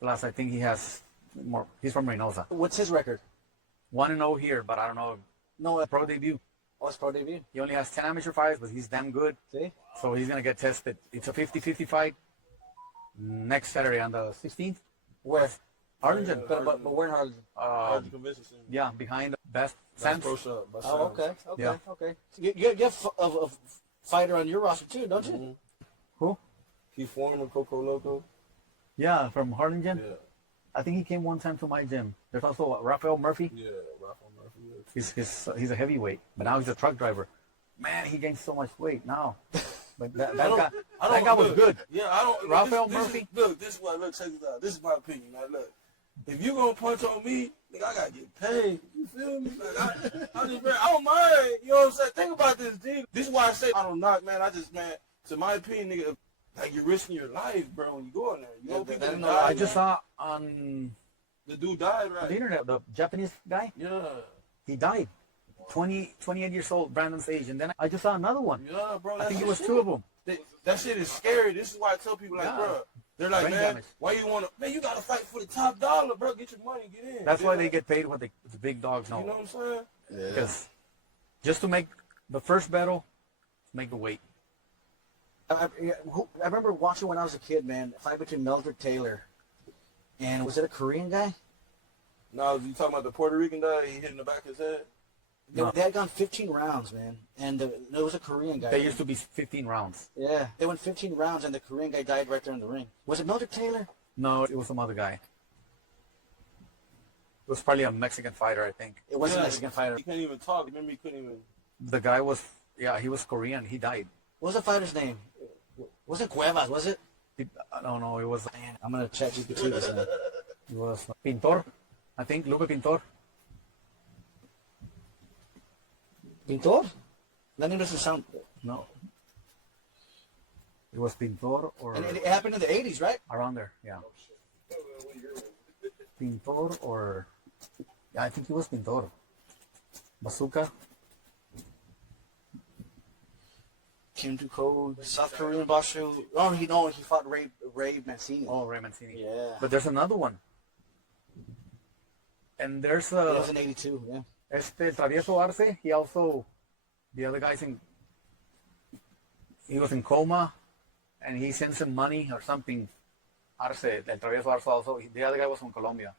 Plus, I think he has more. He's from Reynosa. What's his record? 1-0 here, but I don't know. No, Pro debut. oh, it's pro debut. He only has 10 amateur fights, but he's damn good. See? So he's going to get tested. It's a 50-50 fight next Saturday on the 16th. Where? Harlingen. But we're in Harlingen. Harlingen Convention Center. Yeah, behind the best That's Sam's. Pro Shop. by Oh, Sam's. okay. Yeah. Okay. You have a fighter on your roster too, don't you? Mhm. Who? Keith Foreman, Coco Loco. Yeah, from Harlingen. Yeah. I think he came one time to my gym. There's also Rafael Murphy. Yeah, Rafael Murphy. He's a heavyweight, but now he's a truck driver. Man, he gained so much weight now. But that guy was good. Yeah, I don't. Rafael this Murphy. This is what. Look, check this out. This is my opinion. Like, look, if you gonna punch on me, nigga, I gotta get paid. You feel me? Like, I don't mind. You know what I'm saying? Think about this, dude. This is why I say I don't knock, man. To my opinion, nigga, like you're risking your life, bro, when you go in there. You know, people that die. I just saw on the dude died, right? the internet, the Japanese guy, Yeah. he died. 28 years old, Brandon's age. And then I just saw another one. Yeah, bro. I think it was two of them. That shit is scary. This is why I tell people, like, Yeah. bro, they're like, Brain man, damage. why you want to, man, you got to fight for the top dollar, bro. Get your money, get in. That's You why know? they get paid what the big dogs know. You know what I'm saying? Because just to make the first battle, make the weight. I remember watching when I was a kid, man, a fight between Meldrick Taylor and was it a Korean guy? No, you talking about the Puerto Rican guy? He hit in the back of his head? No. They had gone 15 rounds, man, and there was a Korean guy. They used to be 15 rounds. Yeah, they went 15 rounds, and the Korean guy died right there in the ring. Was it Meldrick Taylor? No, it was some other guy. It was probably a Mexican fighter, I think. It wasn't a Mexican fighter. He couldn't even talk. Remember, he couldn't even. The guy was, he was Korean. He died. What was the fighter's name? Wasn't Cuevas, was it? I don't know. It was, Man, I'm gonna chat GPT this now. it was Pintor, I think, Lupe Pintor. Pintor? That name doesn't sound. No. It was Pintor or And it happened in the 80s, right? around there, yeah. Pintor or, yeah, I think he was Pintor. Bazooka. Kim Duko, South Korean boxer. Oh, he fought Ray Mancini. Oh, Ray Mancini. Yeah. But there's another one. And there's It was in 82, yeah. Travieso Arce. He also, the other guy's he was in coma, and he sends him money or something. Arce, El Travieso Arce also. The other guy was from Colombia.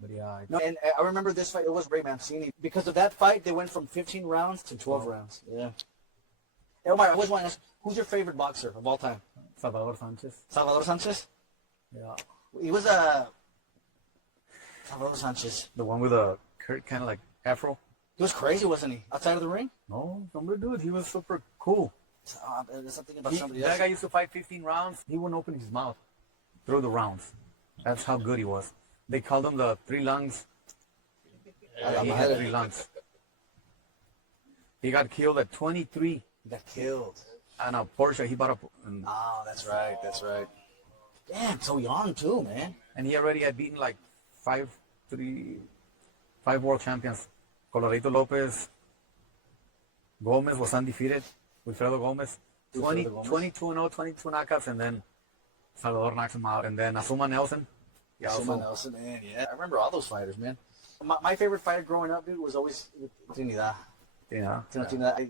But yeah. No, and I remember this fight. It was Ray Mancini. Because of that fight, they went from 15 rounds to 12 rounds. Yeah. Omar, I always want to ask, who's your favorite boxer of all time? Salvador Sanchez. Salvador Sanchez? Yeah. He was Salvador Sanchez. The one with a kind of like afro. He was crazy, wasn't he? Outside of the ring? No, some dude. He was super cool. There's something about somebody That else. guy used to fight 15 rounds. He wouldn't open his mouth through the rounds. That's how good he was. They called him the three lungs. He had 3 lungs. He got killed at 23 He got killed. on a Porsche. He bought a, Oh, that's right. That's right. Damn, so young too, man. and he already had beaten like 5 world champions. Colorado Lopez. Gomez was undefeated. Wilfredo Gomez. 22-0, 22 knockouts, and then Salvador knocks him out. And then Azuma Nelson. Yeah, Someone also, else, man. Yeah, I remember all those fighters, man. My favorite fighter growing up, dude, was always Trinidad. yeah. Trinidad.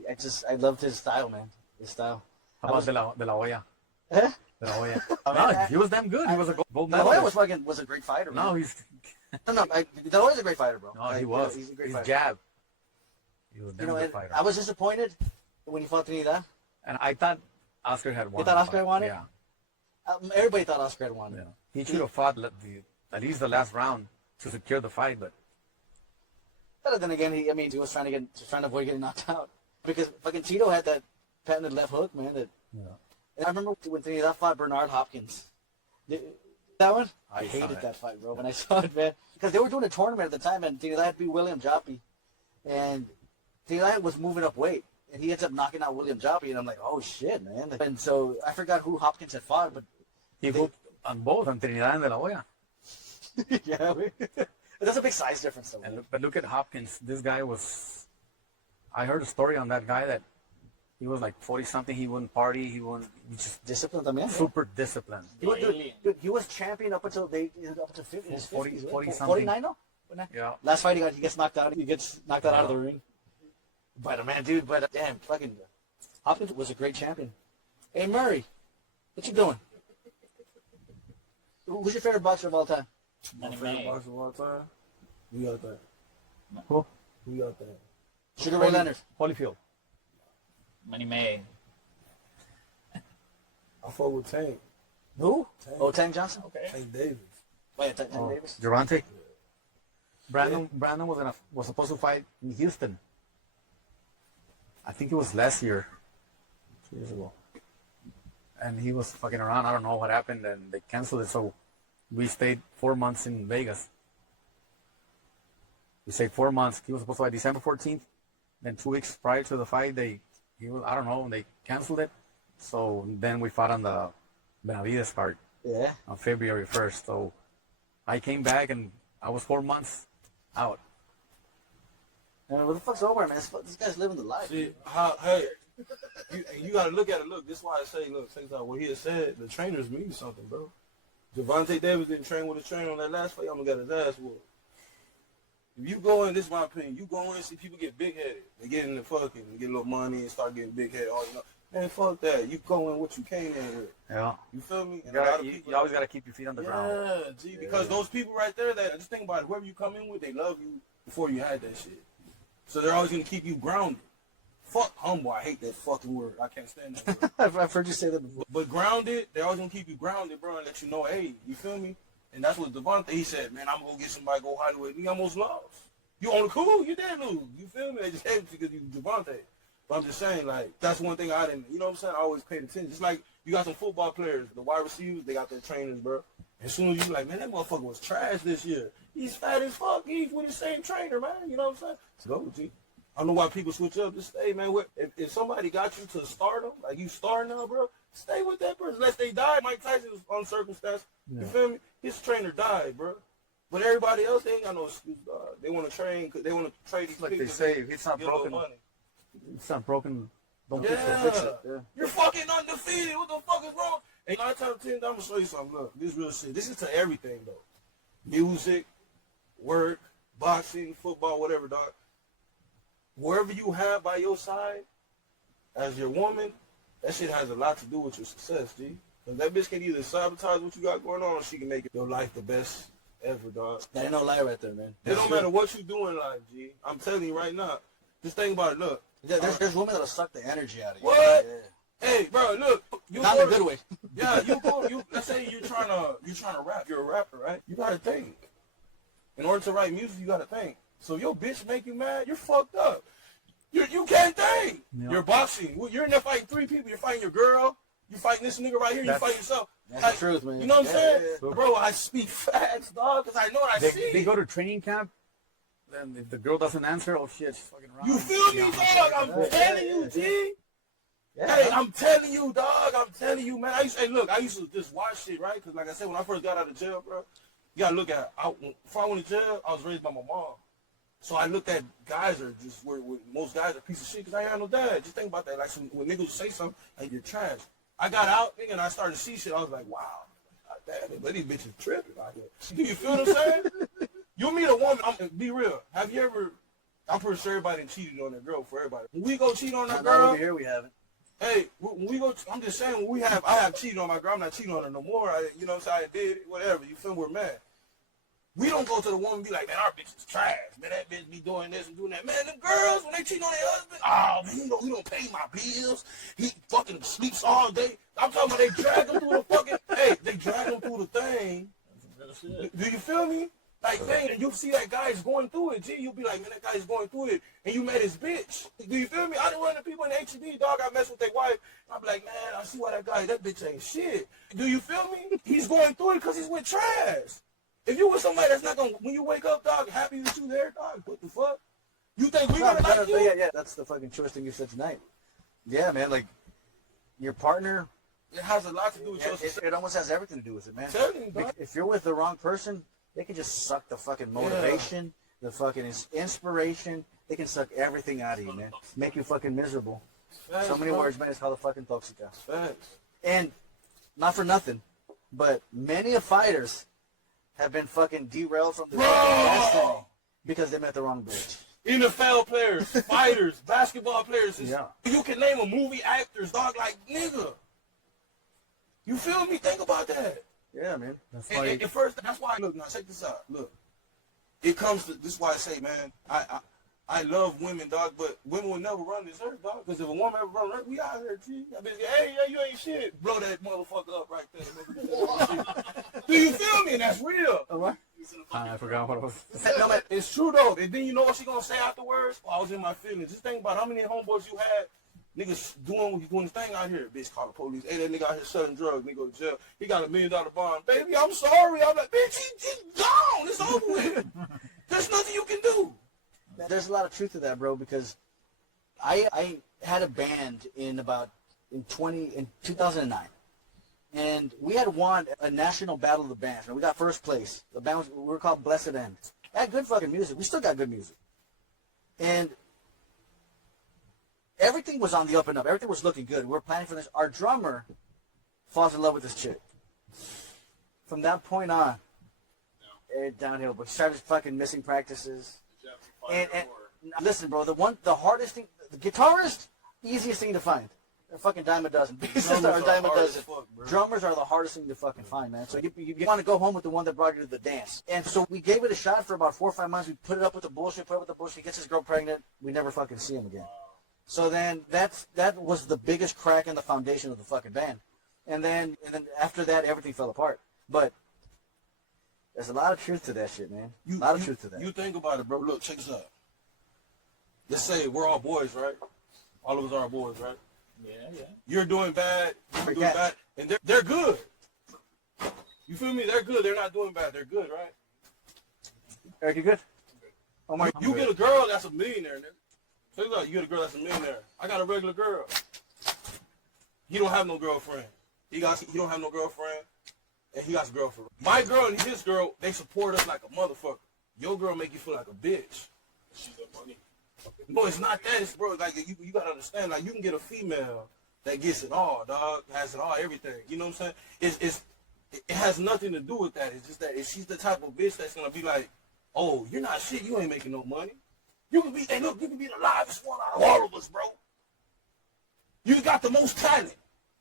I loved his style, man. His style. How about De La Hoya? Eh? De La Hoya. I No, mean, he was damn good. He was a gold De La Hoya medalist. was a great fighter, man. No, he's De La Hoya's a great fighter, bro. no, he was. He's a great His fighter. jab. He was a damn good And fighter. I was disappointed when he fought Trinidad. And I thought Oscar had won. You thought the Oscar fight. had won it? Yeah. Everybody thought Oscar had won. Yeah. He should have fought at least the last round to secure the fight. But then again, he was trying to avoid getting knocked out because fucking Tito had that patented left hook, man. And I remember when Trinidad fought Bernard Hopkins. That one? I hated that fight, bro, when I saw it, man. Because they were doing a tournament at the time, and Trinidad had beat William Joppy. And Trinidad was moving up weight. And he ends up knocking out William Joppy, and I'm like, oh, shit, man. And so I forgot who Hopkins had fought, but... he whooped on both, on Trinidad and De La Hoya. Yeah, that's a big size difference, though. But look at Hopkins. This guy was... I heard a story on that guy that he was like 40-something. He wouldn't party. He just disciplined, I mean. Super disciplined. He was champion up until 50, his 50s, 40-something. 49, no? Yeah. Last fight he gets knocked out. He gets knocked out of the ring. But man, dude, damn, fucking Hopkins was a great champion. Hey Murray, what you doing? Who's your favorite boxer of all time? My favorite boxer of all time? Who got that? Who? Who got that? Sugar Ray Leonard. Holyfield. Money May. I fuck with Tank. Who? Oh, Tank Johnson? Okay. Tank Davis. Oh, yeah, Tank Davis. Gervonta. Brandon was supposed to fight in Houston. I think it was last year, 2 years ago. And he was fucking around. I don't know what happened, and they canceled it. So we stayed 4 months in Vegas. We stayed 4 months. He was supposed to fight December 14th. Then 2 weeks prior to the fight, they canceled it. So then we fought on the Benavides card. Yeah. On February 1st. So I came back, and I was 4 months out. Man, what the fuck's over, man? This guy's living the life. See, you got to look at it. Look, this is why I say, look, things like what he had said, the trainers mean something, bro. Gervonta Davis didn't train with his trainer on that last fight. I'm going to get his ass whooped. If you go in, this is my opinion, you go in and see people get big-headed. They get in the fucking, get a little money and start getting big-headed. Man, fuck that. You go in what you came in with. Yeah. You feel me? And you always got to keep your feet on the ground. Yeah, G, because those people right there, just think about it. Whoever you come in with, they love you before you had that shit. So they're always going to keep you grounded. Fuck humble. I hate that fucking word. I can't stand that word. I've heard you say that before. But grounded, they're always going to keep you grounded, bro, and let you know, hey, you feel me? And that's what Devontae, he said, man, I'm going to go get somebody to go Hollywood. He almost lost. You on the cool, you did lose. You feel me? They just hate you because you Devontae. But I'm just saying, like, that's one thing I didn't, you know what I'm saying? I always paid attention. Just like you got some football players, the wide receivers, they got their trainers, bro. As soon as you like, man, that motherfucker was trash this year. He's fat as fuck. He's with the same trainer, man. You know what I'm saying? Let's go, G. I don't know why people switch up. Just stay, man. If somebody got you to stardom, like you star now, bro, stay with that person. Unless they die. Mike Tyson was uncircumcised. Yeah. You feel me? His trainer died, bro. But everybody else, they ain't got no excuse, dog. They want to train because they want to trade these like they say, if it's not broken, it's not broken, don't fix it. Yeah. You're fucking undefeated. What the fuck is wrong? And 9 times 10, I'm going to show you something. Look, this is real shit. This is to everything, though. Music, work, boxing, football, whatever, dog. Wherever you have by your side, as your woman, that shit has a lot to do with your success, G. Because that bitch can either sabotage what you got going on, or she can make your life the best ever, dog. That ain't no lie right there, man. It don't matter what you do in life, G. I'm telling you right now. Just think about it. Look. Yeah, there's women that'll suck the energy out of you. What? Yeah. Hey, bro, look. Not in a good way. Yeah, let's say you're trying to rap. You're a rapper, right? You gotta think. In order to write music, you gotta think. So if your bitch make you mad, you're fucked up. You can't think. Yeah. You're boxing. You're in there fighting 3 people. You're fighting your girl. You're fighting this nigga right here. You fight yourself. That's the truth, man. You know what I'm saying? Yeah. Bro, I speak facts, dog, because I know what I see. They go to training camp, then if the girl doesn't answer, oh shit, she's fucking around. You feel me, dog? I'm telling you, G. Yeah. Hey, I'm telling you, dog. I'm telling you, man. I used to just watch shit, right? Because like I said, when I first got out of jail, bro, you got to look at, before I went to jail, I was raised by my mom. So I looked at guys are just where most guys are piece of shit because I ain't had no dad. Just think about that. Like when niggas say something, like you're trash. I got out and I started to see shit. I was like, wow, damn, these bitches tripping out here. Do you feel what I'm saying? You meet a woman. Be real. Have you ever? I'm pretty sure everybody cheated on their girl for everybody. When we go cheat on that girl, over here we haven't. Hey, when we go. I'm just saying when I have cheated on my girl. I'm not cheating on her no more. You know what I'm saying? I did whatever. You feel? We're mad. We don't go to the woman and be like, man, our bitch is trash. Man, that bitch be doing this and doing that. Man, the girls, when they cheat on their husband, oh, man, he don't pay my bills. He fucking sleeps all day. I'm talking about they drag him through the fucking, they drag him through the thing. Do you feel me? Like, man, and you see that guy's going through it, G, you'll be like, man, that guy's going through it, and you met his bitch. Do you feel me? I done run into people in HEB, dog, I mess with their wife, I be like, man, I see why that bitch ain't shit. Do you feel me? He's going through it because he's with trash. If you with somebody that's not gonna, when you wake up, dog, happy that you there, dog, what the fuck? You think we gonna like you? Yeah, that's the fucking choice thing you said tonight. Yeah, man, like, your partner, It has a lot to do with your success. it almost has everything to do with it, man. Tell me, dog. If you're with the wrong person, they can just suck the fucking motivation, the fucking inspiration. They can suck everything out of you, man. Make you fucking miserable. Facts, So many bro. words, man. It's called the fucking toxica. Facts. And not for nothing, but many of fighters have been fucking derailed from their destiny because they met the wrong bitch. NFL players, fighters, basketball players. Yeah. You can name a movie actors, dog, like, nigga. You feel me? Think about that. Yeah, man. That's And, why. and first, that's why, look, now check this out. Look, it comes to, this is why I say, man, I love women, dog, but women will never run this earth, dog, because if a woman ever run the earth, we out here, G. I mean, hey, yeah, you ain't shit. Blow that motherfucker up right there. Do you feel me? And that's real. What? I forgot what it was. No, man, it's true, though. And then you know what she gonna say afterwards? Oh, I was in my feelings. Just think about how many homeboys you had. Niggas doing his thing out here. Bitch, call the police. Hey, that nigga out here selling drugs. Nigga go to jail. He got $1 million bond. Baby, I'm sorry. I'm like, bitch, he's gone. It's over with. There's nothing you can do. There's a lot of truth to that, bro, because I had a band in 2009. And we had won a national battle of the bands. And we got first place. The band we were called Blessed End. Had good fucking music. We still got good music. And everything was on the up and up. Everything was looking good. We were planning for this. Our drummer falls in love with this chick. From that point on, downhill. But started fucking missing practices. And listen, bro, the hardest thing, the guitarist, easiest thing to find. A fucking dime a dozen. Bassists are a dime a dozen. Drummers are the hardest thing to fucking find, man. So you want to go home with the one that brought you to the dance. And so we gave it a shot for about 4 or 5 months. We put up with the bullshit. He gets his girl pregnant. We never fucking see him again. So then that was the biggest crack in the foundation of the fucking band. And then after that, everything fell apart. But there's a lot of truth to that shit, man. A lot of truth to that. You think about it, bro. Look, check this out. Let's say we're all boys, right? All of us are boys, right? Yeah. You're doing bad. You're doing bad. And they're good. You feel me? They're good. They're not doing bad. They're good, right? Eric, you good? Omar, You get a girl that's a millionaire, nigga. Check it out. You get a girl that's a millionaire. I got a regular girl. He don't have no girlfriend. He don't have no girlfriend. And he got a girlfriend. My girl and his girl, they support us like a motherfucker. Your girl make you feel like a bitch. She's the money. No, it's not that. It's, bro, like, you gotta understand, like, you can get a female that gets it all, dog, has it all, everything. You know what I'm saying? It has nothing to do with that. It's just that if she's the type of bitch that's gonna be like, oh, you're not shit, you ain't making no money. You can be, hey, look, you can be the livest one out of all of us, bro. You got the most talent.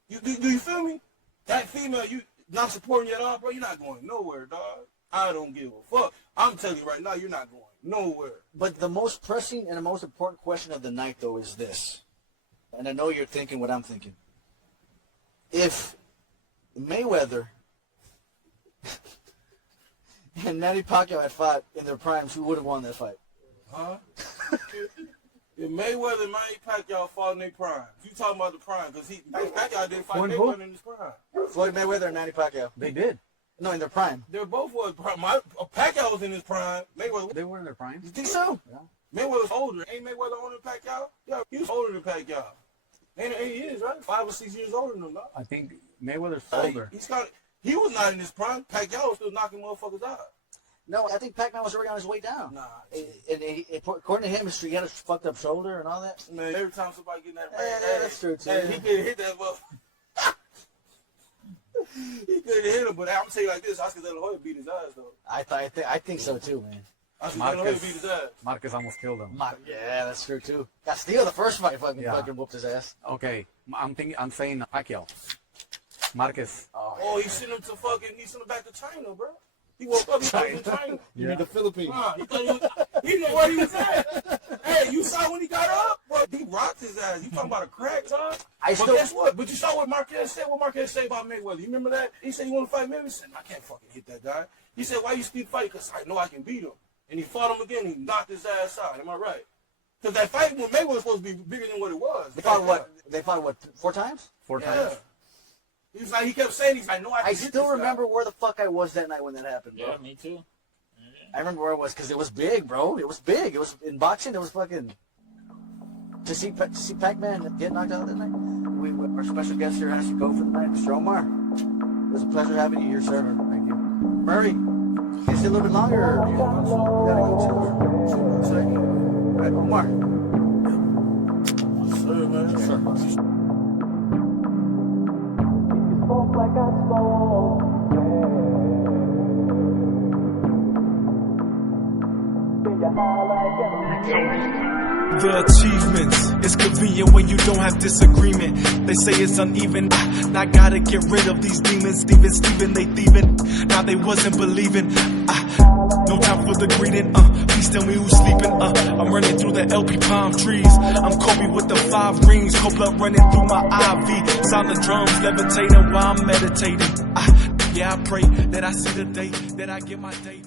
Do you feel me? That female, you not supporting you at all, bro, you're not going nowhere, dog. I don't give a fuck. I'm telling you right now, you're not going nowhere. But the most pressing and the most important question of the night, though, is this. And I know you're thinking what I'm thinking. If Mayweather and Manny Pacquiao had fought in their primes, who would have won that fight? Huh? If Mayweather and Manny Pacquiao fought in their prime, you talking about the prime, because Manny Pacquiao didn't fight Mayweather in his prime. Floyd Mayweather and Manny Pacquiao. They did. No, in their prime. They're both was prime. Pacquiao was in his prime. Mayweather. They were in their prime. You think so? Yeah. Mayweather's older. Ain't Mayweather older than Pacquiao? Yeah, he was older than Pacquiao. Ain't he is, right? 5 or 6 years older than him, dog. I think Mayweather's older. He was not in his prime. Pacquiao was still knocking motherfuckers out. No, I think Pac-Man was already on his way down. Nah. And according to him, he had a fucked up shoulder and all that. Man, every time somebody get in that Yeah, that's true, too. Hey, he could hit that motherfucker. He could have hit him, but I'm going to tell you like this. Oscar De La Hoya beat his ass, though. I think so, too, man. Oscar De La Hoya beat his ass. Marquez almost killed him. Yeah, that's true, too. Castillo, the first fight, fucking whooped his ass. Okay, I'm saying Pacquiao. Marquez. Oh, he sent him back to China, bro. He woke up, he thought he was in China. You mean the Philippines? He thought he didn't know where he was at. Hey, you saw when he got up? Bro, he rocked his ass. You talking about a crack, Tom? But guess what? But you saw what Marquez said? What Marquez said about Mayweather? You remember that? He said, you want to fight Mayweather? He said, I can't fucking hit that guy. He said, why you keep fighting? Because I know I can beat him. And he fought him again. He knocked his ass out. Am I right? Because that fight with Mayweather was supposed to be bigger than what it was. They fought what? They fought what? 4 times? 4 times. He was like, he kept saying, he's like, no, I still remember where the fuck I was that night when that happened, bro. Yeah, me too. I remember where I was because it was big, bro. It was big. It was in boxing. It was fucking to see Pac-Man get knocked out that night. Our special guest here has to go for the night, Mr. Omar. It was a pleasure having you here, sir. Thank you, Murray. Can you stay a little bit longer? Or you gotta go to? Sorry. All right, Omar. Sir, man. Yes, sir. Like I spoke, the achievements, it's convenient when you don't have disagreement. They say it's uneven, I gotta get rid of these demons. Steven, they thieving, now they wasn't believing. No time for the greeting, please tell me who's sleeping. I'm running through the LP palm trees. I'm Kobe with the 5 rings, cold blood running through my IV. Silent drums levitating while I'm meditating. Yeah, I pray that I see the day that I get my day.